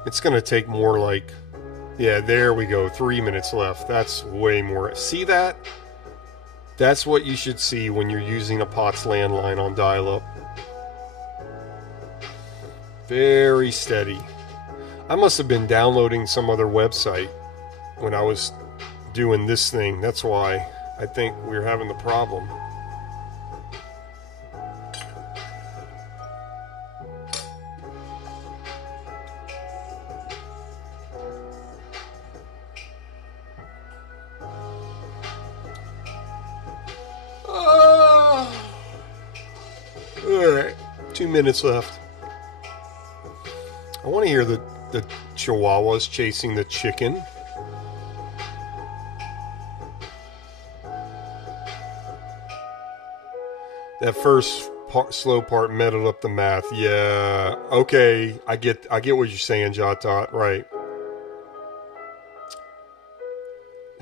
It's going to take more like, yeah, there we go. 3 minutes left. That's way more. See that? That's what you should see when you're using a POTS landline on dial-up. Very steady. I must have been downloading some other website when I was doing this thing. That's why I think we're having the problem. Alright, 2 minutes left. I want to hear the chihuahuas chasing the chicken. That first slow part meddled up the math. Yeah, okay, I get what you're saying, JotDot. Right.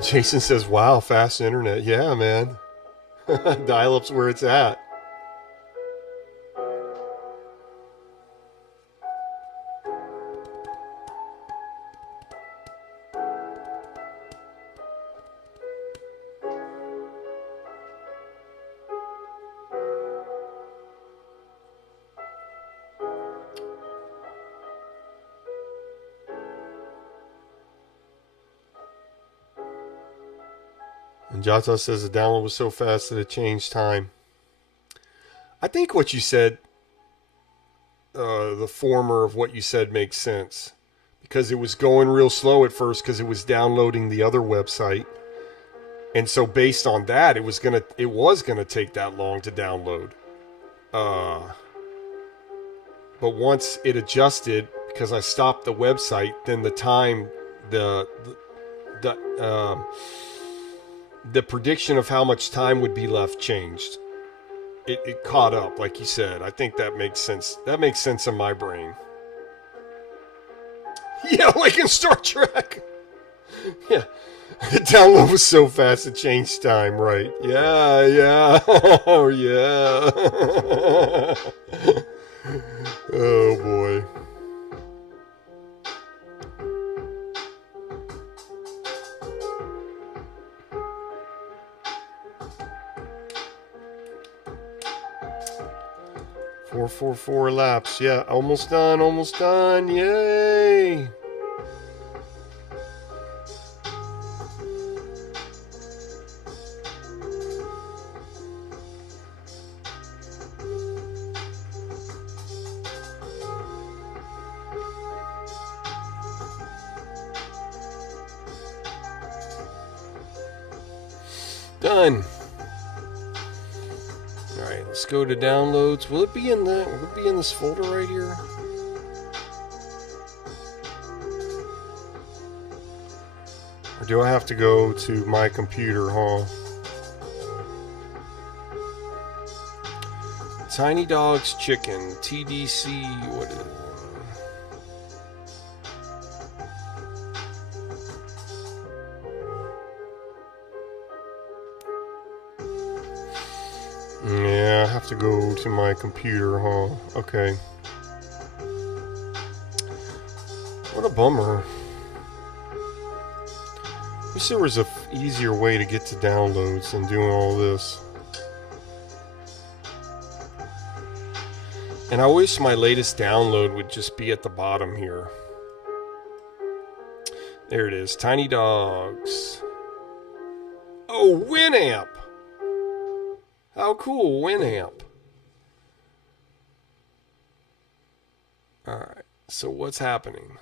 Jason says, "Wow, fast internet." Yeah, man. Dial-up's where it's at. And JotDot says the download was so fast that it changed time. I think what you said, the former of what you said makes sense. Because it was going real slow at first because it was downloading the other website. And so based on that, it was gonna take that long to download. But once it adjusted, because I stopped the website, then the time, the prediction of how much time would be left changed. It caught up, like you said. I think that makes sense. That makes sense in my brain. Yeah, like in Star Trek. Yeah. The download was so fast it changed time, right? Yeah. Oh, yeah. Oh, boy. Four laps. Yeah, almost done. Yay! Done. Let's go to downloads. Will it be in that? Will it be in this folder right here? Or do I have to go to my computer, huh? Tiny Dog's Chicken, TDC, what is it? Yeah, I have to go to my computer, huh? Okay. What a bummer. Wish there was a easier way to get to downloads than doing all this. And I wish my latest download would just be at the bottom here. There it is, Tiny Dogs. Oh, Winamp! How cool, Winamp. Alright, so what's happening?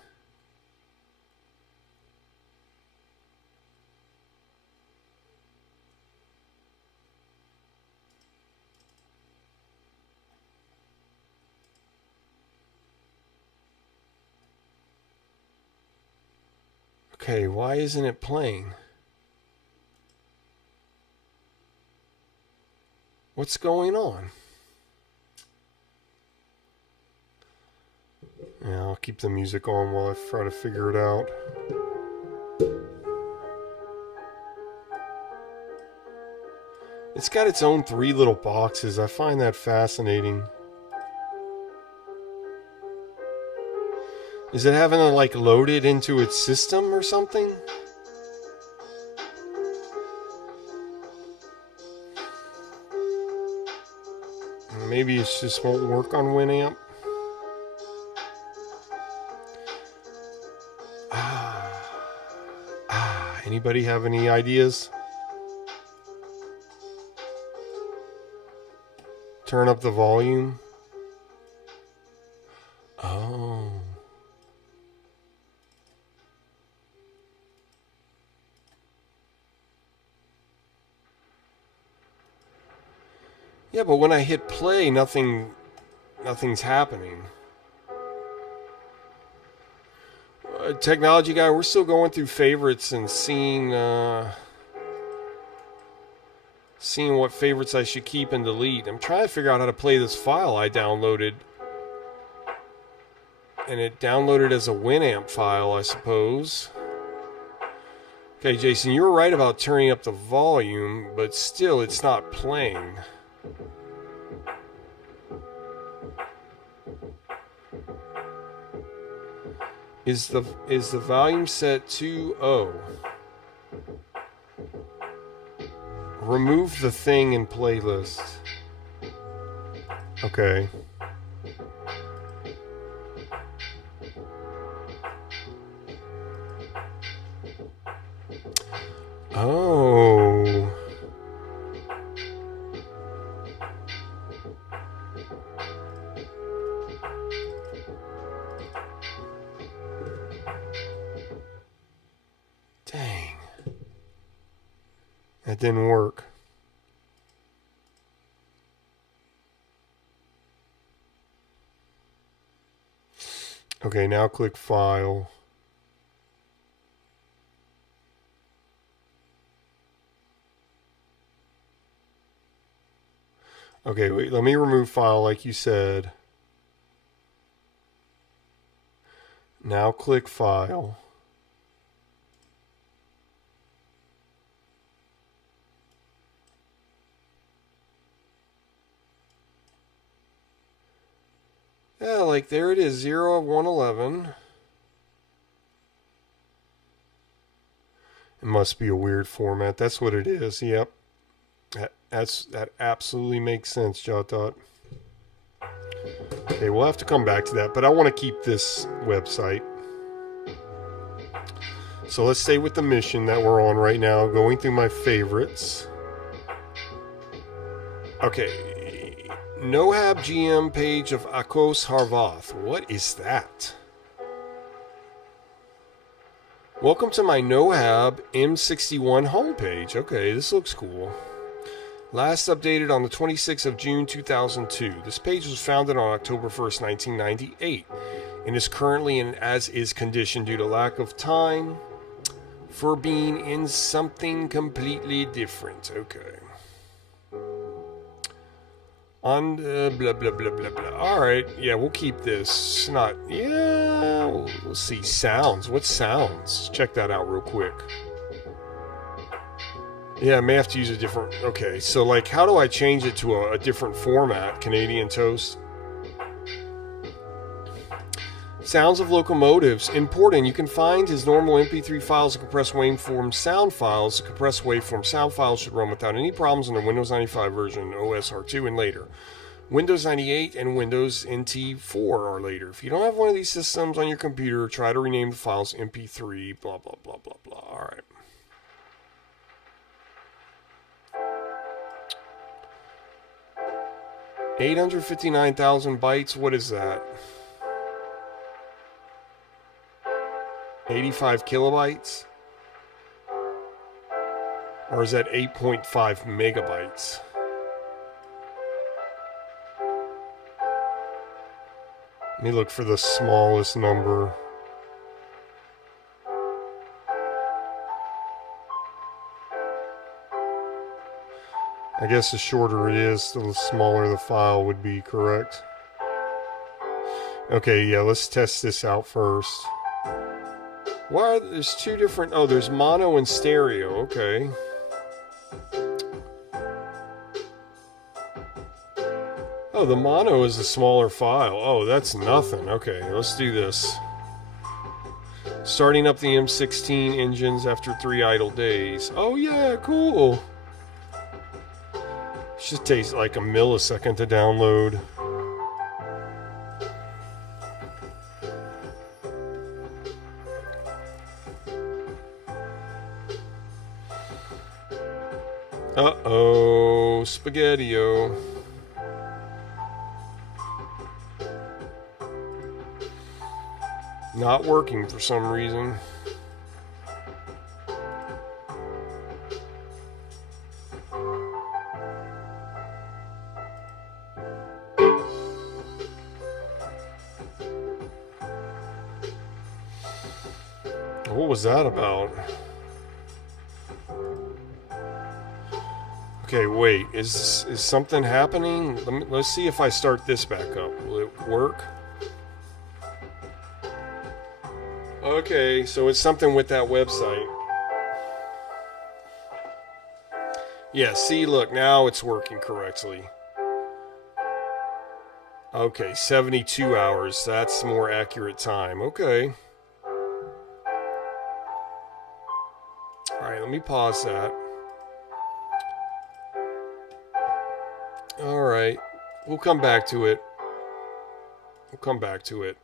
Okay, why isn't it playing? What's going on? Yeah, I'll keep the music on while I try to figure it out. It's got its own 3 little boxes. I find that fascinating. Is it having to like load it into its system or something? Maybe it just won't work on Winamp. Anybody have any ideas? Turn up the volume. Oh. Yeah, but when I hit play, nothing's happening. Technology guy, we're still going through favorites and seeing what favorites I should keep and delete. I'm trying to figure out how to play this file I downloaded. And it downloaded as a Winamp file, I suppose. Okay, Jason, you were right about turning up the volume, but still it's not playing. Is the volume set to O? Remove the thing in playlist. Okay. Oh. Dang. That didn't work. Okay, now click File. Okay, wait, let me remove File like you said. Now click File. Yeah, like there it is, 0 of 111. It must be a weird format. That's what it is. Yep. That absolutely makes sense, JotDot. Okay, we'll have to come back to that, but I want to keep this website. So let's stay with the mission that we're on right now, going through my favorites. Okay. Nohab GM page of Akos Harvath. What is that? Welcome to my Nohab M61 homepage. Okay, this looks cool. Last updated on the 26th of June 2002. This page was founded on October 1st, 1998, and is currently in as-is condition due to lack of time for being in something completely different. Okay. On blah blah blah blah blah. All right, yeah, we'll keep this. Not yeah. We'll see sounds. What sounds? Check that out real quick. Yeah, I may have to use a different. Okay, so like, how do I change it to a different format? Canadian Toast. Sounds of locomotives. Important. You can find his normal MP3 files and compressed waveform sound files. The compressed waveform sound files should run without any problems on the Windows 95 version, OS R2, and later. Windows 98 and Windows NT 4 are later. If you don't have one of these systems on your computer, try to rename the files MP3, blah, blah, blah, blah, blah. All right. $859,000 bytes. What is that? 85 kilobytes? Or is that 8.5 megabytes? Let me look for the smallest number. I guess the shorter it is, the smaller the file would be, correct? Okay, yeah, let's test this out first. Why? There's two different... Oh, there's mono and stereo. Okay. Oh, the mono is a smaller file. Oh, that's nothing. Okay, let's do this. Starting up the M16 engines after 3 idle days. Oh, yeah, cool. Should take like a millisecond to download. Uh-oh, spaghetti-o. Not working for some reason. What was that about? Okay, wait. Is something happening? Let's see if I start this back up. Will it work? Okay, so it's something with that website. Yeah, see, look, now it's working correctly. Okay, 72 hours. That's more accurate time. Okay. Alright, let me pause that. Alright, we'll come back to it. We'll come back to it.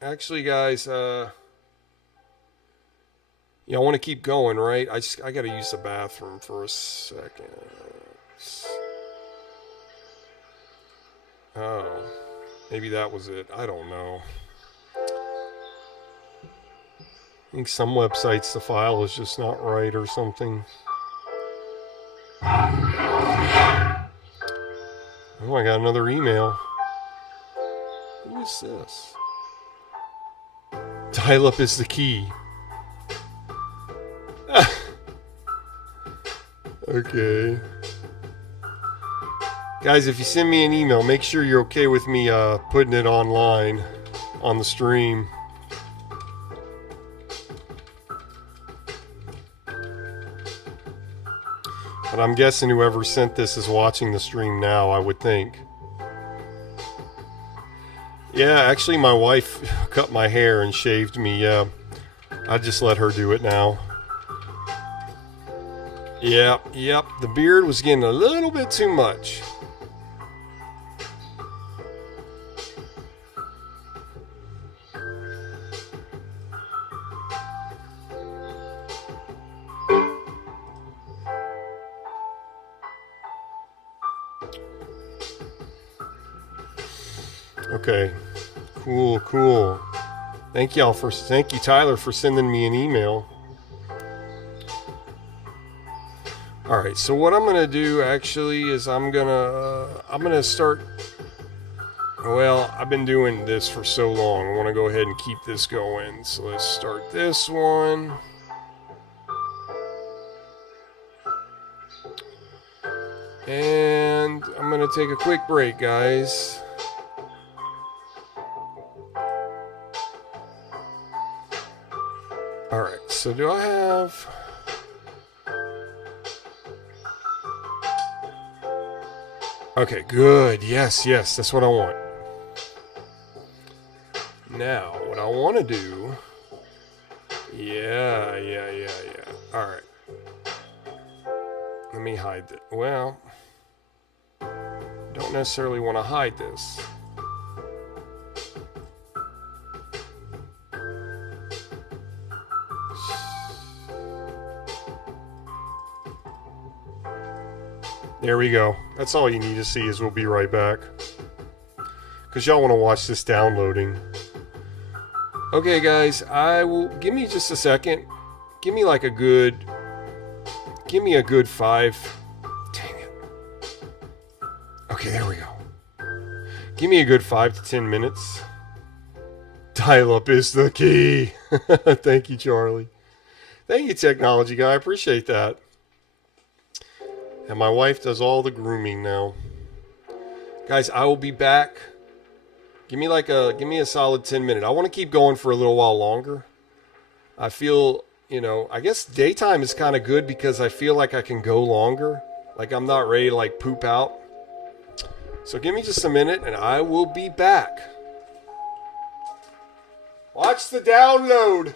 Actually, guys, yeah, I want to keep going, right? I gotta use the bathroom for a second. Oh, maybe that was it. I don't know. I think some websites the file is just not right or something. Oh, I got another email. Who is this? Dial-up is the key. Okay. Guys, if you send me an email, make sure you're okay with me putting it online on the stream. But I'm guessing whoever sent this is watching the stream now, I would think. Yeah, actually my wife cut my hair and shaved me. Yeah, I just let her do it now. Yep, the beard was getting a little bit too much. Okay, cool. Thank you, Tyler, for sending me an email. All right, so what I'm gonna do actually is I'm gonna start. Well, I've been doing this for so long. I want to go ahead and keep this going. So let's start this one. And I'm gonna take a quick break, guys. All right, so do I have... Okay, good. Yes, that's what I want. Now, what I want to do... Yeah. All right. Let me hide it. Well, don't necessarily want to hide this. There we go. That's all you need to see is we'll be right back. Because y'all want to watch this downloading. Okay, guys, I will... Give me just a second. Give me like a good... Give me a good 5... Dang it. Okay, there we go. Give me a good 5 to 10 minutes. Dial-up is the key. Thank you, Charlie. Thank you, technology guy. I appreciate that. And my wife does all the grooming now. Guys, I will be back. Give me a solid 10 minutes. I want to keep going for a little while longer. I feel, I guess daytime is kind of good because I feel like I can go longer. Like I'm not ready to like poop out. So give me just a minute and I will be back. Watch the download.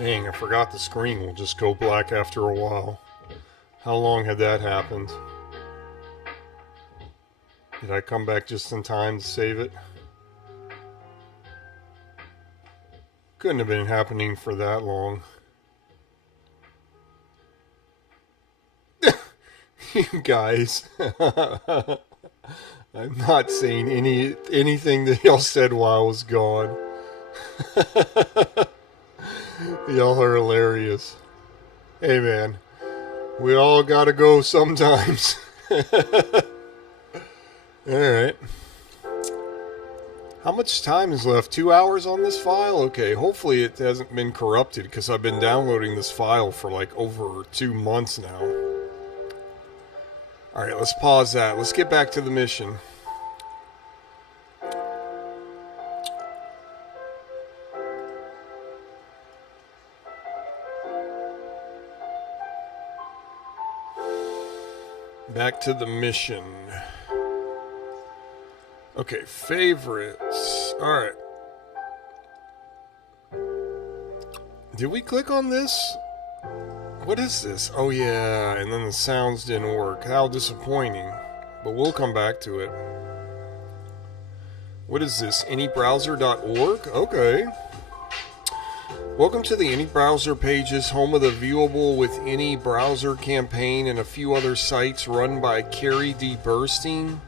Dang, I forgot the screen will just go black after a while. How long had that happened? Did I come back just in time to save it? Couldn't have been happening for that long. You guys. I'm not saying anything that y'all said while I was gone. Y'all are hilarious. Hey man, we all gotta go sometimes. Alright. How much time is left? 2 hours on this file? Okay, hopefully it hasn't been corrupted because I've been downloading this file for like over 2 months now. Alright, let's pause that. Let's get back to the mission. Back to the mission. Okay, favorites. Alright. Did we click on this? What is this? Oh yeah, and then the sounds didn't work. How disappointing. But we'll come back to it. What is this? Anybrowser.org? Okay. Welcome to the Any Browser pages, home of the Viewable with Any Browser campaign and a few other sites run by Carrie D. Burstein.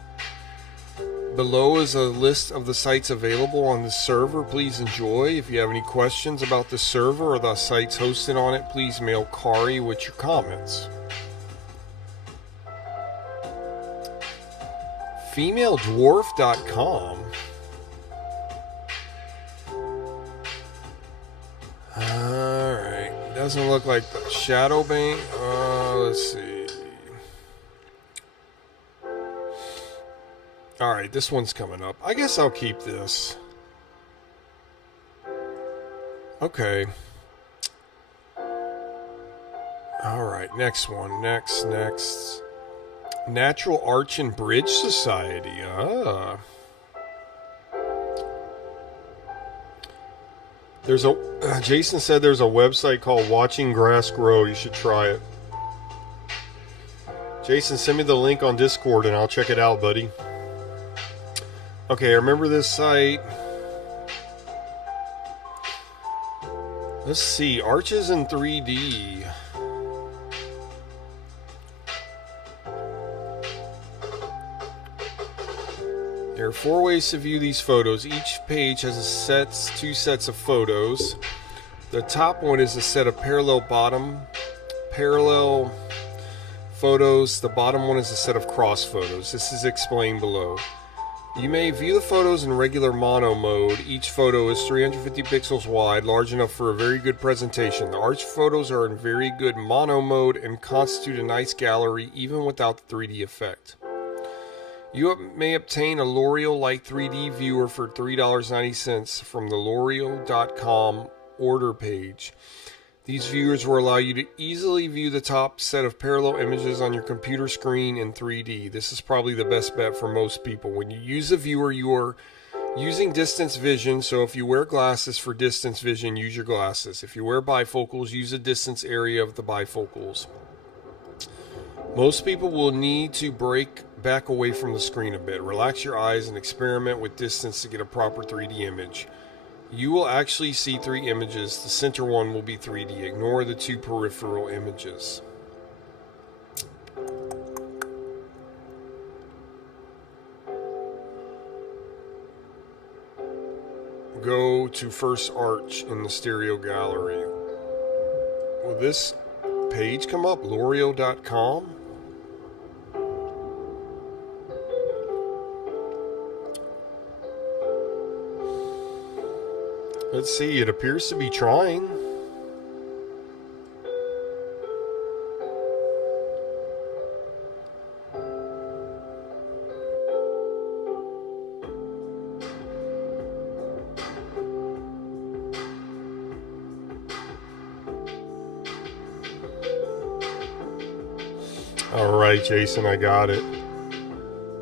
Below is a list of the sites available on this server. Please enjoy. If you have any questions about the server or the sites hosted on it, please mail Kari with your comments. FemaleDwarf.com. Alright, doesn't look like the Shadow Bank. Let's see. Alright, this one's coming up. I guess I'll keep this. Okay. Alright, next one. Next. Natural Arch and Bridge Society. Ah. There's a Jason said there's a website called Watching Grass Grow. You should try it. Jason, send me the link on Discord and I'll check it out, buddy. Okay, I remember this site. Let's see, arches in 3D. There are 4 ways to view these photos. Each page has two sets of photos. The top one is a set of parallel photos. The bottom one is a set of cross photos. This is explained below. You may view the photos in regular mono mode. Each photo is 350 pixels wide, large enough for a very good presentation. The arch photos are in very good mono mode and constitute a nice gallery even without the 3D effect. You may obtain a L'Oreal Light 3D viewer for $3.90 from the L'Oreal.com order page. These viewers will allow you to easily view the top set of parallel images on your computer screen in 3D. This is probably the best bet for most people. When you use a viewer, you are using distance vision, so if you wear glasses for distance vision, use your glasses. If you wear bifocals, use a distance area of the bifocals. Most people will need to back away from the screen a bit. Relax your eyes and experiment with distance to get a proper 3D image. You will actually see 3 images. The center one will be 3D. Ignore the 2 peripheral images. Go to first arch in the stereo gallery. Will this page come up? L'Oreal.com? Let's see, it appears to be trying. All right, Jason, I got it.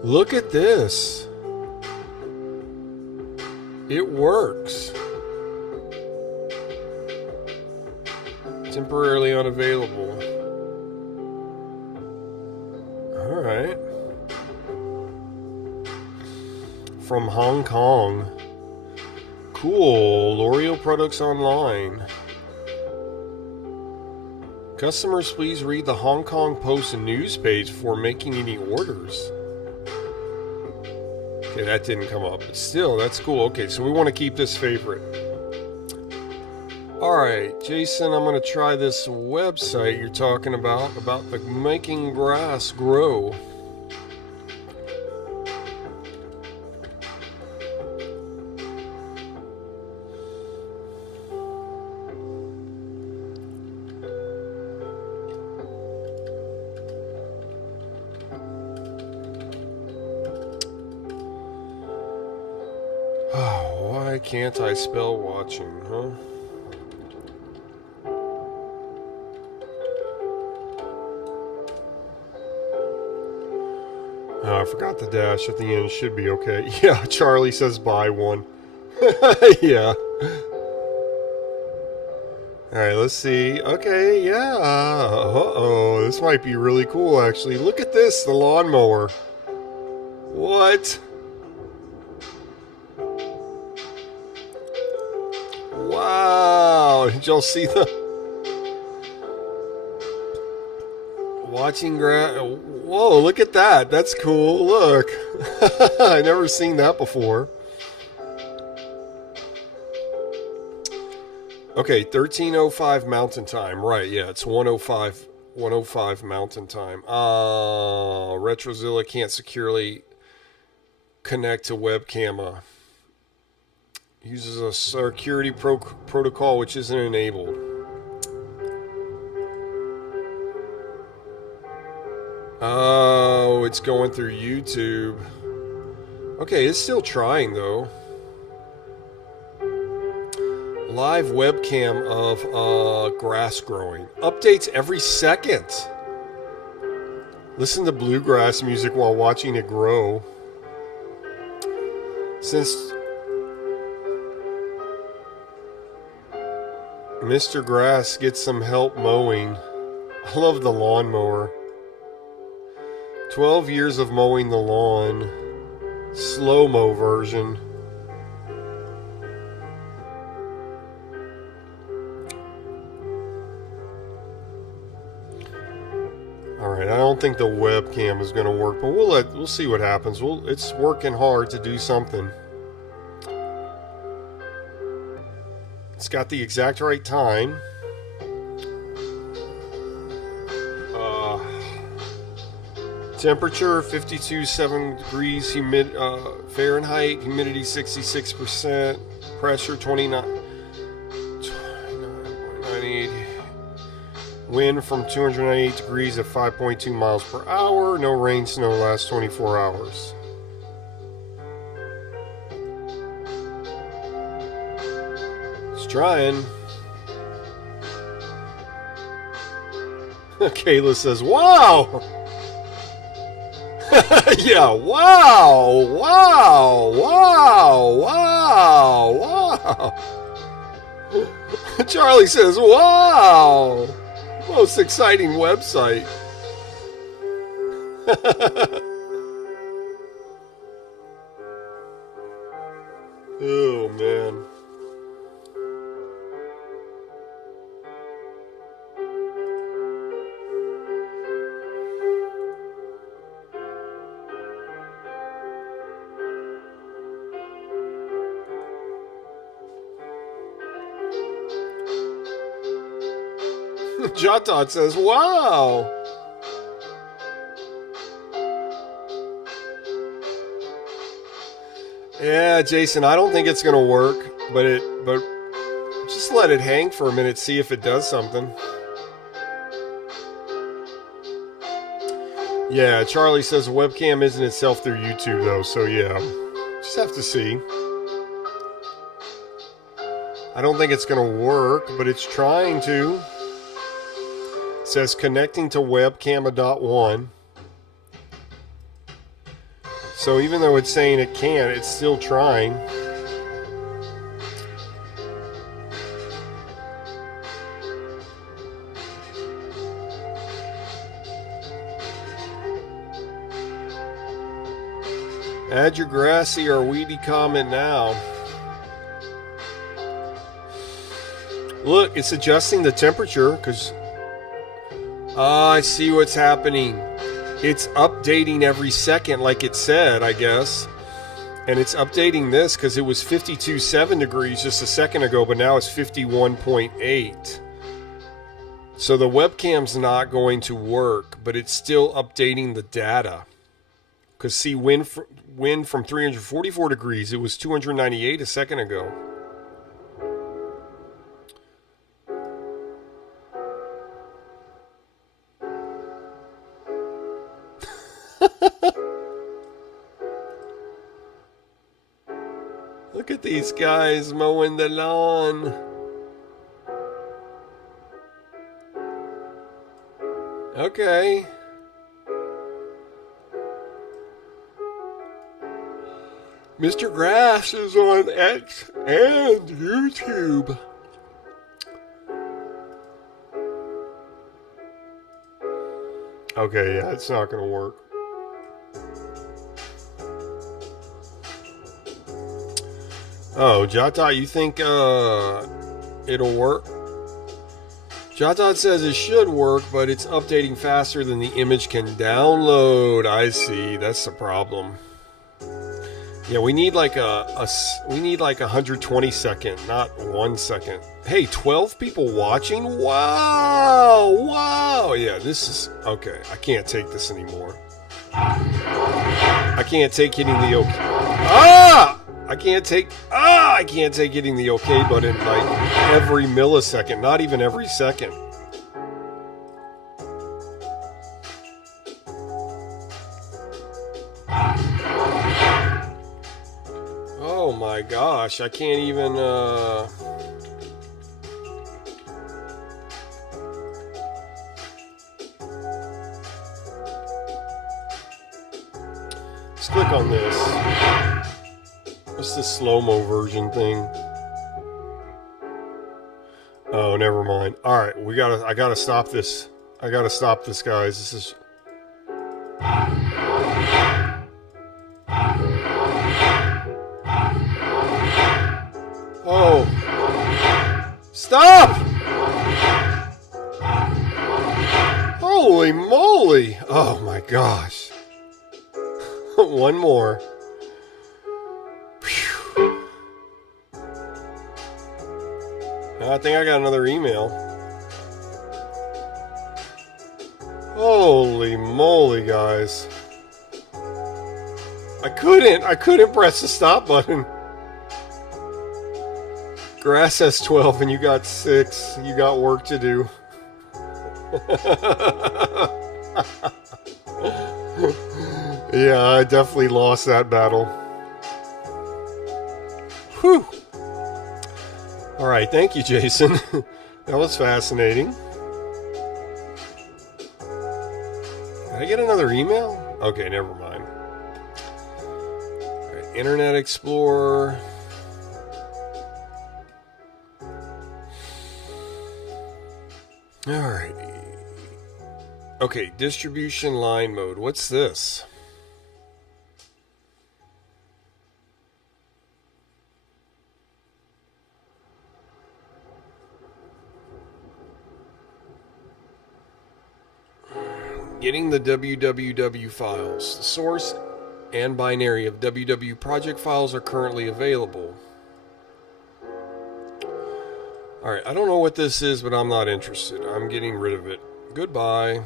Look at this. It works. Temporarily unavailable. Alright. From Hong Kong. Cool. L'Oreal products online. Customers, please read the Hong Kong Post news page before making any orders. Okay, that didn't come up, but still, that's cool. Okay, so we want to keep this favorite. Alright, Jason, I'm going to try this website you're talking about the making grass grow. Why can't I spell watching, huh? Oh, I forgot the dash at the end. Should be okay. Yeah, Charlie says buy one. Yeah. Alright, let's see. Okay, yeah. Uh-oh, this might be really cool, actually. Look at this, the lawnmower. What? Wow, did y'all see the watching grass? Whoa, look at that. That's cool. Look. I never seen that before. Okay, 13:05 Mountain Time. Right, yeah, it's 1:05 Mountain Time. Retrozilla can't securely connect to webcam. Uses a security protocol which isn't enabled. Oh, it's going through YouTube. Okay, it's still trying though. Live webcam of grass growing. Updates every second. Listen to bluegrass music while watching it grow. Since Mr. Grass gets some help mowing. I love the lawnmower. 12 years of mowing the lawn. Slow-mo version. Alright, I don't think the webcam is going to work, but we'll see what happens. It's working hard to do something. It's got the exact right time. Temperature 52.7 degrees Fahrenheit. Humidity 66%. Pressure 29.98. Wind from 298 degrees at 5.2 miles per hour. No rain, snow last 24 hours. Trying. Kayla says, wow! Yeah, wow! Wow! Wow! Wow! Wow! Charlie says, wow! Most exciting website. Oh, man. JotDot says, wow! Yeah, Jason, I don't think it's going to work, but just let it hang for a minute, see if it does something. Yeah, Charlie says the webcam isn't itself through YouTube, though, so yeah. Just have to see. I don't think it's going to work, but it's trying to. It says connecting to webcam.1. So even though it's saying it can't, it's still trying. Add your grassy or weedy comment now. Look, it's adjusting the temperature because I see what's happening. It's updating every second like it said, I guess. And it's updating this because it was 52.7 degrees just a second ago, but now it's 51.8. So the webcam's not going to work, but it's still updating the data. Because see, wind from 344 degrees, it was 298 a second ago. Look at these guys mowing the lawn. Okay. Mr. Grass is on X and YouTube. Okay, yeah, it's not going to work. Oh, JotDot, you think it'll work? JotDot says it should work, but it's updating faster than the image can download. I see. That's the problem. Yeah, we need like a 120 second, not 1 second. Hey, 12 people watching? Wow! Wow! Yeah, this is okay. I can't take this anymore. I can't take hitting the OK. I can't take hitting the OK button like every millisecond, not even every second. Oh my gosh, I can't even let's click on this. What's this slow-mo version thing? Oh, never mind. Alright, I gotta stop this. I gotta stop this, guys. This is... Oh. Stop! Holy moly! Oh my gosh. One more. I think I got another email. Holy moly, guys. I couldn't press the stop button. Grass has 12 and you got 6. You got work to do. Yeah, I definitely lost that battle. Whew. Alright, thank you, Jason. That was fascinating. Did I get another email? Okay, never mind. Alright, Internet Explorer. Alright. Okay, distribution line mode. What's this? Getting the www files. The source and binary of www project files are currently available. Alright, I don't know what this is, but I'm not interested. I'm getting rid of it. Goodbye.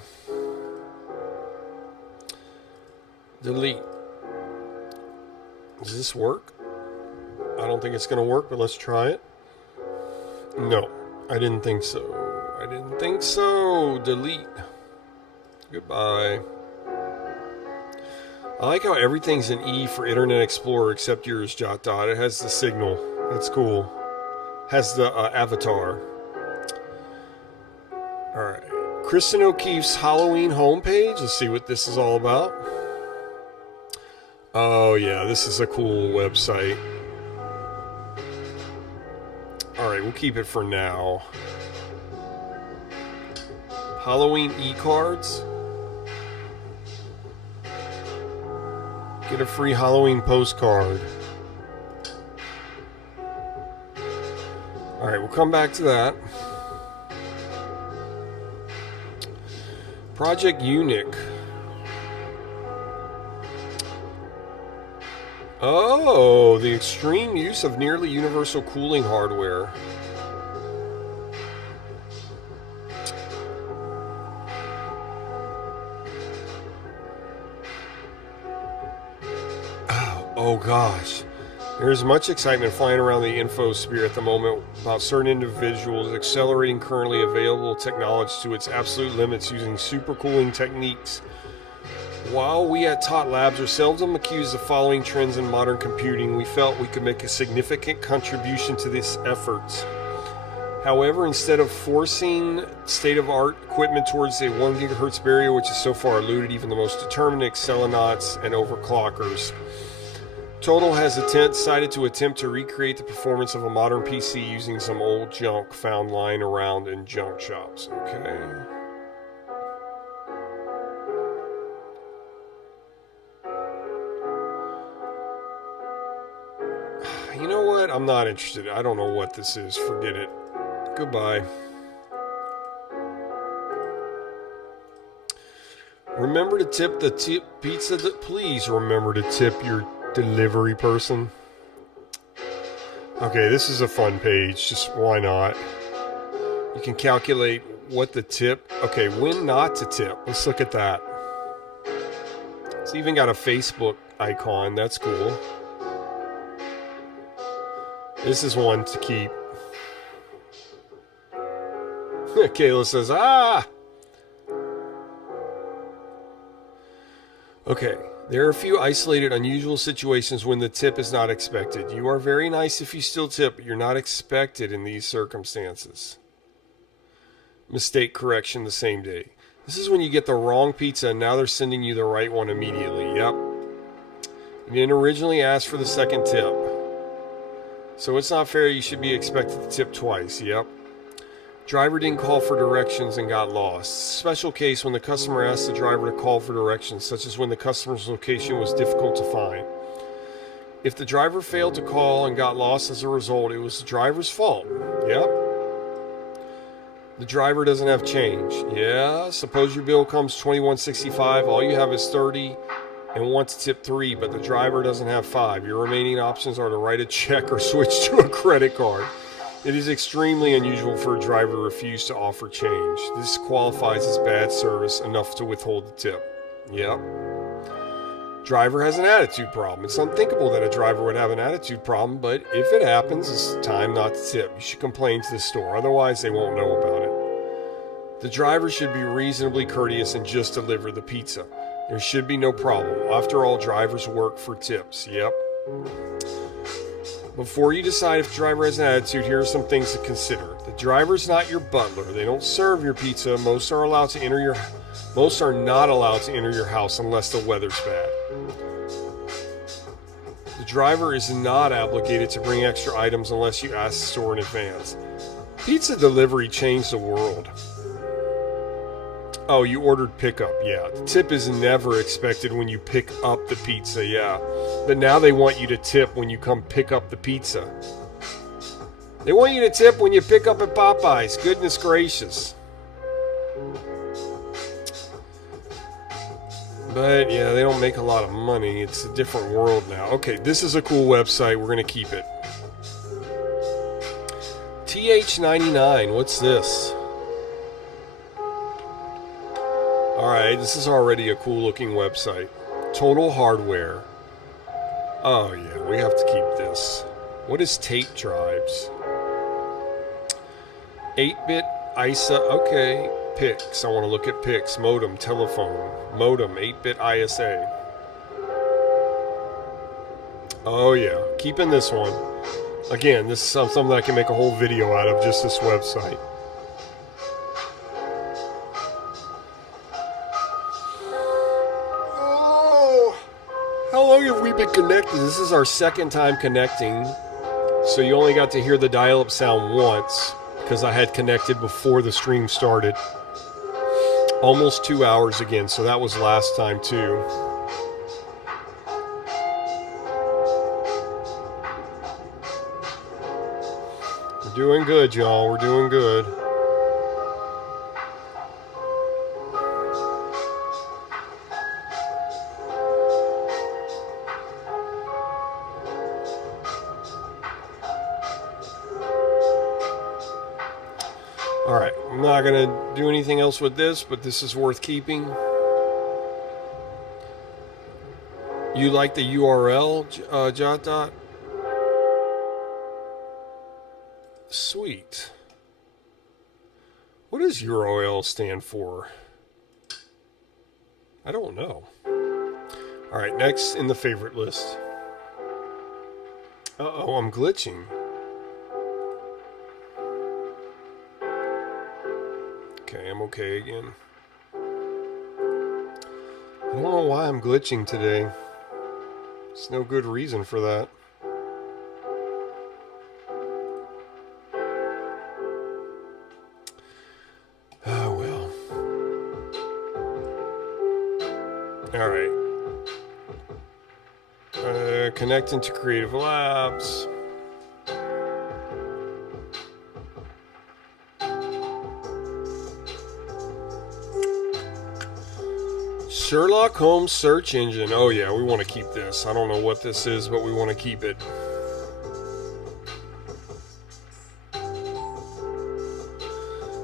Delete. Does this work? I don't think it's going to work, but let's try it. No, I didn't think so. I didn't think so. Delete. Goodbye. I like how everything's an E for Internet Explorer except yours, JotDot. It has the signal. That's cool. Has the avatar. Alright. Kristen O'Keefe's Halloween homepage. Let's see what this is all about. Oh yeah, this is a cool website. Alright, we'll keep it for now. Halloween e-cards. Get a free Halloween postcard. Alright, we'll come back to that. Project Unic. Oh, the extreme use of nearly universal cooling hardware. Oh gosh. There's much excitement flying around the infosphere at the moment about certain individuals accelerating currently available technology to its absolute limits using supercooling techniques. While we at Tot Labs are seldom accused of following trends in modern computing, we felt we could make a significant contribution to this effort. However, instead of forcing state-of-art equipment towards a 1 gigahertz barrier, which has so far eluded even the most determined Excelonauts and overclockers, Total has decided to attempt to recreate the performance of a modern PC using some old junk found lying around in junk shops. Okay. You know what? I'm not interested. I don't know what this is. Forget it. Goodbye. Remember to tip the pizza. Please remember to tip your delivery person. Okay, this is a fun page. Just why not? You can calculate what the tip. Okay, when not to tip. Let's look at that. It's even got a Facebook icon. That's cool. This is one to keep. Kayla says, ah! Okay, there are a few isolated, unusual situations when the tip is not expected. You are very nice if you still tip, but you're not expected in these circumstances. Mistake correction the same day. This is when you get the wrong pizza and now they're sending you the right one immediately. Yep. You didn't originally ask for the second tip. So it's not fair, you should be expected to tip twice. Yep. Driver didn't call for directions and got lost. Special case when the customer asked the driver to call for directions, such as when the customer's location was difficult to find. If the driver failed to call and got lost as a result, it was the driver's fault. Yep. The driver doesn't have change. Yeah, suppose your bill comes $21.65, all you have is $30 and want to tip $3, but the driver doesn't have $5. Your remaining options are to write a check or switch to a credit card. It is extremely unusual for a driver to refuse to offer change. This qualifies as bad service enough to withhold the tip. Yep. Driver has an attitude problem. It's unthinkable that a driver would have an attitude problem, but if it happens, it's time not to tip. You should complain to the store, otherwise they won't know about it. The driver should be reasonably courteous and just deliver the pizza. There should be no problem. After all, drivers work for tips. Yep. Before you decide if the driver has an attitude, here are some things to consider. The driver's not your butler. They don't serve your pizza. Most are not allowed to enter your house unless the weather's bad. The driver is not obligated to bring extra items unless you ask the store in advance. Pizza delivery changed the world. Oh, you ordered pickup, yeah. The tip is never expected when you pick up the pizza, yeah. But now they want you to tip when you come pick up the pizza. They want you to tip when you pick up at Popeyes. Goodness gracious. But yeah, they don't make a lot of money. It's a different world now. Okay, this is a cool website. We're going to keep it. TH99, what's this? Alright, this is already a cool looking website. Total Hardware. Oh yeah, we have to keep this. What is tape drives? 8-bit ISA, okay. PICs, I want to look at PICs. Modem, telephone. Modem, 8-bit ISA. Oh yeah, keeping this one. Again, this is something that I can make a whole video out of, just this website. How long have we been connected? This is our second time connecting. So you only got to hear the dial-up sound once because I had connected before the stream started. Almost 2 hours again, so that was last time too. We're doing good, y'all. We're doing good. Alright, I'm not going to do anything else with this, but this is worth keeping. You like the URL, JotDot? Sweet. What does URL stand for? I don't know. Alright, next in the favorite list. Uh-oh, I'm glitching. Okay, I'm okay again. I don't know why I'm glitching today. There's no good reason for that. Oh well. Alright. Connecting to Creative Labs. Sherlock Holmes search engine. Oh yeah, we want to keep this. I don't know what this is, but we want to keep it.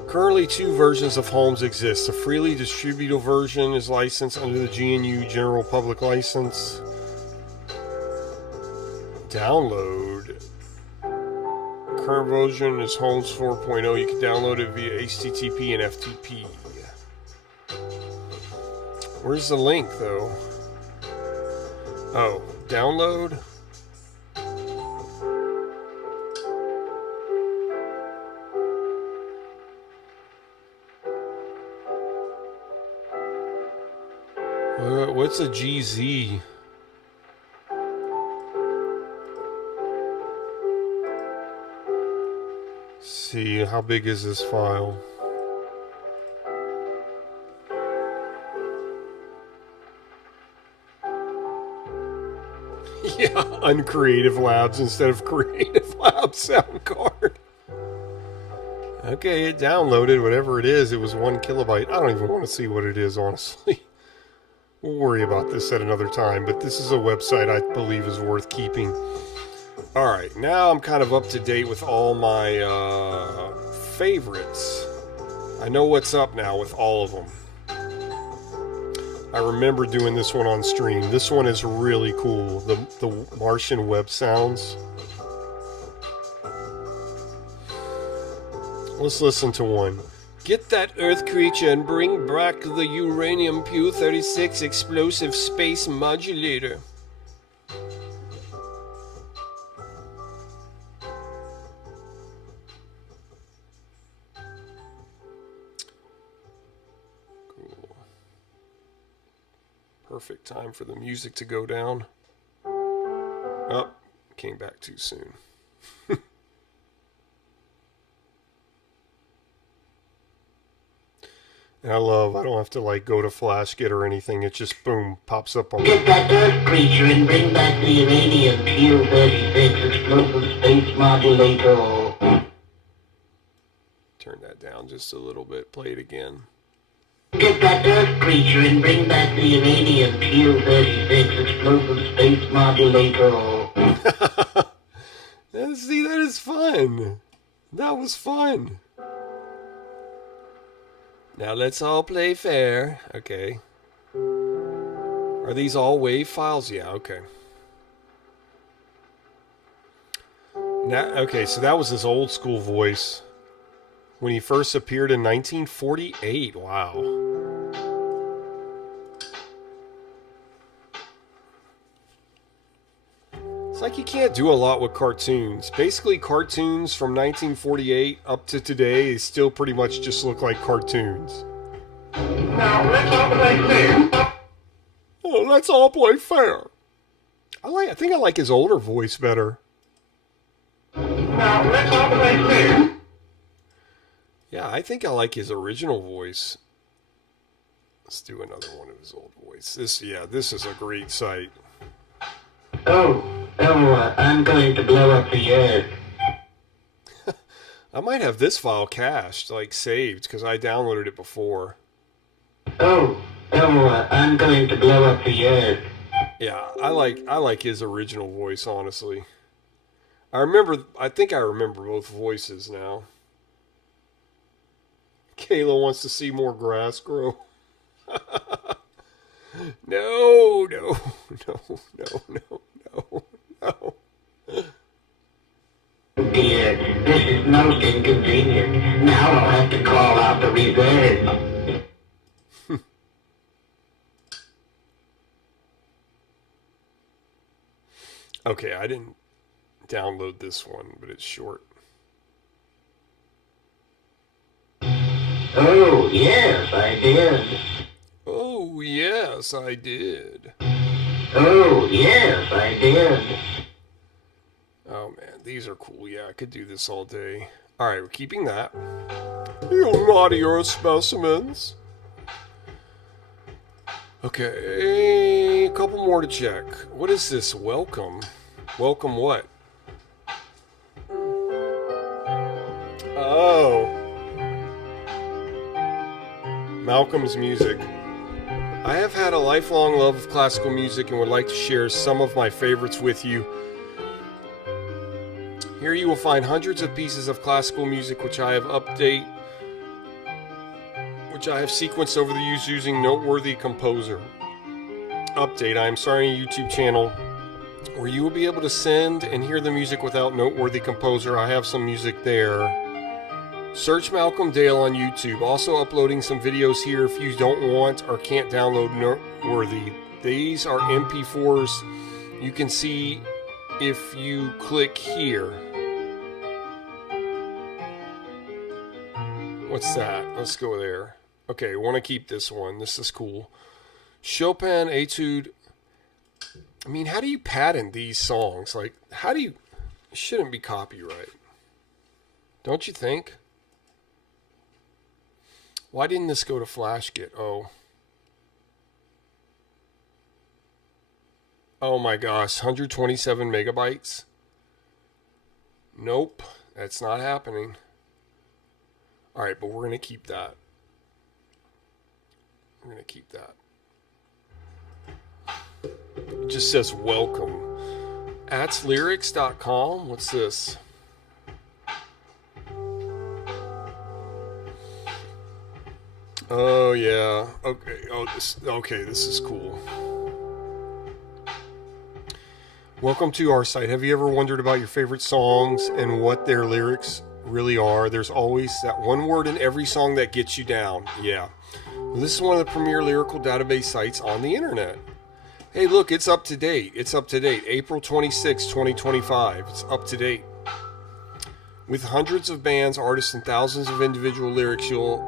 Currently, 2 versions of Holmes exist. A freely distributable version is licensed under the GNU General Public License. Download. Current version is Holmes 4.0. You can download it via HTTP and FTP. Where's the link, though? Oh, download? What's a GZ? See, how big is this file? Yeah, uncreative labs instead of creative lab sound card. Okay, it downloaded whatever it is. It was 1 kilobyte. I don't even want to see what it is, honestly. We'll worry about this at another time, but this is a website I believe is worth keeping. Alright, now I'm kind of up to date with all my favorites. I know what's up now with all of them. I remember doing this one on stream. This one is really cool. The Martian web sounds. Let's listen to one. Get that Earth creature and bring back the uranium Pu-36 explosive space modulator. Perfect time for the music to go down. Oh, came back too soon. And I don't have to like go to FlashGet or anything. It just boom pops up on. Get that Earth creature and bring back the uranium Pu-36 explosive space modulator. Turn that down just a little bit. Play it again. Get that Earth creature and bring back the uranium Pu-36 explosive space modulator. See, that is fun. That was fun. Now let's all play fair. Okay. Are these all WAV files? Yeah, okay. Now, okay, so that was his old school voice when he first appeared in 1948. Wow. It's like you can't do a lot with cartoons. Basically, cartoons from 1948 up to today still pretty much just look like cartoons. Now, let's all play fair. Oh, let's all play fair. I think I like his older voice better. Now, let's all play fair. Yeah, I think I like his original voice. Let's do another one of his old voice. This is a great site. I'm going to blow up the Earth. I might have this file cached, like saved, because I downloaded it before. I'm going to blow up the earth. Yeah, I like his original voice, honestly. I think I remember both voices now. Kayla wants to see more grass grow. No. Dear, this is most inconvenient. Now I'll have to call out the reserve. Okay, I didn't download this one, but it's short. Oh, yes, I did. Oh, yes, I did. Oh, yes, I did. Oh, man, these are cool. Yeah, I could do this all day. All right, we're keeping that. You naughty earth specimens. Okay, a couple more to check. What is this? Welcome. Welcome what? Oh. Malcolm's music. I have had a lifelong love of classical music and would like to share some of my favorites with you. Here you will find hundreds of pieces of classical music which I have sequenced over the years using Noteworthy Composer. Update, I am starting a YouTube channel where you will be able to send and hear the music without Noteworthy Composer. I have some music there. Search Malcolm Dale on YouTube. Also uploading some videos here if you don't want or can't download Noteworthy. These are MP4s. You can see if you click here. What's that? Let's go there. Okay, I want to keep this one. This is cool. Chopin Etude. I mean, how do you patent these songs? Like, how do you... It shouldn't be copyright. Don't you think? Why didn't this go to FlashGit? Oh my gosh, 127 megabytes? Nope, that's not happening. Alright, but we're going to keep that. We're going to keep that. It just says welcome. Atslyrics.com? What's this? Oh yeah. Okay. This is cool. Welcome to our site. Have you ever wondered about your favorite songs and what their lyrics really are? There's always that one word in every song that gets you down. Yeah. Well, this is one of the premier lyrical database sites on the internet. Hey, look, it's up to date. It's up to date. April 26, 2025. It's up to date. With hundreds of bands, artists, and thousands of individual lyrics, you'll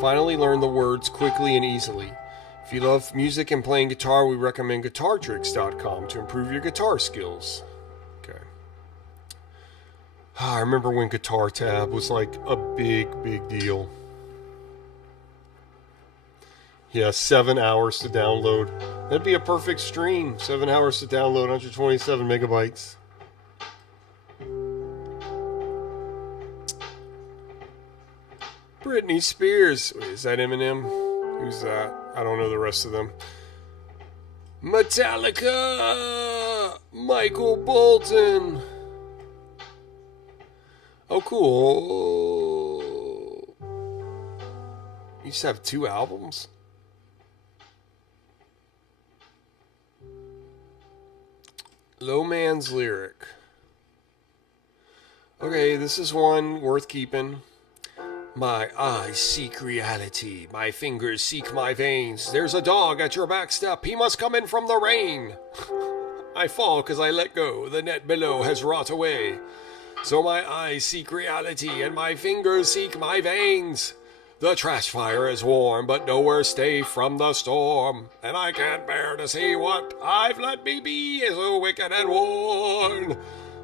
finally learn the words quickly and easily. If you love music and playing guitar, we recommend guitartricks.com to improve your guitar skills. Okay. I remember when Guitar Tab was like a big deal. Yeah, 7 hours to download. That'd be a perfect stream. 7 hours to download, 127 megabytes. Britney Spears. Wait, is that Eminem? Who's that? I don't know the rest of them. Metallica! Michael Bolton! Oh, cool. You just have 2 albums? Low Man's Lyric. Okay, this is one worth keeping. My eyes seek reality. My fingers seek my veins. There's a dog at your back step. He must come in from the rain. I fall because I let go. The net below has rot away. So my eyes seek reality and my fingers seek my veins. The trash fire is warm, but nowhere safe from the storm. And I can't bear to see what I've let me be is so wicked and worn.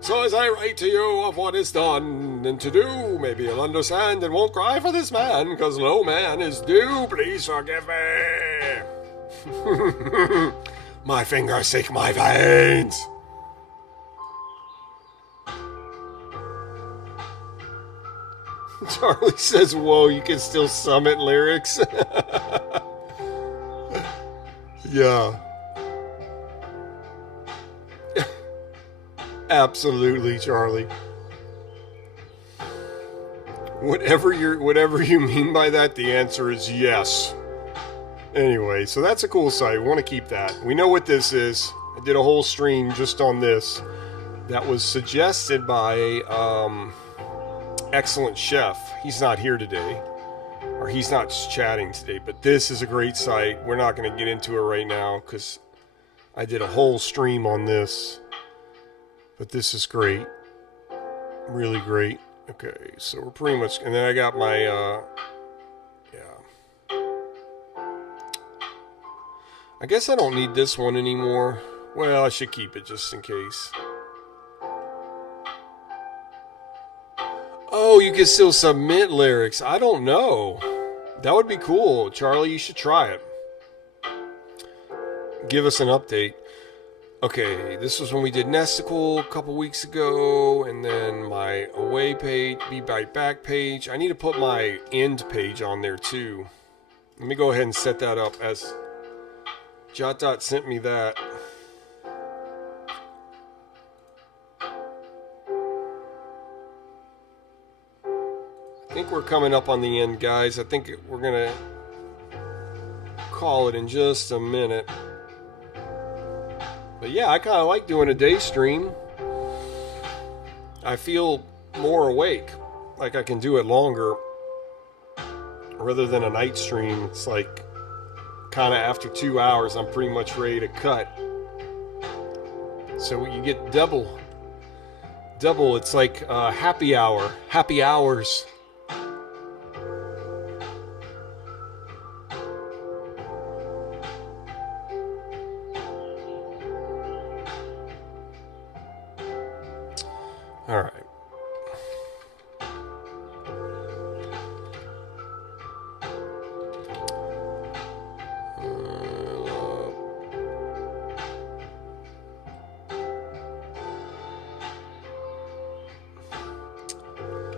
So as I write to you of what is done and to do, maybe you'll understand and won't cry for this man, 'cause no man is due. Please forgive me. My fingers seek my veins. Charlie says, whoa, you can still summit lyrics. Yeah. Absolutely, Charlie. Whatever you mean by that, the answer is yes. Anyway, so that's a cool site. We want to keep that. We know what this is. I did a whole stream just on this. That was suggested by Excellent Chef. He's not here today. Or he's not chatting today. But this is a great site. We're not going to get into it right now because I did a whole stream on this. But this is great. Really great. Okay, so we're pretty much... And then I got my... yeah. I guess I don't need this one anymore. Well, I should keep it just in case. Oh, you can still submit lyrics. I don't know. That would be cool. Charlie, you should try it. Give us an update. Okay, this was when we did Nesticle a couple weeks ago, and then my away page, be right back page. I need to put my end page on there too. Let me go ahead and set that up as JotDot sent me that. I think we're coming up on the end, guys. I think we're gonna call it in just a minute. But yeah, I kind of like doing a day stream. I feel more awake, like I can do it longer rather than a night stream. It's like kind of after 2 hours, I'm pretty much ready to cut. So you get double. It's like happy hour, happy hours. All right.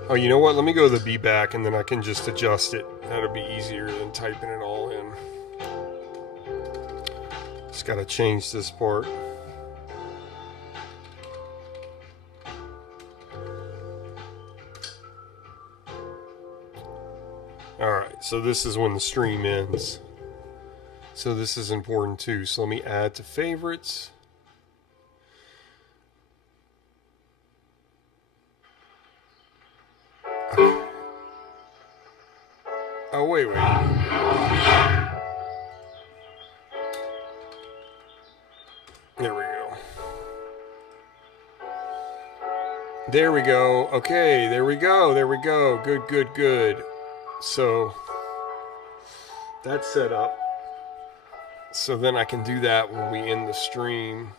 Oh, you know what? Let me go to the be back and then I can just adjust it. That'll be easier than typing it all in. Just gotta change this part. Alright, so this is when the stream ends. So this is important too. So let me add to favorites. Oh, wait. There we go. There we go. Okay, there we go. Good. So that's set up. So then I can do that when we end the stream.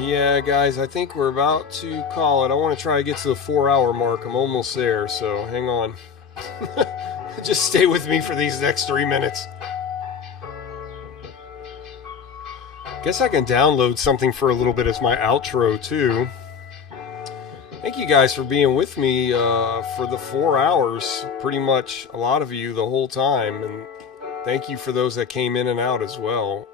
Yeah, guys, I think we're about to call it. I want to try to get to the 4-hour mark. I'm almost there, so hang on. Just stay with me for these next 3 minutes. Guess I can download something for a little bit as my outro, too. Thank you guys for being with me for the 4 hours. Pretty much a lot of you the whole time. And thank you for those that came in and out as well.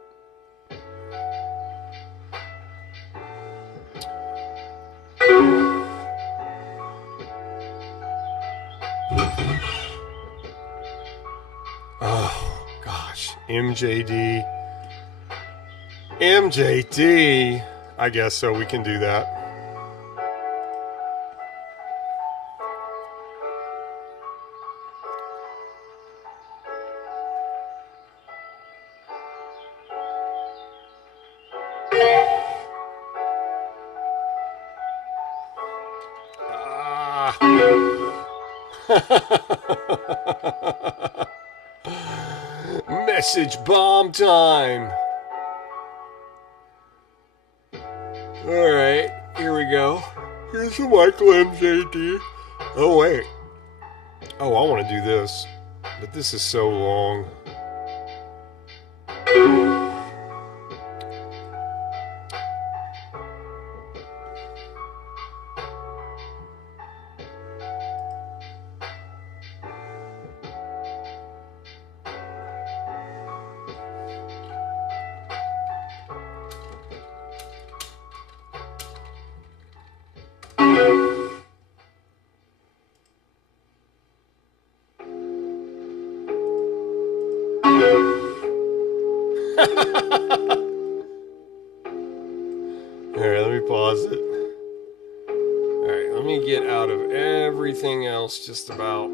Oh, gosh. MJD. I guess so. We can do that. Message bomb time. All right, here we go. Here's the Michael MJD. Oh, wait. Oh, I want to do this. But this is so long. Alright, let me pause it. Alright, let me get out of everything else just about.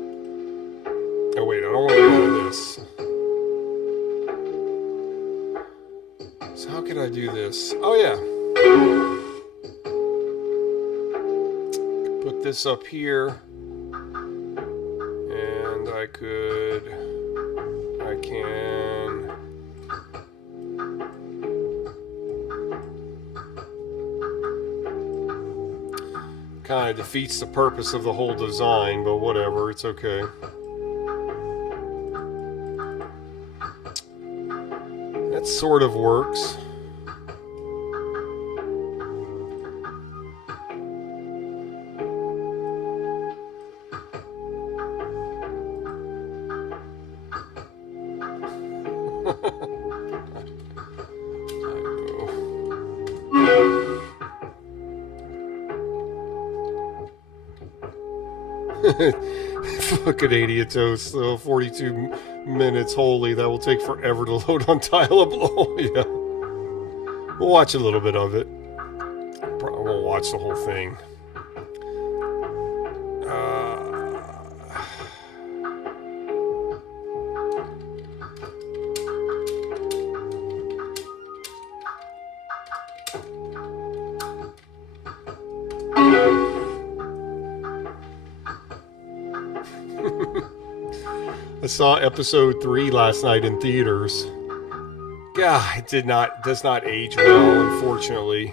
Oh wait, I don't want to get out of this. So how could I do this? Oh yeah. Put this up here. And I can kind of defeats the purpose of the whole design, but whatever, it's okay. That sort of works. Fucking idiot toast, though. 42 minutes, holy, that will take forever to load on dial-up. Oh, yeah. We'll watch a little bit of it. Probably won't watch the whole thing. I saw episode 3 last night in theaters. God, it does not age well, unfortunately.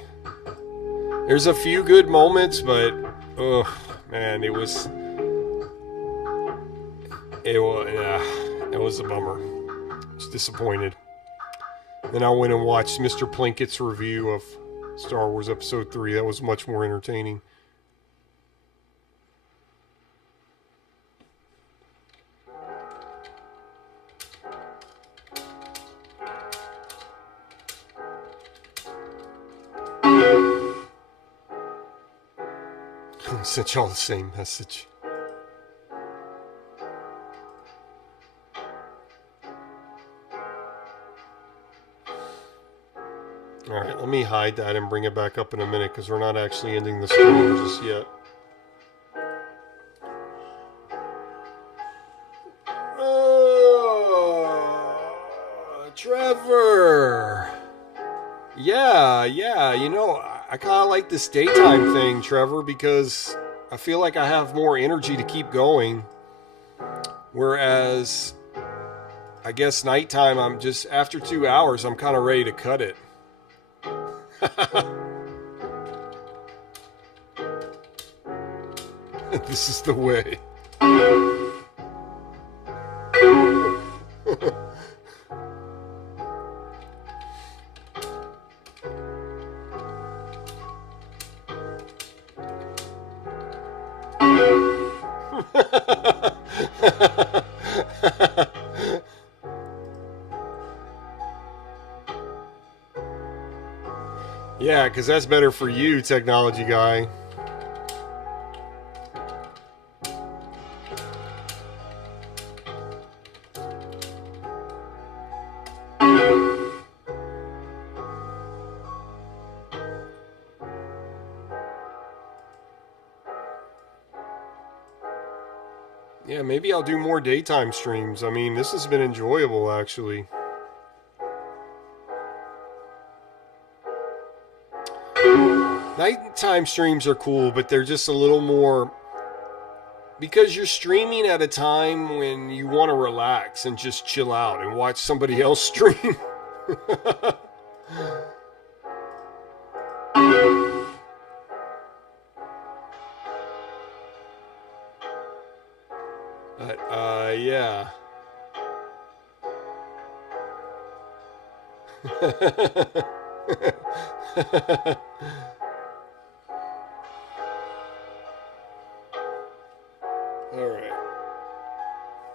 There's a few good moments, but oh man, it was a bummer. I was disappointed. Then I went and watched Mr. Plinkett's review of Star Wars Episode 3. That was much more entertaining. Sent y'all the same message. Alright, let me hide that and bring it back up in a minute because we're not actually ending the stream just yet. Trevor! Yeah, you know, I kind of like this daytime thing, Trevor, because I feel like I have more energy to keep going. Whereas, I guess nighttime, I'm just, after 2 hours, I'm kind of ready to cut it. This is the way. Yeah, because that's better for you, technology guy. Yeah, maybe I'll do more daytime streams. I mean, this has been enjoyable, actually. Nighttime streams are cool, but they're just a little more... Because you're streaming at a time when you want to relax and just chill out and watch somebody else stream. But, yeah. Alright.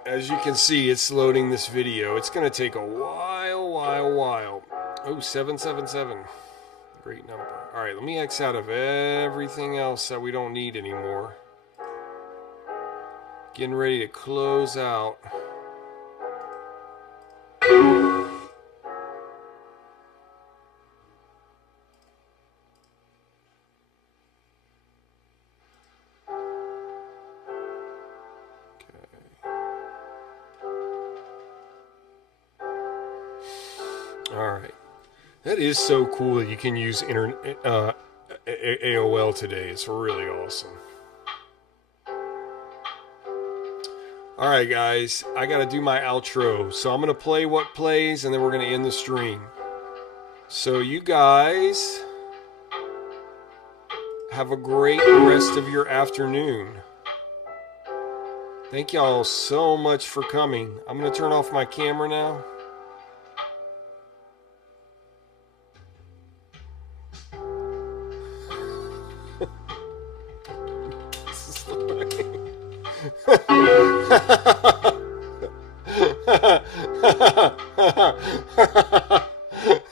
As you can see, it's loading this video. It's going to take a while. Oh, 777. Great number. Alright, let me X out of everything else that we don't need anymore. Getting ready to close out. Alright. That is so cool that you can use AOL today. It's really awesome. Alright guys, I gotta do my outro. So I'm gonna play what plays and then we're gonna end the stream. So you guys have a great rest of your afternoon. Thank y'all so much for coming. I'm gonna turn off my camera now.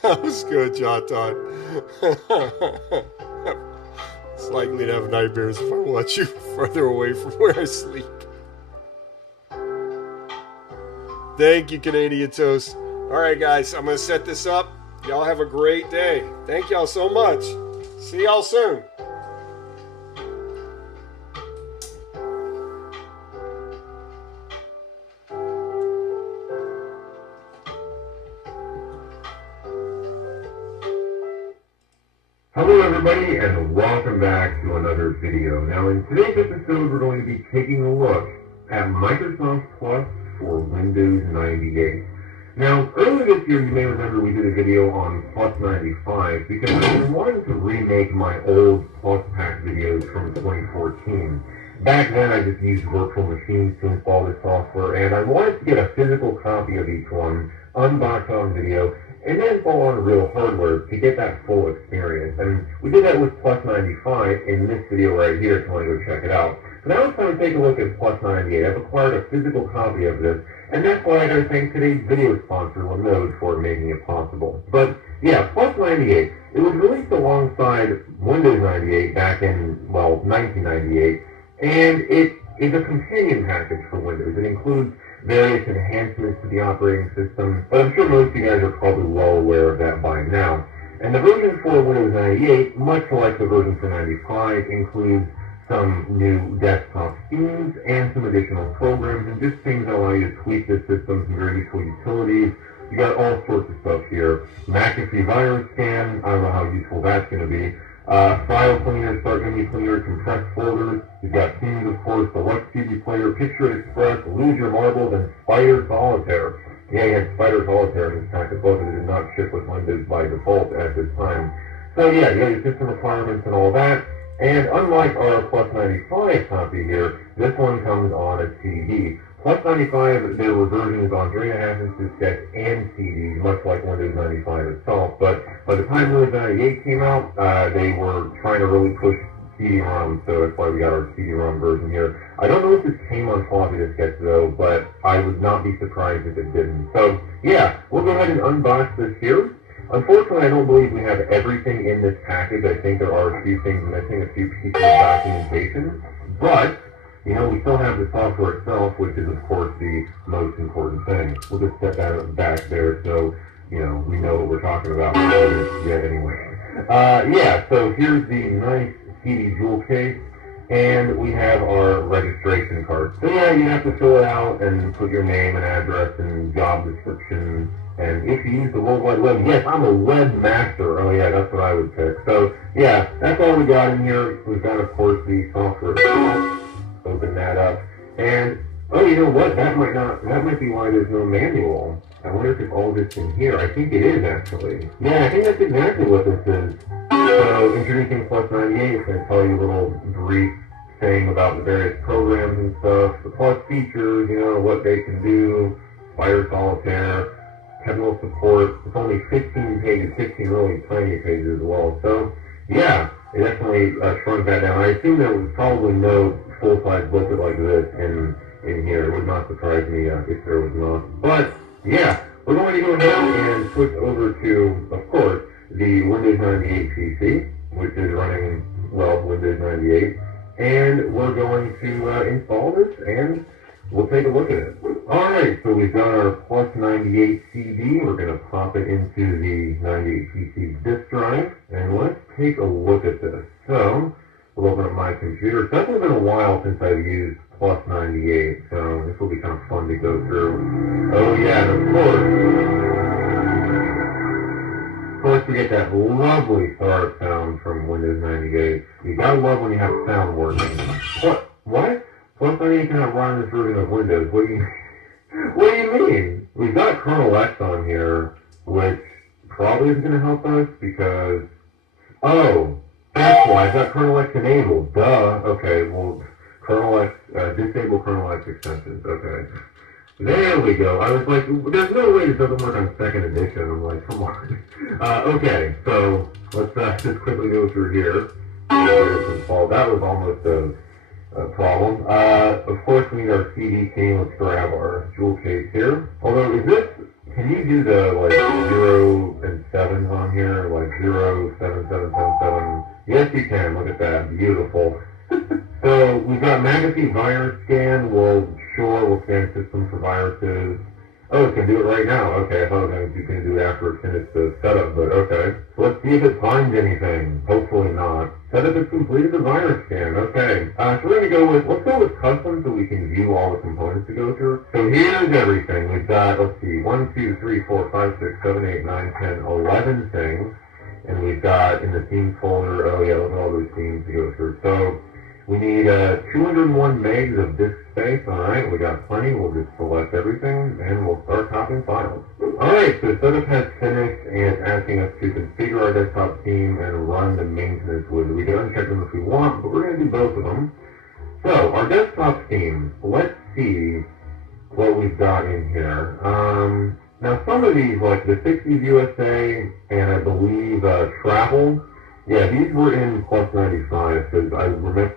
That was good, JotDot. It's likely to have nightmares if I watch you further away from where I sleep. Thank you, Canadian Toast. Alright guys, I'm going to set this up. Y'all have a great day. Thank y'all so much. See y'all soon. Hello everybody and welcome back to another video. Now in today's episode we're going to be taking a look at Microsoft Plus for Windows 98. Now earlier this year you may remember we did a video on Plus 95 because I've been wanting to remake my old Plus Pack videos from 2014. Back then I just used virtual machines to install this software and I wanted to get a physical copy of each one, unbox on video, and then fall on real hardware to get that full experience. And we did that with Plus 95 in this video right here if you want to go check it out. But now it's time to take a look at Plus 98. I've acquired a physical copy of this, and that's why I got to thank today's video sponsor, Linode, for making it possible. But yeah, Plus 98, it was released alongside Windows 98 back in, well, 1998, and it is a companion package for Windows. It includes various enhancements to the operating system, but I'm sure most of you guys are probably well aware of that by now. And the version for Windows 98, much like the version for 95, includes some new desktop themes and some additional programs and just things that allow you to tweak the system, some very useful utilities. You got all sorts of stuff here. McAfee virus scan, I don't know how useful that's going to be. File cleaner, start menu cleaner, compressed folders. You've got themes, of course, select TV player, picture express, lose your marbles, and Spider Solitaire. Yeah, you had Spider Solitaire in this packet, both of it did not ship with Windows by default at this time. So yeah, you got your system requirements and all that. And unlike our Plus 95 copy here, this one comes on a CD. Plus 95, there were versions on 3.5-inch diskettes and CDs, much like Windows 95 itself. But by the time Windows 98 came out, they were trying to really push CD-ROM, so that's why we got our CD-ROM version here. I don't know if this came on floppy diskettes though, but I would not be surprised if it didn't. So yeah, we'll go ahead and unbox this here. Unfortunately, I don't believe we have everything in this package. I think there are a few things missing, a few pieces of documentation, but you know, we still have the software itself, which is, of course, the most important thing. We'll just set that back there so, you know, we know what we're talking about. Yet anyway. Yeah, so here's the nice CD jewel case, and we have our registration card. So yeah, you have to fill it out and put your name and address and job description. And if you use the World Wide Web, yes, I'm a webmaster. Oh yeah, that's what I would pick. So yeah, that's all we got in here. We've got, of course, the software itself. Open that up, and oh, you know what? That might be why there's no manual. I wonder if it's all this in here. I think it is actually. Yeah, I think that's exactly what this is. So introducing Plus 98, it's going to tell you a little brief saying about the various programs and stuff, the plus features, you know, what they can do, Fire Solitaire, technical support. It's only 15 pages, 15 really tiny pages as well. So, yeah, it definitely shrunk that down. I assume there was probably no full-size booklet like this in here. It would not surprise me if there was not. But, yeah, we're going to go ahead and switch over to, of course, the Windows 98 PC, which is running, well, Windows 98. And we're going to install this, and we'll take a look at it. Alright, so we've got our Plus 98 CD. We're going to pop it into the 98 PC disk drive, and let's take a look at this. So, we'll open up my computer. It's definitely been a while since I've used Plus 98, so this will be kind of fun to go through. Oh yeah, and of course we get that lovely start sound from Windows 98. You gotta love when you have sound working. What? Plus 98 cannot run this version of Windows. What do you mean? We've got kernel X on here, which probably is going to help us because, oh, that's why I've got kernel X enabled. Duh. Okay, well, kernel X, disable kernel X extensions. Okay. There we go. I was like, there's no way this doesn't work on second edition. I'm like, come on. Okay, so let's just quickly go through here. That was almost a problem. Of course, we need our CD key. Let's grab our jewel case here. Although, can you do the, like, 0 and 7s on here? Like, 0, 7, 7, 7, 7. Yes, you can. Look at that. Beautiful. So, we've got McAfee virus scan. We'll scan system for viruses. Oh, it can do it right now. Okay, I thought it was going to do it after it finished the setup, but okay. So let's see if it finds anything. Hopefully not. Setup has completed the virus scan. Okay. So we're going to go with, let's go with custom so we can view all the components to go through. So here's everything. We've got, let's see, 1, 2, 3, 4, 5, 6, 7, 8, 9, 10, 11 things. And we've got in the themes folder, oh yeah, look at all those themes to go through. So we need 201 megs of disk space. Alright, we got plenty. We'll just select everything and we'll start copying files. Alright, so setup has finished and it's asking us to configure our desktop theme and run the maintenance wizard. We can uncheck them if we want, but we're going to do both of them. So, our desktop theme, let's see what we've got in here. Now some of these, like the 60s USA and I believe Travel, yeah, these were in Plus 95 because I remember